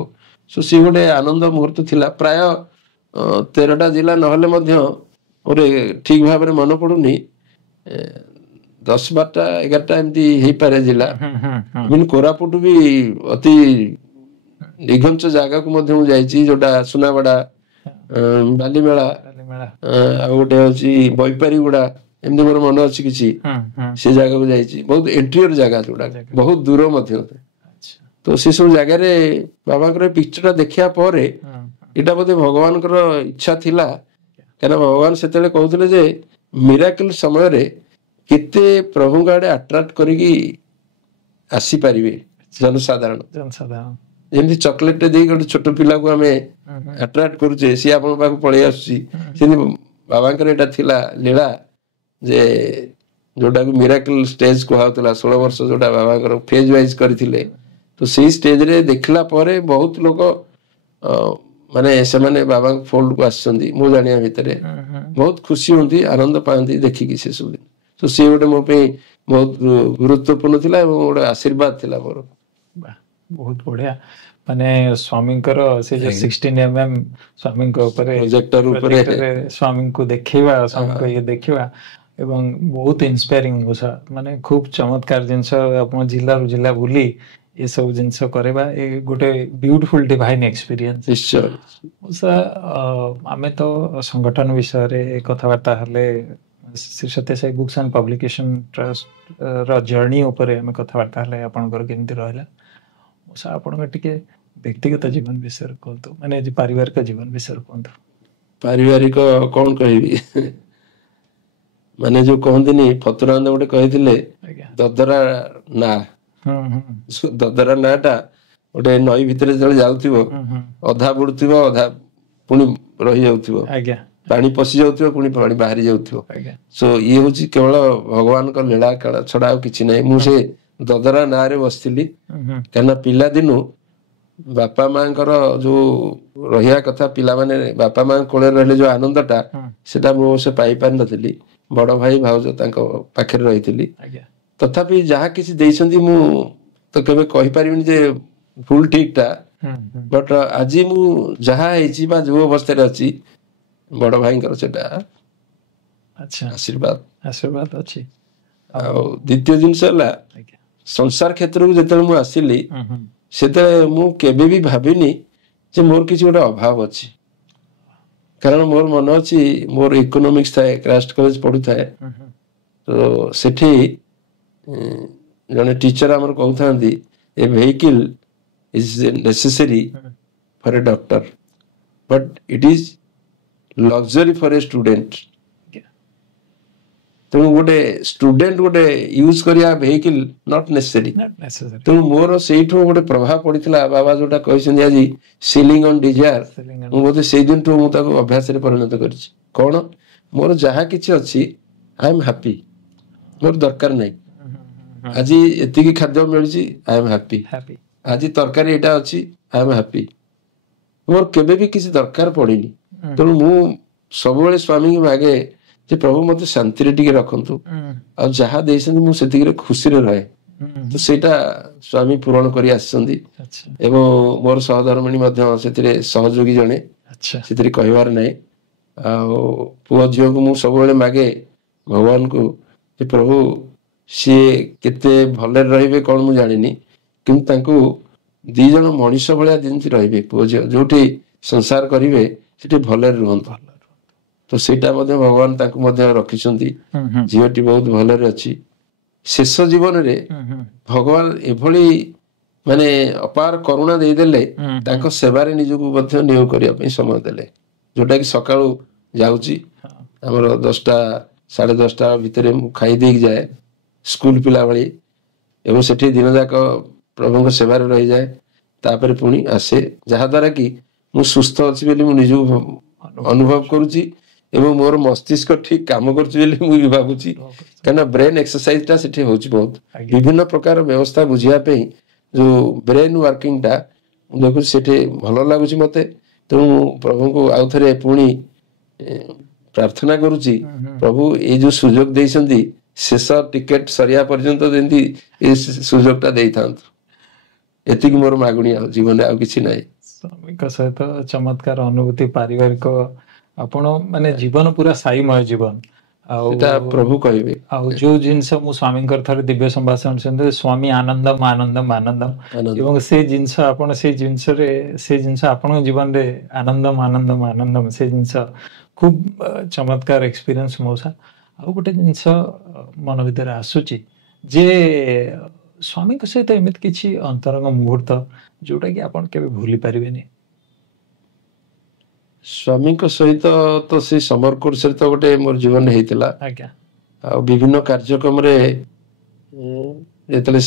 सो सी गोटे आनंद मुहूर्त थिला प्राय 13टा जिला नहले मोरे ठीक भाव में मन पड़ुनी 10-12टा 11टा एमती हो पारे जिला मीन कोरापुट भी अति निघंच जगह को जोटा सुनावाड़ा बालीमेला गोटे हूँ बैपारीगुड़ा एमती मोर मन अच्छी किसी से जगह को जाइए बहुत एंट्रियर जगह जोड़ा बहुत दूर तो से सब जगार बाबा पिक्चर देखा पर यहाँ बोधे भगवान इच्छा थिला क्या भगवान से कहते जे मिराकल समय रे केते प्रभु आड़े अट्राक्ट करके आसीपारे जनसाधारण जमी चॉकलेट दे गोटे छोट पिला को आम अट्राक्ट करुचे सी आप पलि आसुची बाबा थिला लीला जे जोटा को मिराकल स्टेज कहला 16 वर्ष जोटा बाबा फेज वाइज करथिले तो सही स्टेज रे देखला परे बहुत लोग माने से माने बाबा फोल्ड को आसछंदी मो जानिया भितरे बहुत खुशी होती आनंद पाती देखिकी से सब दिन तो सी गोटे मो पे बहुत गुरुत्वपूर्ण थिला एवं गोटे आशीर्वाद थिला मोर बहुत बढ़िया माने स्वामी से जो 16 स्वामी प्रोजेक्टर स्वामी को देखा स्वामी को ये देखा एवं बहुत इंस्पायरिंग माने खूब चमत्कार जिनस आप जिला रु जिला बुली ये सब जिनस करवा ये गोटे ब्यूटीफुल डिवाइन एक्सपीरियंस आमे तो संगठन विषय रे कथबार्ता हले Shri Satya Sai books and publication trust रो जर्नी ऊपर हमें कथबार्ता हले आपनकर केमती रहला आपन टिके व्यक्तिगत जीवन विषय कहतु माने पारिवारिक जीवन विषय कहतु पारिवारिक कौन कहबी माने जो कहते फतुरांद गोटे कही ददरा ना ददरा नाटा गोटे नई भितर जो जाऊ अधा बुड़ुव अधा पुणी रही जाऊ पानी पशि जाऊ पुणी पानी बाहरी जाऊ सो ये हूँ केवल भगवान का लीला काल छड़ा कि ना मुझे ददरा ना रे बसती क्या पिला दिनु बापा माँ जो रहा कथा पिला माने बापा माँ कोल रही जो आनंदटा सेटा मुझे पाई पार नी बड़ भाई भाउज पाखे रही तथापि जहाँ किसी देइछंदी मु तो केबे कहि परिबिनी जे फुल ठीक टा बट आज मु जहाँ हेछि बा जो अवस्था रे अछि बड़ भाई सेटा अच्छा आशीर्वाद आशीर्वाद अछि द्वितीय जिनस संसार क्षेत्र को जते मु आसिली सेते मु केबे भी भाबिनी जे मोर किसी गोटे अभाव अछि कारण मोर मन अच्छी मोर इकोनॉमिक्स थाए क्राफ्ट कॉलेज पढ़ु थाए तो सेठी जने टीचर हमर कहउथांदी a vehicle is necessary for a doctor but it is luxury for a student तेणु गोटे स्टूडेंट गोटे यूज करिया व्हीकल नॉट नेसेसरी तेणु मोर सेठो गोटे प्रभाव पड़ितला बाबा जोटा कहिसंदी आज सीलिंग ऑन डिजायर मु बोधे से दिन ठो मु ताको अभ्यास रे परिणत करछि कोन मोर जहा किछि अछि आई एम हैप्पी मोर दरकार नै आज एति की खाद्य मिलछि आई एम हैप्पी आज तरकारी एटा अछि आई एम हैप्पी मोर केबे भी किछि दरकार पड़िनी तेणु मु सब बेले स्वामी के मागे जे प्रभु मते शांति रे टिके रखंतु आ जहा देइसंदी मु सेति रे खुशी रे रहे तो सेटा स्वामी पूरण करी आछंदी एवं मोर सहधर्मिणी मध्ये सेति रे सहयोगी जने अच्छा सेति रे कहिवार नै आ पुओ झियो को मु सब बेले मागे भगवान को जे प्रभु सी केते भले रहिबे कोन मु जानिनी किंतु तांको दी जण मनीष भलिया दिनति रहिबे पुओ झियो जोठी संसार करिवे सेठी भले रहंतु तो सेटा मध्य भगवान ताकू मध्य रखिछंती जीवटी बहुत भले अच्छी शेष जीवन रे भगवान एभली माने अपार करुणा दे देले ताको सेवारे निजको मध्य नियोग करिया पई समय देले जोटा कि सकाळू जाउची हमर 10टा 10:30 भितरे मु खाई देक जाए स्कूल पिला भली एवं सेठी दिन जाक प्रभु को सेवारे रही जाए तापर पुणी आसे जहा द्वारा कि मु सुस्थ अछि बेली मु निजो अनुभव करूची एवं मोर मस्तिष्क ठीक काम कर भावुची क्या ब्रेन एक्सरसाइज टा सेठी होची बहुत विभिन्न प्रकार व्यवस्था बुझिया पे जो ब्रेन वर्किंग टा ମୁଁ ଦେଖୁଛି ସେଠି ଭଲ ଲାଗୁଛି ମତେ। ତେଣୁ ମୁଁ ପ୍ରଭୁଙ୍କୁ ଆଉ ଥରେ ପୁଣି ପ୍ରାର୍ଥନା କରୁଛି, ପ୍ରଭୁ ଏଇ ଯୋଉ ସୁଯୋଗ ଦେଇଛନ୍ତି ଶେଷ ଟିକେଟ ସରିବା ପର୍ଯ୍ୟନ୍ତ ଯେମିତି ଏ ସୁଯୋଗଟା ଦେଇଥାନ୍ତୁ। ଏତିକି ମୋର ମାଗୁଣି, ଆଉ ଜୀବନରେ ଆଉ କିଛି ନାହିଁ। ସ୍ୱାମୀଙ୍କ ସହିତ ଚମତ୍କାର ଅନୁଭୂତି, ପାରିବାରିକ ଆପଣ ମାନେ ଜୀବନ ପୁରା ସାଇମୟ ଜୀବନ। ଆଉ ସେଟା ପ୍ରଭୁ କହିବେ। ଆଉ ଯୋଉ ଜିନିଷ ମୁଁ ସ୍ୱାମୀଙ୍କର ଥରେ ଦିବ୍ୟ ସମ୍ଭାଷଣ ଶୁଣିଥିଲି, ସ୍ୱାମୀ ଆନନ୍ଦମ ଆନନ୍ଦମ ଆନନ୍ଦମ, ଆନନ୍ଦ ଏବଂ ସେଇ ଜିନିଷ ଆପଣ ସେଇ ଜିନିଷ ଆପଣଙ୍କ ଜୀବନରେ ଆନନ୍ଦମ ଆନନ୍ଦମ ଆନନ୍ଦମ, ସେ ଜିନିଷ ଖୁବ ଚମତ୍କାର ଏକ୍ସପିରିଏନ୍ସ ମଉସା। ଆଉ ଗୋଟେ ଜିନିଷ ମନ ଭିତରେ ଆସୁଛି ଯେ ସ୍ୱାମୀଙ୍କ ସହିତ ଏମିତି କିଛି ଅନ୍ତରଙ୍ଗ ମୁହୂର୍ତ୍ତ ଯୋଉଟା କି ଆପଣ କେବେ ଭୁଲି ପାରିବେନି। ସ୍ୱାମୀଙ୍କ ସହିତ ତ ସେ ସମର କୋର୍ସରେ ତ ଗୋଟେ ମୋର ଜୀବନରେ ହେଇଥିଲା। ଆଜ୍ଞା ଆଉ ବିଭିନ୍ନ କାର୍ଯ୍ୟକ୍ରମରେ ଯେତେବେଳେ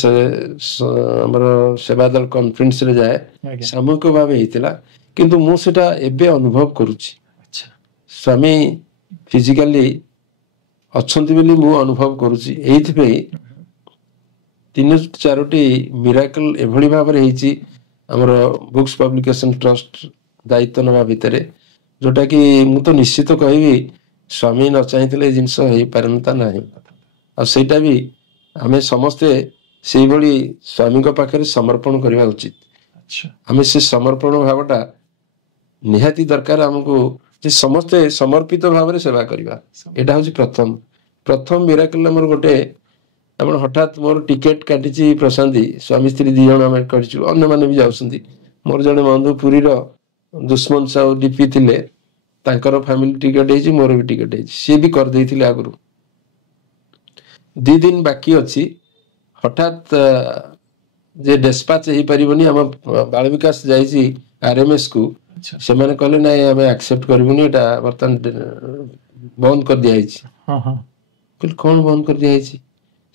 ଆମର ସେବାଦଳ କନଫରେନ୍ସରେ ଯାଏ, ଆଜ୍ଞା ସାମୂହିକ ଭାବେ ହେଇଥିଲା। କିନ୍ତୁ ମୁଁ ସେଟା ଏବେ ଅନୁଭବ କରୁଛି। ଆଚ୍ଛା ସ୍ୱାମୀ ଫିଜିକାଲି ଅଛନ୍ତି ବୋଲି ମୁଁ ଅନୁଭବ କରୁଛି। ଏଇଥିପାଇଁ 3-4ଟି ମିରାକଲ ଏଭଳି ଭାବରେ ହେଇଛି ଆମର ବୁକ୍ସ ପବ୍ଲିକେସନ ଟ୍ରଷ୍ଟ ଦାୟିତ୍ୱ ନେବା ଭିତରେ, ଯୋଉଟା କି ମୁଁ ତ ନିଶ୍ଚିତ କହିବି ସ୍ୱାମୀ ନ ଚାହିଁଥିଲେ ଏ ଜିନିଷ ହେଇପାରନ୍ତା ନାହିଁ। ଆଉ ସେଇଟା ବି ଆମେ ସମସ୍ତେ ସେଇଭଳି ସ୍ୱାମୀଙ୍କ ପାଖରେ ସମର୍ପଣ କରିବା ଉଚିତ। ଆଚ୍ଛା ଆମେ ସେ ସମର୍ପଣ ଭାବଟା ନିହାତି ଦରକାର ଆମକୁ, ଯେ ସମସ୍ତେ ସମର୍ପିତ ଭାବରେ ସେବା କରିବା। ଏଇଟା ହଉଛି ପ୍ରଥମ ମିରାକଲ। ଆମର ଗୋଟେ, ଆପଣ ହଠାତ୍ ମୋର ଟିକେଟ କାଟିଛି ପ୍ରଶାନ୍ତି, ସ୍ୱାମୀ ସ୍ତ୍ରୀ 2 ଜଣ ଆମେ କରିଛୁ, ଅନ୍ୟମାନେ ବି ଯାଉଛନ୍ତି। ମୋର ଜଣେ ବନ୍ଧୁ ପୁରୀର ଦୁଷ୍ମନ୍ତ ସାହୁ ଡିପି ଥିଲେ, ତାଙ୍କର ଫ୍ୟାମିଲି ଟିକେଟ ହେଇଛି, ମୋର ବି ଟିକେଟ ହେଇଛି। ସିଏ ବି କରିଦେଇଥିଲେ ଆଗରୁ। 2 ଦିନ ବାକି ଅଛି, ହଠାତ୍ ଯେ ଡେସ୍ପାଚ ହେଇପାରିବନି, ଆମ ବାଳ ବିକାଶ ଯାଇଛି RMS କୁ, ଆଚ୍ଛା ସେମାନେ କହିଲେ ନାଇଁ ଆମେ ଆକ୍ସେପ୍ଟ କରିବୁନି, ଏଟା ବର୍ତ୍ତମାନ ବନ୍ଦ କରିଦିଆଯାଇଛି। ହଁ ହଁ କହିଲେ କଣ ବନ୍ଦ କରିଦିଆଯାଇଛି?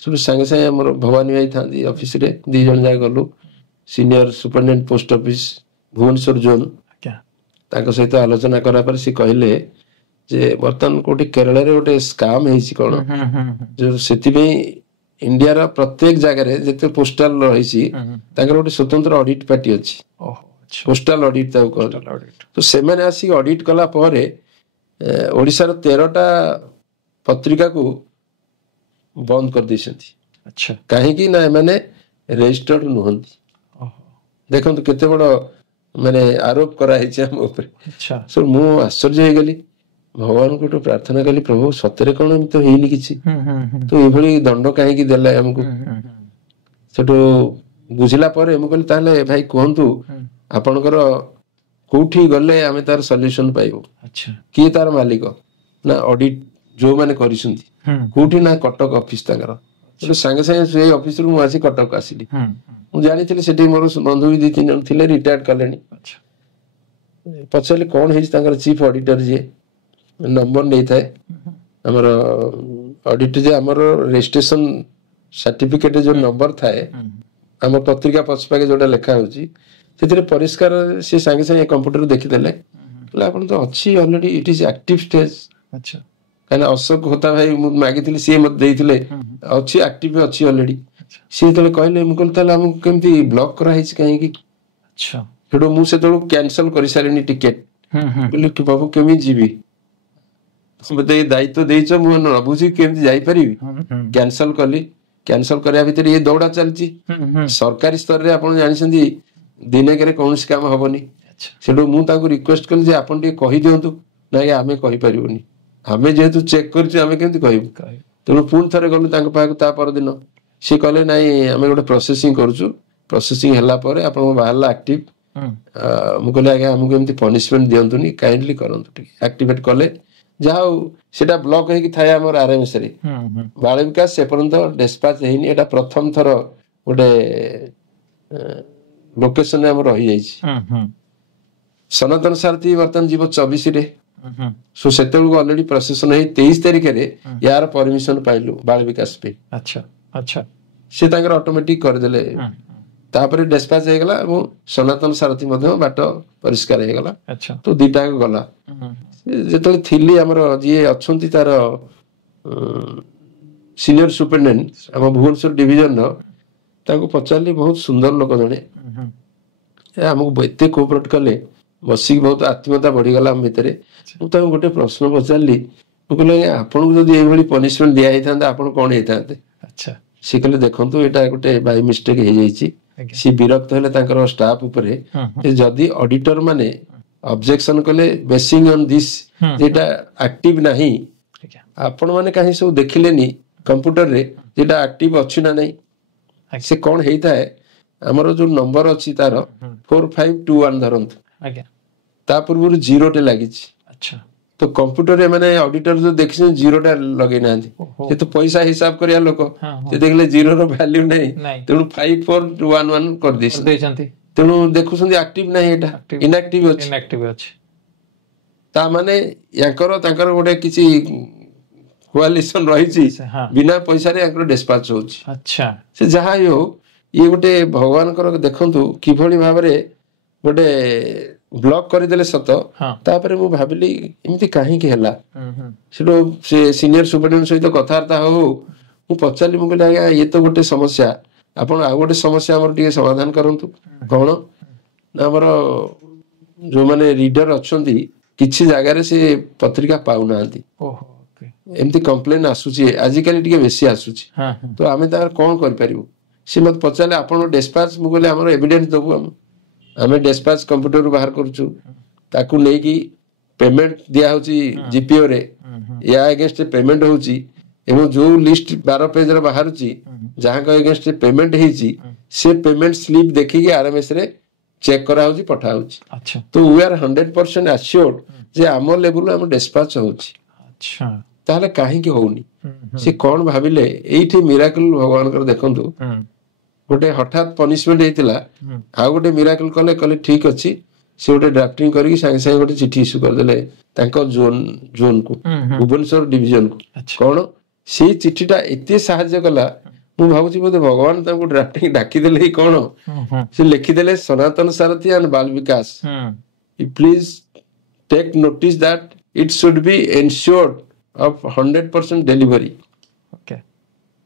ସେଠୁ ସାଙ୍ଗେ ସାଙ୍ଗେ ଆମର ଭବାନୀ ଭାଇ ଥାନ୍ତି ଅଫିସରେ, 2 ଜଣ ଯାକ ଗଲୁ। Senior superintendent post office Bhubaneswar zone, ଆଜ୍ଞା ତାଙ୍କ ସହିତ ଆଲୋଚନା କଲା ପରେ ସେ କହିଲେ ଯେ ବର୍ତ୍ତମାନ କୋଉଠି କେରଳରେ ଗୋଟେ ସ୍କାମ ହେଇଛି କଣ, ସେଥିପାଇଁ ଇଣ୍ଡିଆର ପ୍ରତ୍ୟେକ ଜାଗାରେ ଯେତେ ପୋଷ୍ଟାଲ ରହିଛି ତାଙ୍କର ଗୋଟେ ସ୍ୱତନ୍ତ୍ର ଅଡିଟ ପାର୍ଟି ଅଛି, ପୋଷ୍ଟାଲ ଅଡିଟ ତାକୁ କହନ୍ତି। ତ ସେମାନେ ଆସିକି ଅଡିଟ କଲା ପରେ ଓଡ଼ିଶାର 13ଟା ପତ୍ରିକାକୁ ବନ୍ଦ କରିଦେଇଛନ୍ତି। ଆଚ୍ଛା କାହିଁକି ନା ଏମାନେ ରେଜିଷ୍ଟର୍ଡ ନୁହନ୍ତି। ଦେଖନ୍ତୁ କେତେ ବଡ ମାନେ ଆରୋପ କରାହେଇଛି ଆମ ଉପରେ। ଆଚ୍ଛା ମୁଁ ଆଶ୍ଚର୍ଯ୍ୟ ହେଇଗଲି, ଭଗବାନଙ୍କୁ ଗୋଟେ ପ୍ରାର୍ଥନା କଲି, ପ୍ରଭୁ ସତରେ କଣ ଏମିତି ତ ହେଇନି କିଛି, ତ ଏଇଭଳି ଦଣ୍ଡ କାହିଁକି ଦେଲା ଆମକୁ? ସେଠୁ ବୁଝିଲା ପରେ ମୁଁ କହିଲି ତାହେଲେ ଭାଇ କୁହନ୍ତୁ ଆପଣଙ୍କର କୋଉଠି ଗଲେ ଆମେ ତାର ସଲ୍ୟୁସନ ପାଇବୁ? ଆଚ୍ଛା କିଏ ତାର ମାଲିକ? ନା ଅଡିଟ ଯୋଉମାନେ କରିଛନ୍ତି। କୋଉଠି? ନା କଟକ ଅଫିସ ତାଙ୍କର। ସାଙ୍ଗେ ସାଙ୍ଗେ ସେଇ ଅଫିସରୁ ମୁଁ ଆସି କଟକ ଆସିଲି। ମୁଁ ଜାଣିଥିଲି ସେଠି ମୋର ବନ୍ଧୁ ବି 2-3 ଜଣ ଥିଲେ, ରିଟାୟାର୍ଡ କଲେଣି। ପଚାରିଲି କଣ ହେଇଛି, ତାଙ୍କର ଚିଫ ଅଡିଟର ଯିଏ ନମ୍ବର ନେଇଥାଏ, ଆମର ଅଡିଟ ଯେ ଆମର ରେଜିଷ୍ଟ୍ରେସନ ସାର୍ଟିଫିକେଟ ଯୋଉ ନମ୍ବର ଥାଏ, ଆମ ପତ୍ରିକା ପଛପାଖେ ଯୋଉଟା ଲେଖା ହଉଛି, ସେଥିରେ ପରିଷ୍କାର ସେ ସାଙ୍ଗେ ସାଙ୍ଗେ କମ୍ପ୍ୟୁଟର ଦେଖିଦେଲେ, କହିଲେ ଆପଣ ତ ଅଛି already, eat is active stage. ଆଚ୍ଛା କାହିଁକିନା ଅଶୋକ ହୋତା ଭାଇ ମୁଁ ମାଗିଥିଲି, ସିଏ ମତେ ଦେଇଥିଲେ, ଅଛି ଆକ୍ଟିଭ ଅଛି ଅଲରେଡି। ସିଏ ଯେତେବେଳେ କହିଲେ, ମୁଁ କହିଲି ତାହେଲେ ଆମକୁ କେମିତି ବ୍ଲକ୍ କରାହେଇଛି କାହିଁକି? ଆଚ୍ଛା ସେଠୁ ମୁଁ ସେତେବେଳକୁ କ୍ୟାନସଲ କରିସାରିନି ଟିକେଟ। କହିଲି ବାବୁ କେମିତି ଯିବି? ମତେ ଏଇ ଦାୟିତ୍ୱ ଦେଇଛ, ମୁଁ ନ ବୁଝି କେମିତି ଯାଇପାରିବି? କ୍ୟାନସଲ କଲି। କ୍ୟାନସଲ କରିବା ଭିତରେ ଇଏ ଦୌଡା ଚାଲିଛି। ସରକାରୀ ସ୍ତରରେ ଆପଣ ଜାଣିଛନ୍ତି ଦିନେକରେ କୌଣସି କାମ ହବନି। ସେଠୁ ମୁଁ ତାଙ୍କୁ ରିକ୍ୱେଷ୍ଟ କଲି ଯେ ଆପଣ ଟିକେ କହିଦିଅନ୍ତୁ। ନାଇଁ ଆମେ କହିପାରିବୁନି, ଆମେ ଯେହେତୁ ଚେକ୍ କରିଛୁ ଆମେ କେମିତି କହିବୁ? ତେଣୁ ପୁଣି ଥରେ ଗଲୁ ତାଙ୍କ ପାଖକୁ ତା ପରଦିନ। ସିଏ କହିଲେ ନାଇଁ ଆମେ ଗୋଟେ ପ୍ରୋସେସିଂ କରୁଛୁ, ପ୍ରୋସେସିଂ ହେଲା ପରେ ଆପଣଙ୍କ ବାହାରିଲା ଆକ୍ଟିଭ। ମୁଁ କହିଲି ଆଜ୍ଞା ଆମକୁ ଏମିତି ପନିଶମେଣ୍ଟ ଦିଅନ୍ତୁନି, କାଇଣ୍ଡଲି କରନ୍ତୁ, ଟିକେ ଆକ୍ଟିଭେଟ କଲେ। ଯାହା ହଉ ସେଟା ବ୍ଲକ ହେଇକି ଥାଏ ଆମର RMS ରେ। ବାଳ ବିକାଶ ସେପର୍ଯ୍ୟନ୍ତ ଡେସ୍ପାଚ ହେଇନି। ଏଟା ପ୍ରଥମ ଥର ଗୋଟେ ଲୋକେସନରେ ଆମର ରହିଯାଇଛି। ସନାତନ ସାରଥୀ ବର୍ତ୍ତମାନ ଯିବ 24ରେ। ସେତେବେଳକୁ ଅଲରେଡି ପ୍ରସେସନ ହେଇ 23 ତାରିଖରେ ୟାର ପରମିଶନ ପାଇଲୁ ବାଳ ବିକାଶ ପାଇଁ। ଆଚ୍ଛା ଆଚ୍ଛା ସେ ତାଙ୍କର ଅଟୋମେଟିକ କରିଦେଲେ। ତାପରେ ଡେସ୍ପାଚ ହେଇଗଲା ଏବଂ ସନାତନ ସାରଥୀ ମଧ୍ୟ ବାଟ ପରିଷ୍କାର ହେଇଗଲା। ତ 2ଟା ଗଲା। ଯେତେବେଳେ ଥିଲି ଆମର ଯିଏ ଅଛନ୍ତି ତାର ସିନିୟର ସୁପରିଟେଣ୍ଡେଣ୍ଟ ଆମ ଭୁବନେଶ୍ୱର ଡିଭିଜନର, ତାଙ୍କୁ ପଚାରିଲି, ବହୁତ ସୁନ୍ଦର ଲୋକ ଜଣେ, ଆମକୁ ଏତେ କୋଅପରେଟ କଲେ, ବସିକି ବହୁତ ଆତ୍ମୀୟତା ବଢିଗଲା ଆମ ଭିତରେ। ମୁଁ ତାଙ୍କୁ ଗୋଟେ ପ୍ରଶ୍ନ ପଚାରିଲି, ମୁଁ କହିଲି ଆଜ୍ଞା ଆପଣଙ୍କୁ ଯଦି ଏଇଭଳି ପନିଶମେଣ୍ଟ ଦିଆ ହେଇଥାନ୍ତା ଆପଣ କଣ ହେଇଥାନ୍ତେ? ଆଚ୍ଛା ସେ କହିଲେ ଦେଖନ୍ତୁ ଏଇଟା ଗୋଟେ ବାଇ ମିଷ୍ଟେକ୍ ହେଇଯାଇଛି। ଆଜ୍ଞା ସେ ବିରକ୍ତ ହେଲେ ତାଙ୍କର ଷ୍ଟାଫ ଉପରେ ଯେ ଯଦି ଅଡିଟର ମାନେ ଅବଜେକ୍ସନ କଲେ ବେସିଂ ଅନ୍ ଦିସ୍ ଯେଟା ଆକ୍ଟିଭ ନାହିଁ, ଆଜ୍ଞା ଆପଣ ମାନେ କାହିଁ ସବୁ ଦେଖିଲେନି କମ୍ପ୍ୟୁଟରରେ ଯେଟା ଆକ୍ଟିଭ ଅଛି ନା ନାହିଁ। ଆଜ୍ଞା ସେ କଣ ହେଇଥାଏ, ଆମର ଯୋଉ ନମ୍ବର ଅଛି ତାର 4521 ଧରନ୍ତୁ, ଆଜ୍ଞା ତା ପୂର୍ବରୁ 0ଟେ ଲାଗିଛି। ଆଚ୍ଛା ତ କମ୍ପ୍ୟୁଟରରେ ମାନେ ଅଡିଟର ଯୋଉ ଦେଖିଛନ୍ତି 0ଟା ଲଗେଇ ନାହାନ୍ତି। ଓହୋ ସେ ତ ପଇସା ହିସାବ କରିବା ଲୋକ, ହଁ ସେ ହଁ ଦେଖିଲେ 0ର ଭ୍ୟାଲ୍ୟୁ ନାହିଁ, ନାଇଁ ତେଣୁ 5411 କରିଦେଇଛନ୍ତି। କରିଦେଇଛନ୍ତି ତେଣୁ ଦେଖୁଛନ୍ତି ଆକ୍ଟିଭ ନାହିଁ, ଏଟା ଆକ୍ଟିଭ ଇନଆକ୍ଟିଭ ଅଛି। ଇନଆକ୍ଟିଭ ଅଛି। ତା ମାନେ ୟାଙ୍କର ତାଙ୍କର ଗୋଟେ କିଛି କୋଆଲିସନ ରହିଛି, ହଁ ବିନା ପଇସାରେ ୟାଙ୍କର ଡେସ୍ପାଚ ହଉଛି। ଆଚ୍ଛା ସେ ଯାହା ହିଁ ହଉ, ଇଏ ଗୋଟେ ଭଗବାନଙ୍କର ଦେଖନ୍ତୁ କିଭଳି ଭାବରେ ଗୋଟେ ବ୍ଲକ୍ କରିଦେଲେ ସତ। ହଁ ତାପରେ ମୁଁ ଭାବିଲି ଏମିତି କାହିଁକି ହେଲା। ହୁଁ ହୁଁ ସେଠୁ ସେ ସିନିୟର ସୁପରିଟେଣ୍ଡେଣ୍ଟ ସହିତ କଥାବାର୍ତ୍ତା ହଉ ମୁଁ ପଚାରିଲି, ମୁଁ କହିଲି ଆଜ୍ଞା ଇଏ ତ ଗୋଟେ ସମସ୍ୟା, ଆପଣ ଆଉ ଗୋଟେ ସମସ୍ୟା ଆମର ଟିକେ ସମାଧାନ କରନ୍ତୁ। କଣ ନା ଆମର ଯୋଉମାନେ ରିଡର ଅଛନ୍ତି କିଛି ଜାଗାରେ ସେ ପତ୍ରିକା ପାଉନାହାନ୍ତି, ଓହୋ ଓକେ ଏମିତି କମ୍ପ୍ଲେନ ଆସୁଛି, ଆଜିକାଲି ଟିକେ ବେଶୀ ଆସୁଛି। ହଁ ହଁ ତ ଆମେ ତାର କଣ କରିପାରିବୁ? ସେ ମତେ ପଚାରିଲେ ଆପଣ ଡେସ୍ପାଚ, ମୁଁ କହିଲି ଆମର ଏଭିଡେନ୍ସ ଦବୁ, ଆମେ ଡେସ୍ପାଚ କମ୍ପ୍ୟୁଟରରୁ ବାହାର କରୁଛୁ, ତାକୁ ନେଇକି ପେମେଣ୍ଟ ଦିଆହଉଛି ଜିପିଓ ରେ, ୟା ଏଗେନ୍ଷ୍ଟ ପେମେଣ୍ଟ ହଉଛି, ଏବଂ ଯୋଉ ଲିଷ୍ଟ 12 ପେଜର ବାହାରୁଛି ଯାହାଙ୍କ ଏଗେନ୍ଷ୍ଟ ପେମେଣ୍ଟ ହେଇଛି ସେ ପେମେଣ୍ଟ ସ୍ଲିପ ଦେଖିକି ଆରଏମଏସ ରେ ଚେକ୍ କରାହଉଛି, ପଠାହଉଛି। ଆଚ୍ଛା ତ वी आर 100% assured ଯେ ଆମ ଲେବୁଲରେ ଆମ ଡେସ୍ପାଚ ହଉଛି। ଆଚ୍ଛା ତାହେଲେ କାହିଁକି ହଉନି? ସେ କଣ ଭାବିଲେ, ଏଇଠି ମିରାକଲ ଭଗବାନଙ୍କର ଦେଖନ୍ତୁ, ଗୋଟେ ହଠାତ୍ ପନିଶମେଣ୍ଟ ହେଇଥିଲା, ଆଉ ଗୋଟେ ମିରାକଲ କଲେ, କହିଲେ ଠିକ ଅଛି, ସେ ଗୋଟେ ଡ୍ରାଫ୍ଟିଂ କରିକି ସାଙ୍ଗେ ସାଙ୍ଗେ ଗୋଟେ ଚିଠି ଇସ୍ୟୁ କରିଦେଲେ ତାଙ୍କ ଜୋନକୁ, ଭୁବନେଶ୍ୱର ଡିଭିଜନକୁ। ଆଚ୍ଛା କଣ ସେଇ ଚିଠିଟା ଏତେ ସାହାଯ୍ୟ କଲା, ମୁଁ ଭାବୁଛି ବୋଧେ ଭଗବାନ ତାଙ୍କୁ ଡ୍ରାଫ୍ଟିଂ ଡାକିଦେଲେ କି କଣ। ସେ ଲେଖିଦେଲେ Sanatan Sarathi and Bal Bikash, please take notice that it should be ensured of 100% delivery. Okay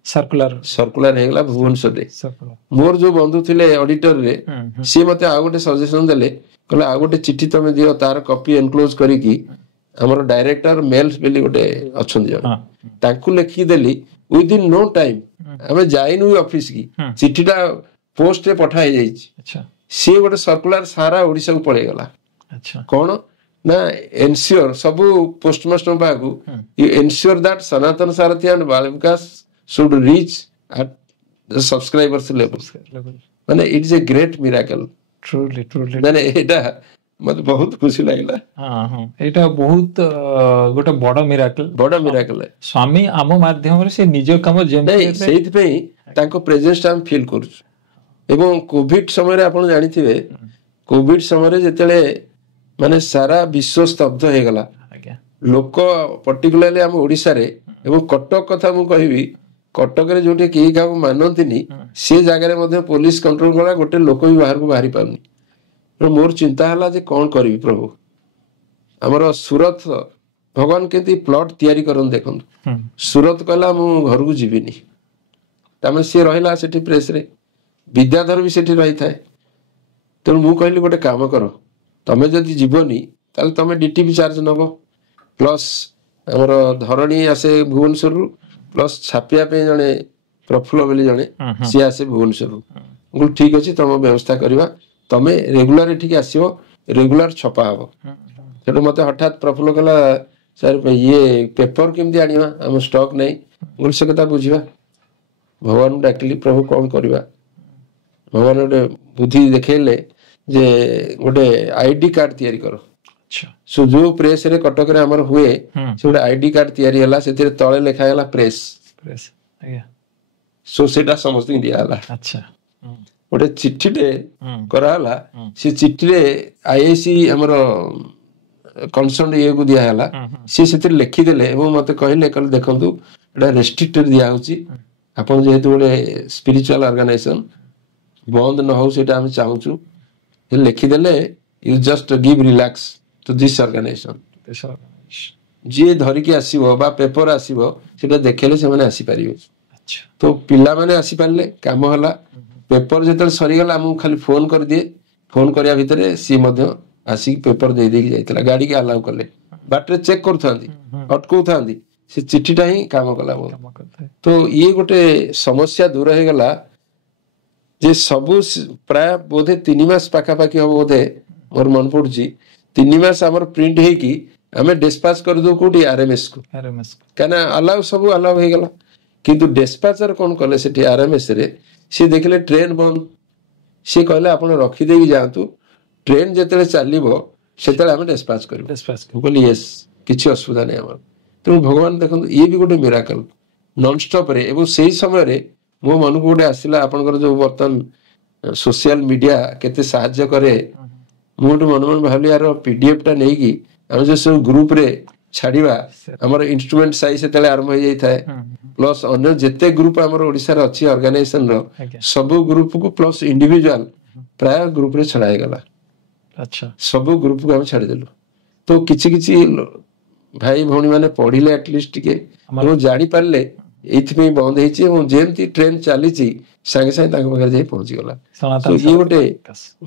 circular circular ହେଇଗଲା ଭୁବନେଶ୍ୱରରେ। सर्कुलर ମୋର ଯୋଉ ବନ୍ଧୁ ଥିଲେ ଅଡିଟରରେ, ସିଏ ମତେ ଆଉ ଗୋଟେ ସଜେସନ ଦେଲେ, କହିଲେ ଆଉ ଗୋଟେ ଚିଠି ତମେ ଦିଅ, ତାର କପି ଏନକ୍ଲୋଜ କରିକି ଆମର ଡାଇରେକ୍ଟର ମେଲ୍ସ ବୋଲି ଗୋଟେ ଅଛନ୍ତି ଜଣେ, ତାଙ୍କୁ ଲେଖିକି ଦେଲି। ୱିଦିନ ନୋ ଟାଇମ, ଆମେ ଯାଇନୁ ଅଫିସ କି, ଚିଠିଟା ପୋଷ୍ଟରେ ପଠା ହେଇଯାଇଛି। अच्छा ସିଏ ଗୋଟେ ସର୍କୁଲାର ସାରା ଓଡିଶାକୁ ପଳେଇଗଲା। अच्छा କଣ ନା ଏନସିଓର ସବୁ ପୋଷ୍ଟମାଷ୍ଟର ପାଖକୁ, ଏନସିଓର ଦ୍ୟାଟ ସନାତନ ସାରଥୀ ଆଣ୍ଡ ବାଳ ବିକାଶ should reach at the subscribers level. Level ମାନେ it is a great miracle. Truly ମାନେ ଏଇଟା ମତେ ବହୁତ ଖୁସି ଲାଗିଲା, हाँ हाँ ଏଇଟା ବହୁତ ଗୋଟେ ବଡ ମିରାକଲ। ବଡ ମିରାକଲ। ସ୍ୱାମୀ ଆମ ମାଧ୍ୟମରେ ସେ ନିଜ କାମ ନାଇଁ ଯେମିତି ସେଇଥିପାଇଁ ତାଙ୍କ ପ୍ରେଜେନ୍ସଟା ଆମେ ଫିଲ୍ କରୁଛୁ। ଏବଂ କୋଭିଡ ସମୟରେ ଆପଣ ଜାଣିଥିବେ, କୋଭିଡ ସମୟରେ ଯେତେବେଳେ ମାନେ ସାରା ବିଶ୍ୱ ସ୍ତବ୍ଧ ହେଇଗଲା, ଆଜ୍ଞା ଲୋକ ପର୍ଟିକୁଲାରଲି ଆମ ଓଡିଶାରେ, ଏବଂ କଟକ କଥା ମୁଁ କହିବି, କଟକରେ ଯୋଉଠି କେହି କାହାକୁ ମାନନ୍ତିନି ସେ ଜାଗାରେ ମଧ୍ୟ ପୋଲିସ କଣ୍ଟ୍ରୋଲ କଲା, ଗୋଟେ ଲୋକ ବି ବାହାରକୁ ବାହାରି ପାରୁନି। ମୋର ଚିନ୍ତା ହେଲା ଯେ କଣ କରିବି ପ୍ରଭୁ। ଆମର ସୁରତ ଭଗବାନ କେମିତି ପ୍ଲଟ ତିଆରି କରନ୍ତି ଦେଖନ୍ତୁ। ସୁରତ କହିଲା ମୁଁ ଘରକୁ ଯିବିନି, ତାମାନେ ସିଏ ରହିଲା ସେଠି ପ୍ରେସରେ, ବିଦ୍ୟାଧର ବି ସେଠି ରହିଥାଏ। ତେଣୁ ମୁଁ କହିଲି ଗୋଟେ କାମ କର, ତମେ ଯଦି ଯିବନି ତାହେଲେ ତମେ ଡିଟିପି ଚାର୍ଜ ନବ, ପ୍ଲସ୍ ଆମର ଧରଣୀ ଆସେ ଭୁବନେଶ୍ୱରରୁ, ପ୍ଲସ୍ ଛାପିବା ପାଇଁ ଜଣେ ପ୍ରଫୁଲ୍ଲ ବୋଲି ଜଣେ ସିଏ ଆସେ ଭୁବନେଶ୍ୱରରୁ। ମୁଁ କହିଲି ଠିକ ଅଛି, ତମ ବ୍ୟବସ୍ଥା କରିବା, ତମେ ରେଗୁଲାର ଏଠିକି ଆସିବ, ରେଗୁଲାର ଛପା ହବ। ସେଠୁ ମତେ ହଠାତ୍ ପ୍ରଫୁଲ୍ଲ କହିଲା, ସାର୍ ଇଏ ପେପର କେମିତି ଆଣିବା, ଆମ ଷ୍ଟକ୍ ନାହିଁ। ମୁଁ କହିଲି ସେ କଥା ବୁଝିବା। ଭଗବାନଙ୍କୁ ଡାକିଲି, ପ୍ରଭୁ କଣ କରିବା। ଭଗବାନ ଗୋଟେ ବୁଦ୍ଧି ଦେଖେଇଲେ ଯେ ଗୋଟେ ଆଇଡି କାର୍ଡ ତିଆରି କର। अच्छा ଯୋଉ ପ୍ରେସରେ କଟକରେ ଆମର ହୁଏ, ସେ ଗୋଟେ ଆଇଡି କାର୍ଡ ତିଆରି ହେଲା, ସେଥିରେ ତଳେ ଲେଖା ହେଲା ପ୍ରେସ। प्रेस ଆଜ୍ଞା ସେଇଟା ସମସ୍ତଙ୍କୁ ଦିଆହେଲା। अच्छा ଗୋଟେ ଚିଠିଟେ କରାହେଲା, ସେ ଚିଠିରେ ଆଇଆଇସି ଆମର କନସର୍ନ ଇଏକୁ ଦିଆହେଲା। ସିଏ ସେଥିରେ ଲେଖିଦେଲେ ଏବଂ ମତେ କହିଲେ ଦେଖନ୍ତୁ ଏଇଟା ରେଷ୍ଟ୍ରିକ୍ଟେଡ ଦିଆହଉଛି, ଆପଣ ଯେହେତୁ ଗୋଟେ ସ୍ପିରିଚୁଆଲ ଅର୍ଗାନାଇଜେସନ, ବନ୍ଦ ନ ହଉ ସେଇଟା ଆମେ ଚାହୁଁଛୁ। ଲେଖିଦେଲେ you just give relax to this organisation. ଯିଏ ଧରିକି ଆସିବ ବା ପେପର ଆସିବ ସେଟା ଦେଖେଇଲେ ସେମାନେ ଆସିପାରିବେ। अच्छा ତ ପିଲାମାନେ ଆସିପାରିଲେ, କାମ ହେଲା। ପେପର ଯେତେବେଳେ ସରିଗଲା ଆମକୁ ଖାଲି ଫୋନ କରିଦିଏ, फोन करिया भितरे सी मध्य आसिक पेपर दे देकी जाइतला गाड़ी के अलाउ कले बाटरे चेक करथांदी अटकौथांदी से चिठीटा ही काम कला बोल तो ये गोटे समस्या दूर हो गला जे सबु प्राय बोधे 3 मास पाखापाखि हम बोधे मोर मन पड़ुची 3 मास आमर प्रिंट है कि आमे डिस्पैच कर दो कोटी आरएमएस को कहना अलाउ सब अलाउ हो गला किंतु डिस्पैचर कौन कले सेठी आरएमएस रे सी देखले ट्रेन बंद सी कहले आपण रखी देगी जातु ट्रेन जेतले चलिबो सेतले आमे डिस्पैच करबो बोली यस किछि असुविधा नै हमर तो भगवान देखो ये भी गोटे मिराकल नॉन स्टॉप रे एवं सही समय रे मो मन को गोटे आसिला आपनकर जो बर्तन सोशल मीडिया केते सहायता करे मु गोटे मन मन भाबली यार पीडीएफ टा नै कि हम जो सब ग्रुप रे छाड़ीबा हमर इंस्ट्रूमेंट साइज सेतले आरंभ हो जाई थाए प्लस अन्य जेते ग्रुप हमर ओडिसा रे अछि ऑर्गेनाइजेशन रो सब ग्रुप को प्लस इंडिविजुअल प्राय ग्रुप रे छड़ाई गला अच्छा सब ग्रुप को हम छाड़ी देलु तो किछि किछि भाई भौणी माने पढ़िले एटलिस्ट के हम जानि पारले एथि में बंद हेछि और जेमती ट्रेन चलीछि संगे संगे ताके बगर जाई पहुंची गला तो ये गोटे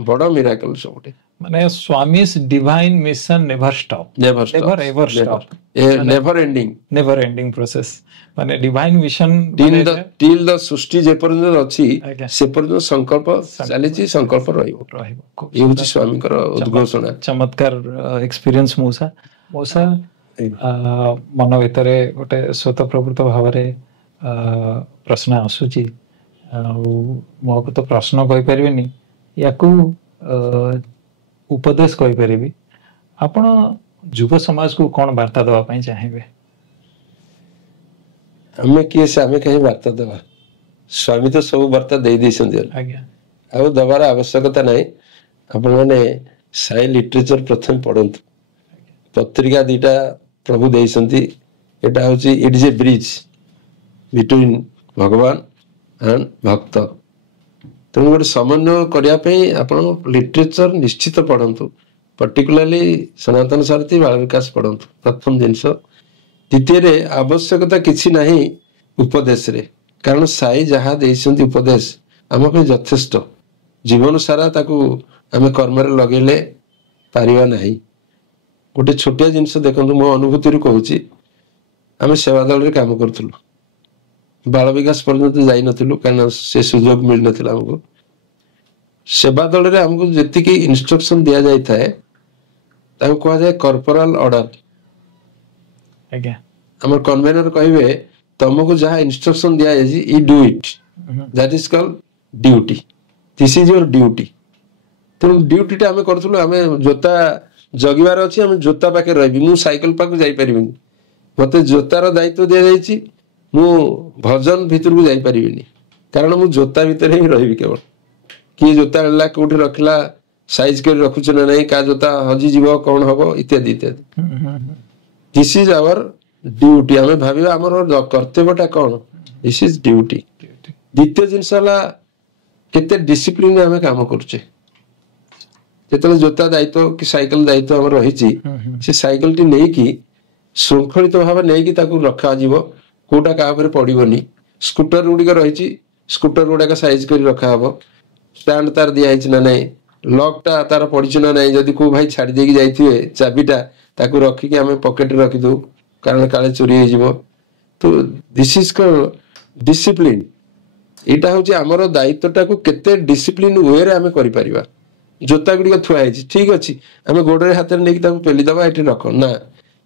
बड़ा मिराकल सबटे माने Swami's divine mission never stop never stop never ending process माने डिवाइन मिशन टिल द सृष्टि जे पर्यंत अछि से पर्यंत संकल्प चलीछि संकल्प रहिबो ये होछि स्वामी कर उद्घोषणा चमत्कार एक्सपीरियंस मौसा मन भीतर गोटे स्वतःप्रवृत्त भाव प्रश्न आसूची मो तो प्रश्न कहि परिबेनी याकू उपदेश कहि परिबी आपण युव समाज को कौन वार्ता देवा पई चाहिबे हमें किए से हमें कहीं वार्ता देवा स्वामी तो सब वार्ता दे दी संदे आज्ञा आ दबार आवश्यकता नहीं आपण माने साई लिटरेचर प्रथम पढंतु पत्रिका दीटा प्रभु देइसंती एटा होची it is a bridge between भगवान एंड भक्त तो गोटे समन्वय करिया पे आपण लिटरेचर निश्चित पढंतु पर्टिकुलरली सनातन सारथी बाल विकास पढंतु प्रथम जिंस द्वितीय रे आवश्यकता किछि नहीं उपदेश रे कारण साई जहा देइसंती उपदेश हम पे यथेष्ट जीवन सारा ताकू आमे कर्म रे लगेले पारिबा नहीं गोटे छोटिया जिनस देखंतु मो अनुभूति रू कहूची आमे सेवा दल रे काम करथुलु बाल विकास पर्यंत जाई नथिलु कारण से सुयोग मिल नथिला हमको सेवा दल रे हमको जति की इंस्ट्रक्शन दिया जाय थाए ताको कहा जाय कॉर्पोरल ऑर्डर आज्ञा हमर कन्वेनर कहबे तुमको जहां इंस्ट्रक्शन दिया जाय I do it that is called duty this is your duty तो ड्यूटी टा हमें करथुलु हमें जोता जगिवार अछि हम जोता पाके रहबी मु साइकिल पाके जाई परिबिनी मते जोतार दायित्व दिया जायछि मु भजन भीतर को जाई परिबिनी कारण मु जोता भीतर ही रहबी केवल कि जोता ला कोठी रखला साइज कर रखुछ ना नहीं का जोता हजी जीव कोन हबो इत्यादि इत्यादि दिस इज आवर ड्यूटी हमें भाबिबा हमर कर्तव्यटा कोन दिस इज ड्यूटी द्वितीय जिनसला केते डिसिप्लिन हमें काम करछे जेतले जोता दायित्व कि साइकिल दायित्व हमर रहिछि से साइकिल टी नै कि श्रृंखलित भाव नै कि ताकू रखा जीवो कोटा का ऊपर पड़िबोनी स्कूटर गुडी रहिछि स्कूटर गुडा का साइज करी रखा हबो स्टैंड तार दिया हिच ना नहीं लॉक टा तार पडिछ ना नहीं जदी को भाई छाडी देकी जाइथिवे चाबीटा ताकू रखी के हमें पॉकेट रे रखि दो कारण काले चोरी हो जिवो तो दिस इज को डिसिप्लिन एटा होची हमर दायित्वटा को केते डिसिप्लिन वे रे हमें करि परिबा जोता गुडी थुआ हिच ठीक अछि हमें गोडरे हाथ रे नेकी ताकू पेली दबा एठी रख ना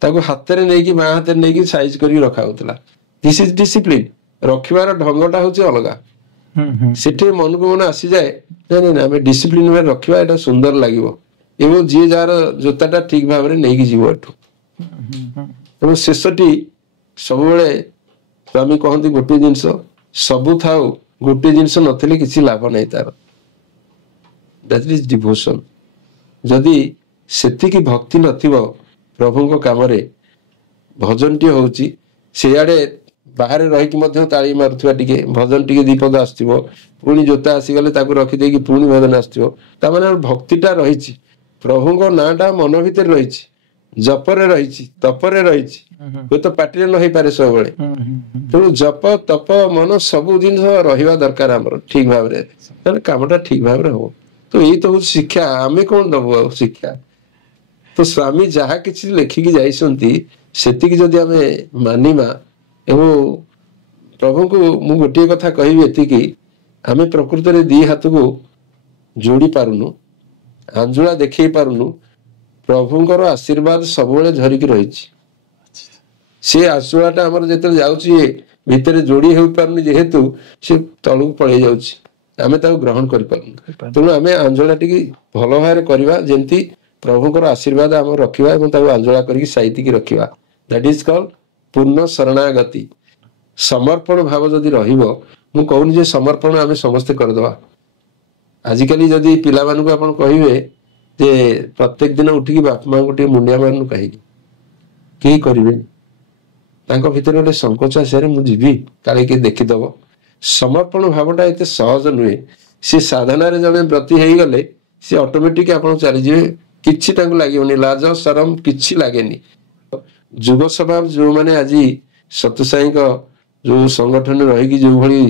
ताकू हाथ रे नेकी मा हाथ रे नेकी साइज करी रखा होतला दिस इज डिसिप्लिन रखिबार ढंगटा होची अलगा सेठी मन को मन आसी जाए नहीं नहीं हमें डिसिप्लिन में रखिबा एटा सुंदर लागिवो एवं जे जार जोताटा ठीक भाव रे नेकी जीवो एठो एवं शेषटी सब बेले स्वामी कहंती गोटे जिंस सबु थाउ गोटे जिंस नथिले किछि लाभ नै तार दैट इज डिवोशन जदी सेति की भक्ति नथिबो प्रभु को काम रे भजन टी होउची से आडे बाहर रही कि मध्य ताली मारुथुवा टिके भजन टिके दीपद आस्तिबो पुणी जोता आसी गले ताकू रखि देकी पुणी भजन आस्तिबो ता माने भक्तिटा रहिछि प्रभु को नाटा मन भीतर रहिछि जपरे रहिछि तपरे रहिछि कोई तो पाटी रे न होई पारे सब बेले तो जप तप मन सब दिन रहिबा दरकार हमर ठीक भाव रे तले कामटा ठीक भाव रे हो तो यही तो शिक्षा आमे कौन दबु आ शिक्षा तो स्वामी जहा किसी लेखिकी जाइसंती सेतिकी जदि आमे मानिमा एवं प्रभु को मु गोटे कथा कहबी एतिकी आमे प्रकृत रे दी हाथ को जोड़ी पारुनु आंजुला देखै पारुनु प्रभुंकर आशीर्वाद सबुबले झरिकी रहिछि से आंजुलाटा हमर जेते जाउछि भितर जोड़ी हो पारुनी जेहेतु से तळु पळै जाउछि आमे ताऊ ग्रहण करि पारुनु तेणु आमे आंजुला टिकी भलो भारे करबा जेंति प्रभुंकर आशीर्वाद आम रखिबा एवं ताऊ आंजुला करिकी साइतिकी रखिबा दैट इज कॉल्ड पूर्ण शरणागति समर्पण भाव जदि रहिबो मु कहूनी जे समर्पण आमे समस्त करदवा आजिकली जदि पिला मानकु आपण कहिबे जे प्रत्येक दिन उठिकी बाप मां गोटे मुंडिया मारनु कहिकी के करिवे तांको भितर गोटे संकोच आसे मु जीवी काले के देखिदब समर्पण भावटा एते सहज नुहे से साधना रे जने व्रती हेई गले से ऑटोमेटिक आपण चली जिवे किछि तांको लागियोनी लाज शरम किछि लागेनी जुग सभा जो माने आजी सतसाई को जो संगठन रही जो भली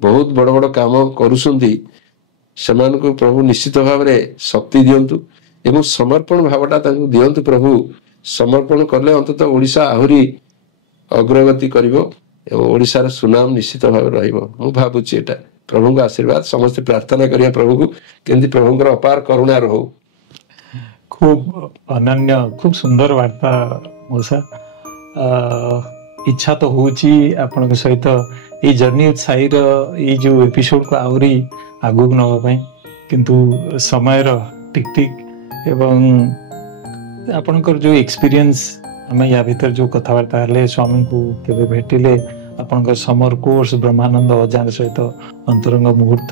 बहुत बड़ बड़ काम करुसंती समान को प्रभु निश्चित भाव रे शक्ति दियंतु एवं समर्पण भावटा तांको दियंतु प्रभु समर्पण करले अंततः ओडिशा आहुरी अग्रगति करिवो एवं ओडिशार सुनाम निश्चित भाव रहिबो मु भाबुची एटा प्रभु को आशीर्वाद समस्त प्रार्थना करिया प्रभु को केंति प्रभुंकर अपार करुणा रहौ खूब अनन्य खूब सुंदर वार्ता मौसा इच्छा तो होची आपण के सहित ए जर्नी विथ साई रो ए जो एपिसोड को आउरी आगु नवा पई किंतु समय रो टिक टिक एवं आपनकर जो एक्सपीरियंस हमें या भीतर जो कथावार्ता हले स्वामी को केबे भेटिले आपनकर समर कोर्स ब्रह्मानंद अजान सहित अंतरंग मुहूर्त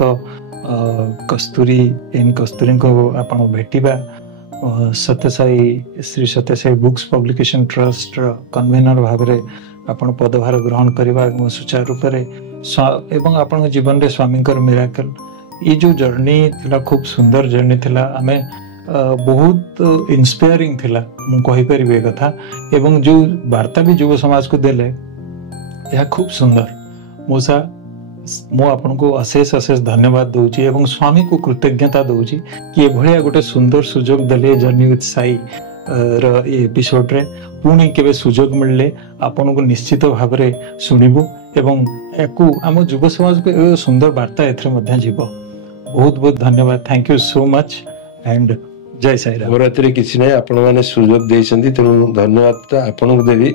कस्तूरी एन कस्तूरी को आपण भेटिबा Sathya Sai Shri Sathya Sai books publication trust convener भाव में आपण पदभार ग्रहण करने सुचारू रूप से एवं आपण जीवन में स्वामी मिराकल ये जो जर्नी थिला खूब सुंदर जर्नी थिला आमे बहुत इंस्पायरिंग थिला मु कहि परिबे कथा एवं जो वार्ता भी युव समाज को देले यह खूब सुंदर मोसा मु आपन को अशेष अशेष धन्यवाद दूची एवं स्वामी को कृतज्ञता दूची कि एभलिया गोटे सुंदर सुजोग देले जर्नी विथ साई र एपिसोड रे पुणी केबे सुजोग मिलले आपन को निश्चित भाव रे सुनिबु एवं एकु हम युव समाज को सुंदर वार्ता एथरे मध्य जीवो बहुत बहुत धन्यवाद thank you so much and जय साई राम मोर एतरे किछि नै आपण माने सुजोग देइसंती तेनु धन्यवाद आपन को देबी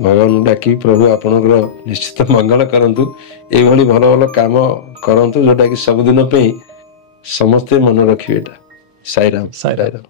भगवान डाकी प्रभु आपणकर निश्चित मंगल करंतु एभली भल भल काम करंतु जोटा कि सबदिन पे समस्ते मन रखिबेटा साई राम साई राम।